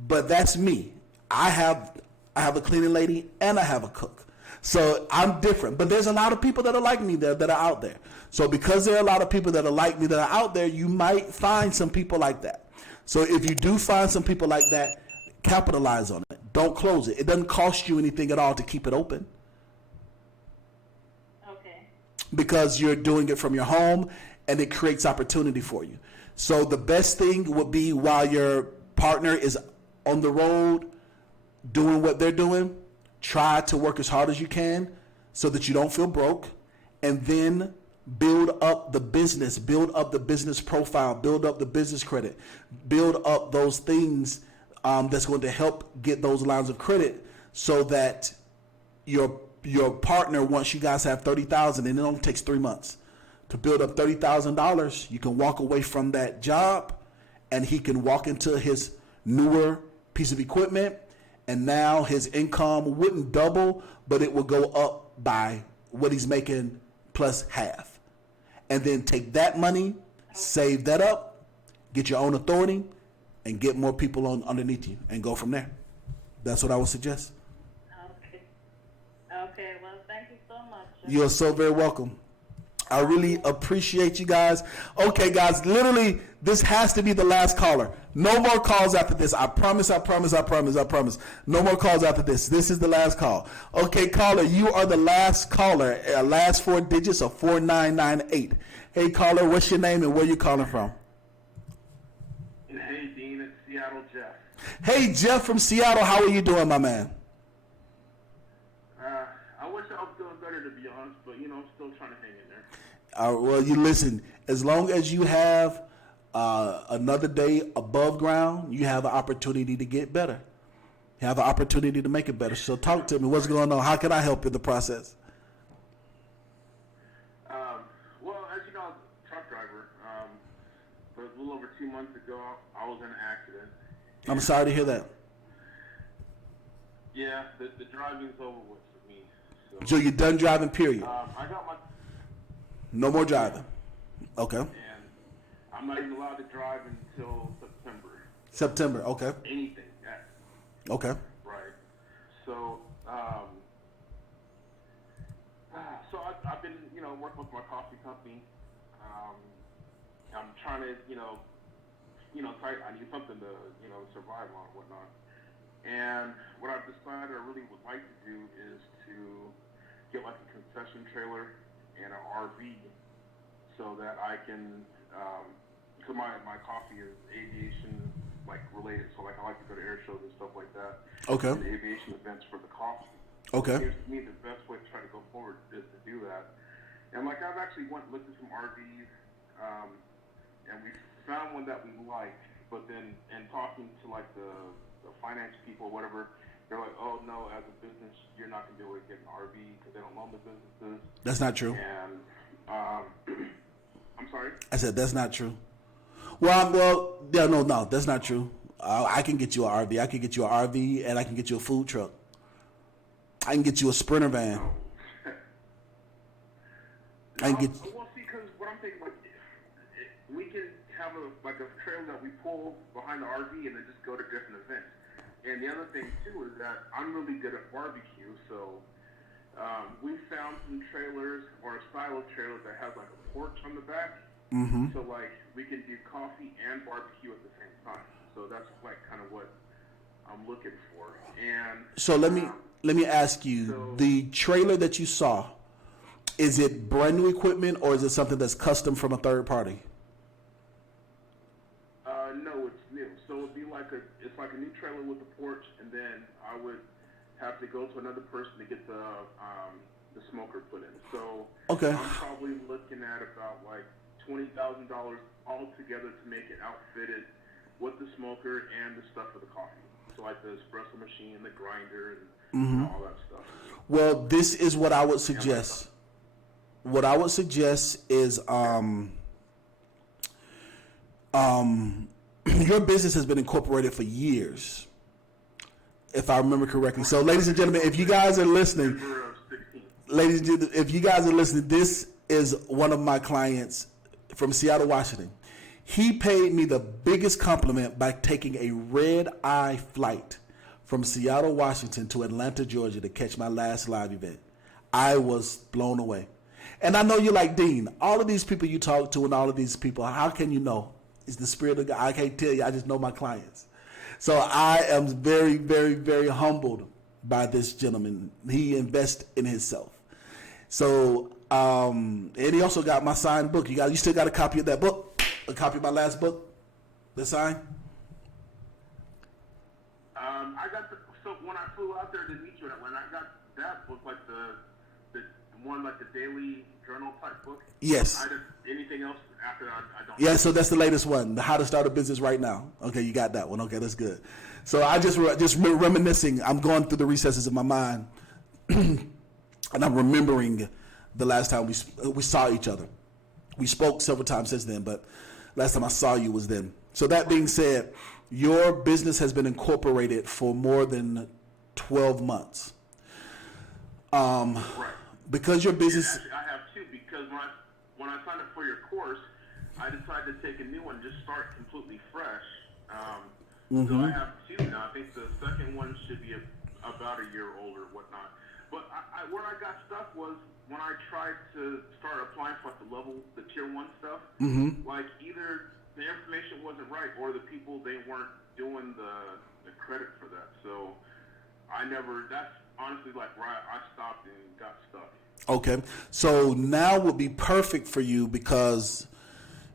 But that's me. I have a cleaning lady and I have a cook. So I'm different. But there's a lot of people that are like me that are out there. So because there are a lot of people that are like me that are out there, you might find some people like that. So if you do find some people like that, capitalize on it. Don't close it. It doesn't cost you anything at all to keep it open. Okay. Because you're doing it from your home and it creates opportunity for you. So the best thing would be while your partner is on the road doing what they're doing, try to work as hard as you can so that you don't feel broke, and then build up the business profile, build up the business credit, build up those things that's going to help get those lines of credit so that your partner, once you guys have $30,000, and it only takes 3 months to build up $30,000, you can walk away from that job and he can walk into his newer piece of equipment, and now his income wouldn't double, but it will go up by what he's making plus half. And then take that money, save that up, get your own authority, and get more people on underneath you and go from there. That's what I would suggest. Okay. Okay, well, thank you so much. You're so very welcome. I really appreciate you guys. Okay, guys, literally, this has to be the last caller. No more calls after this. I promise. No more calls after this. This is the last call. Okay, caller, you are the last caller. Last 4 digits of 4998. Hey, caller, what's your name and where you calling from? Hey, Dean, it's Seattle Jeff. Hey, Jeff from Seattle. How are you doing, my man? I wish I was doing better, to be honest, but, I'm still trying to hang in there. Well, you listen, as long as you have another day above ground, you have an opportunity to get better. You have an opportunity to make it better. So talk to me. What's going on? How can I help in the process? Well, as you know, I was a truck driver. But a little over 2 months ago, I was in an accident. I'm sorry to hear that. Yeah, the driving's over with for me. So you're done driving, period? I got my... No more driving. Okay. And I'm not even allowed to drive until September, okay. Anything, yeah. Okay. Right. So, I've been, working with my coffee company. I'm trying to, I need something to, survive on and whatnot. And what I've decided I really would like to do is to get like a concession trailer and an RV so that I can, because my coffee is aviation like related, so like I like to go to air shows and stuff like that. Okay. And aviation events for the coffee. Okay. It seems to me the best way to try to go forward is to do that. And like I've actually looked at some RVs, and we found one that we like, but then in talking to like the finance people or whatever, they're like, oh no, as a business, you're not going to be able to get an RV because they don't loan the businesses. That's not true. And, I'm sorry? I said, that's not true. No, that's not true. I can get you an RV. I can get you an RV, and I can get you a food truck. I can get you a Sprinter van. Well, see, because what I'm thinking, like, we can have a trailer that we pull behind the RV and then just go to different events. And the other thing, too, is that I'm really good at barbecue, so we found some trailers or a style of trailer that has, like, a porch on the back. Mm-hmm. So, like, we can do coffee and barbecue at the same time. So that's, like, kind of what I'm looking for. And so let me ask you, the trailer that you saw, is it brand new equipment or is it something that's custom from a third party? No, it's new. So it'd be it's like a new trailer with a porch, and then I would have to go to another person to get the smoker put in. So Okay. I'm probably looking at about like $20,000 altogether to make it outfitted with the smoker and the stuff for the coffee. So like the espresso machine, the grinder, and you know, all that stuff. Well, this is what I would suggest. What I would suggest is your business has been incorporated for years, if I remember correctly. So, ladies and gentlemen, if you guys are listening, if you guys are listening, this is one of my clients from Seattle, Washington. He paid me the biggest compliment by taking a red-eye flight from Seattle, Washington to Atlanta, Georgia to catch my last live event. I was blown away. And I know you're like, Dean, all of these people you talk to and all of these people, how can you know? It's the spirit of God. I can't tell you. I just know my clients. So I am very, very, very humbled by this gentleman. He invests in himself. So, and he also got my signed book. You still got a copy of that book? A copy of my last book? The sign? I got so when I flew out there to meet you, when I got that book, like the one, like the daily journal type book. Yes. Anything else after that, I don't. Yeah, so that's the latest one, the How to Start a Business Right Now. Okay, you got that one. Okay, that's good. So I just reminiscing. I'm going through the recesses of my mind, and I'm remembering the last time we saw each other. We spoke several times since then, but last time I saw you was then. So that being said, your business has been incorporated for more than 12 months. Right. Because your business... Yeah, I have two, because when I signed up for your course, I decided to take a new one, just start completely fresh. So I have two now. I think the second one should be about a year old or whatnot. But where I got stuck was when I tried to start applying for the tier 1 stuff, like either the information wasn't right or the people, they weren't doing the credit for that. So that's honestly like where I stopped and got stuck. Okay, so now would be perfect for you because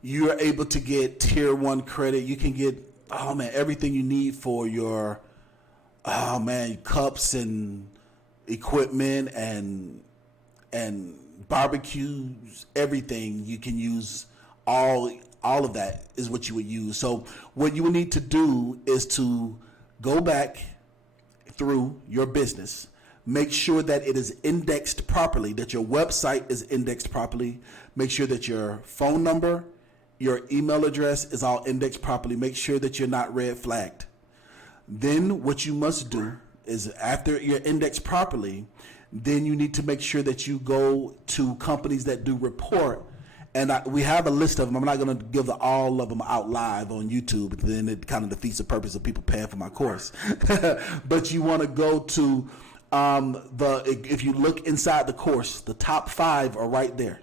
you're able to get tier 1 credit. You can get, everything you need for your, cups and equipment and barbecues, everything you can use. All of that is what you would use. So what you would need to do is to go back through your business. Make sure that it is indexed properly, that your website is indexed properly. Make sure that your phone number, your email address is all indexed properly. Make sure that you're not red flagged. Then what you must do is after you're indexed properly, then you need to make sure that you go to companies that do report. And we have a list of them. I'm not going to give all of them out live on YouTube. Then it kind of defeats the purpose of people paying for my course. But you want to go to if you look inside the course, the top 5 are right there.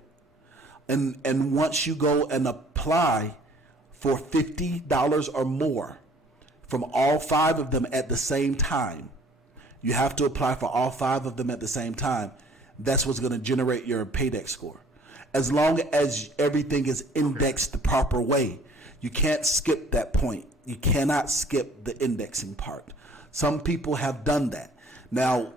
And once you go and apply for $50 or more from all 5 of them at the same time, you have to apply for all 5 of them at the same time. That's what's going to generate your paydex score. As long as everything is indexed the proper way, you can't skip that point. You cannot skip the indexing part. Some people have done that. Now,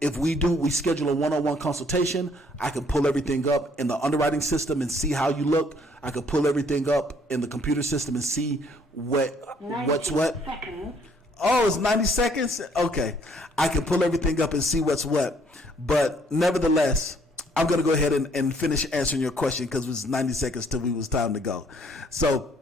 if we schedule a one-on-one consultation, I can pull everything up in the underwriting system and see how you look. I can pull everything up in the computer system and see what's what. Seconds. Oh, it's 90 seconds? Okay. I can pull everything up and see what's what. But nevertheless, I'm going to go ahead and finish answering your question because it was 90 seconds till it was time to go. So,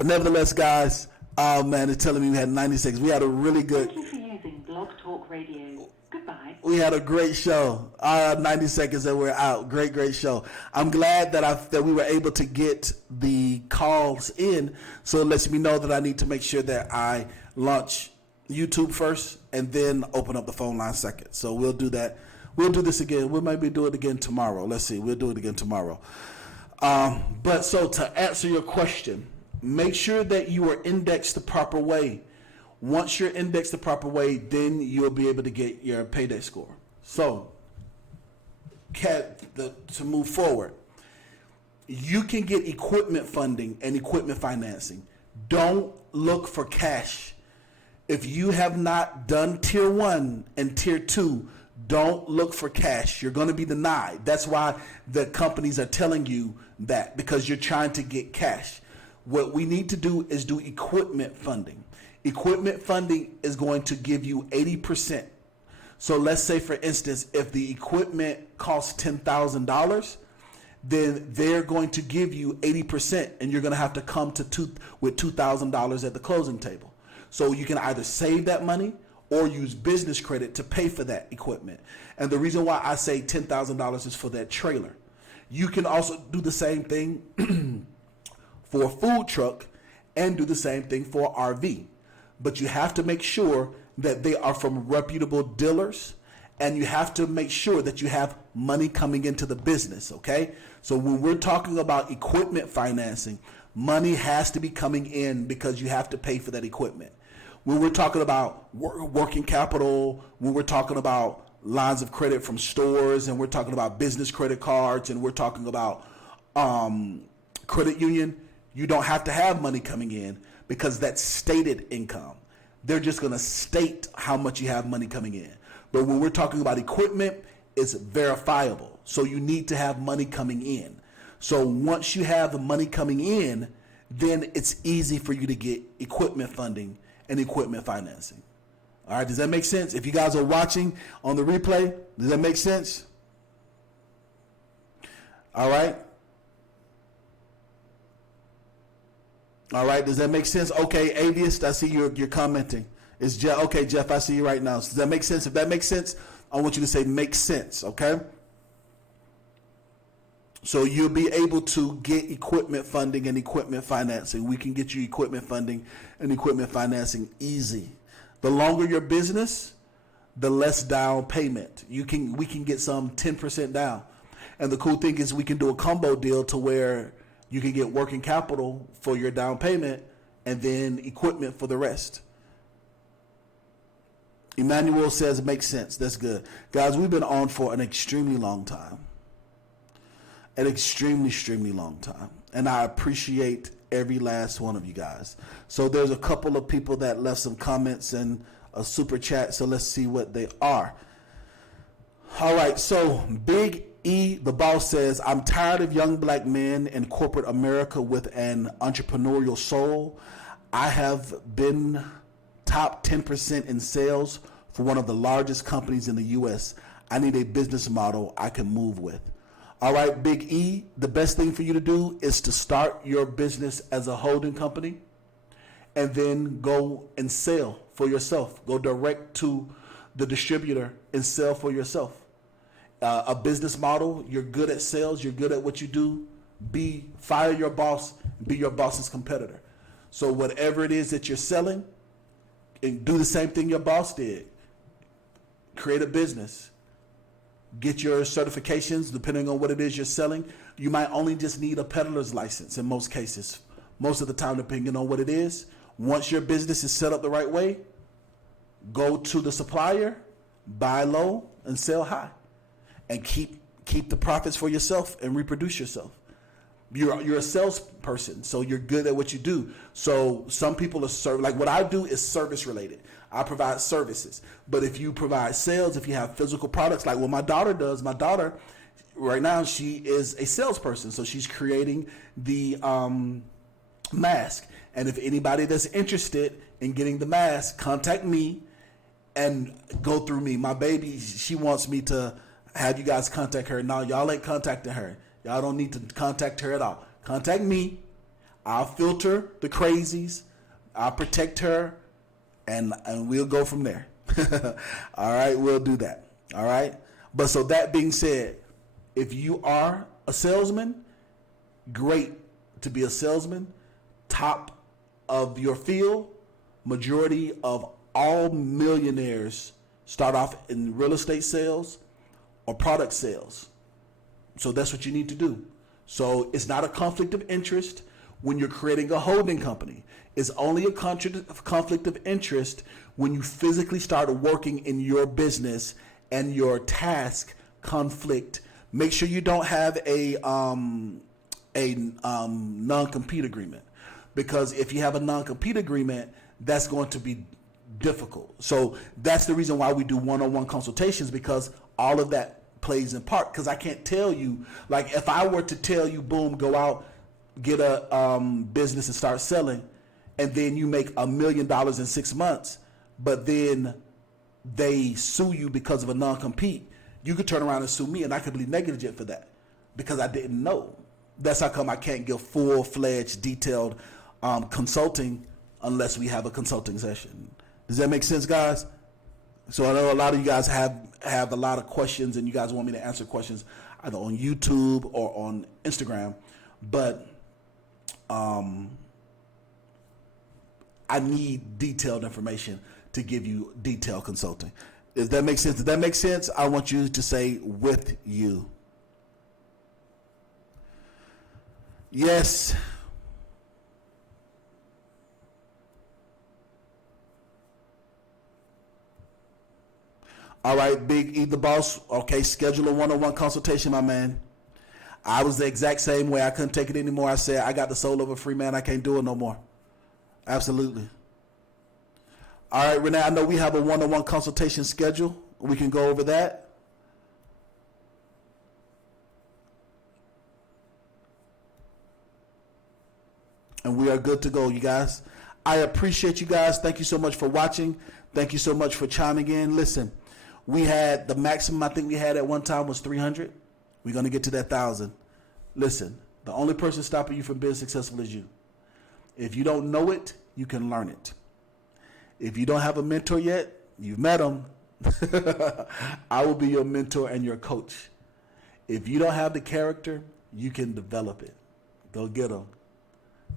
nevertheless, guys, it's telling me we had 90 seconds. We had a really good... Thank you for using Blog Talk Radio. Goodbye. We had a great show. 90 seconds and we're out. Great show. I'm glad that we were able to get the calls in, so it lets me know that I need to make sure that I launch YouTube first and then open up the phone line second. So we'll do that. We'll do this again. We'll maybe do it again tomorrow. Let's see. We'll do it again tomorrow. But so to answer your question, make sure that you are indexed the proper way. Once you're indexed the proper way, then you'll be able to get your payday score. So, to move forward, you can get equipment funding and equipment financing. Don't look for cash. If you have not done tier 1 and tier 2, Don't look for cash. You're going to be denied. That's why the companies are telling you that, because you're trying to get cash. What we need to do is do equipment funding. Equipment funding is going to give you 80%. So let's say, for instance, if the equipment costs $10,000, then they're going to give you 80%, and you're going to have to come with $2,000 at the closing table. So you can either save that money or use business credit to pay for that equipment. And the reason why I say $10,000 is for that trailer. You can also do the same thing for a food truck and do the same thing for RV. But you have to make sure that they are from reputable dealers, and you have to make sure that you have money coming into the business, okay? So when we're talking about equipment financing, money has to be coming in because you have to pay for that equipment. When we're talking about working capital, when we're talking about lines of credit from stores, and we're talking about business credit cards, and we're talking about credit union, you don't have to have money coming in because that's stated income. They're just going to state how much you have money coming in. But when we're talking about equipment, it's verifiable. So you need to have money coming in. So once you have the money coming in, then it's easy for you to get equipment funding and equipment financing. All right, does that make sense? If you guys are watching on the replay, does that make sense? All right. All right, does that make sense? Okay, Avius, I see you're commenting. It's Jeff. Okay, Jeff, I see you right now. Does that make sense? If that makes sense, I want you to say makes sense, okay? So you'll be able to get equipment funding and equipment financing. We can get you equipment funding and equipment financing easy. The longer your business, the less down payment. We can get some 10% down. And the cool thing is we can do a combo deal to where you can get working capital for your down payment and then equipment for the rest. Emmanuel says it makes sense. That's good. Guys, we've been on for an extremely long time. An extremely long time. And I appreciate every last one of you guys. So there's a couple of people that left some comments and a super chat. So let's see what they are. All right. So Big E, the boss, says, I'm tired of young black men in corporate America with an entrepreneurial soul. I have been top 10% in sales for one of the largest companies in the U.S. I need a business model I can move with. All right, Big E, the best thing for you to do is to start your business as a holding company and then go and sell for yourself. Go direct to the distributor and sell for yourself. A business model, you're good at sales, you're good at what you do. Fire your boss, be your boss's competitor. So whatever it is that you're selling, and do the same thing your boss did. Create a business. Get your certifications depending on what it is you're selling. You might only just need a peddler's license in most cases. Most of the time, depending on what it is. Once your business is set up the right way, go to the supplier, buy low, and sell high. And keep the profits for yourself and reproduce yourself. You're a salesperson, so you're good at what you do. So some people are like what I do is service related. I provide services. But if you provide sales, if you have physical products, like what my daughter does, my daughter right now, she is a salesperson. So she's creating the mask. And if anybody that's interested in getting the mask, contact me and go through me. My baby, she wants me to have you guys contact her. No, y'all ain't contacting her. Y'all don't need to contact her at all. Contact me. I'll filter the crazies. I'll protect her, and we'll go from there. All right, we'll do that. All right. But so that being said, if you are a salesman, great to be a salesman. Top of your field. Majority of all millionaires start off in real estate sales or product sales. So that's what you need to do. So it's not a conflict of interest when you're creating a holding company. It's only a conflict of interest when you physically start working in your business and your task conflict. Make sure you don't have a non-compete agreement, because if you have a non-compete agreement, that's going to be difficult. So that's the reason why we do one-on-one consultations, because all of that plays in part. Because I can't tell you, like if I were to tell you, boom, go out, get a business and start selling, and then you make $1 million in 6 months, but then they sue you because of a non-compete, you could turn around and sue me and I could be negligent for that because I didn't know. That's how come I can't give full-fledged, detailed consulting unless we have a consulting session. Does that make sense, guys? So I know a lot of you guys have a lot of questions and you guys want me to answer questions either on YouTube or on Instagram, but I need detailed information to give you detailed consulting. Does that make sense? Does that make sense? I want you to say with you. Yes. All right, Big E the boss. Okay, schedule a one-on-one consultation, my man. I was the exact same way. I couldn't take it anymore. I said, I got the soul of a free man. I can't do it no more. Absolutely. All right, Renee, I know we have a one-on-one consultation schedule. We can go over that. And we are good to go, you guys. I appreciate you guys. Thank you so much for watching. Thank you so much for chiming in. Listen, we had the maximum I think we had at one time was 300. We're going to get to that 1,000. Listen, the only person stopping you from being successful is you. If you don't know it, you can learn it. If you don't have a mentor yet, you've met him. I will be your mentor and your coach. If you don't have the character, you can develop it. Go get them.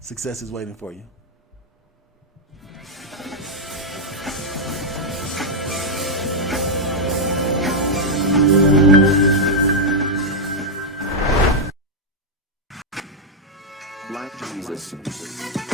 Success is waiting for you. Black Jesus.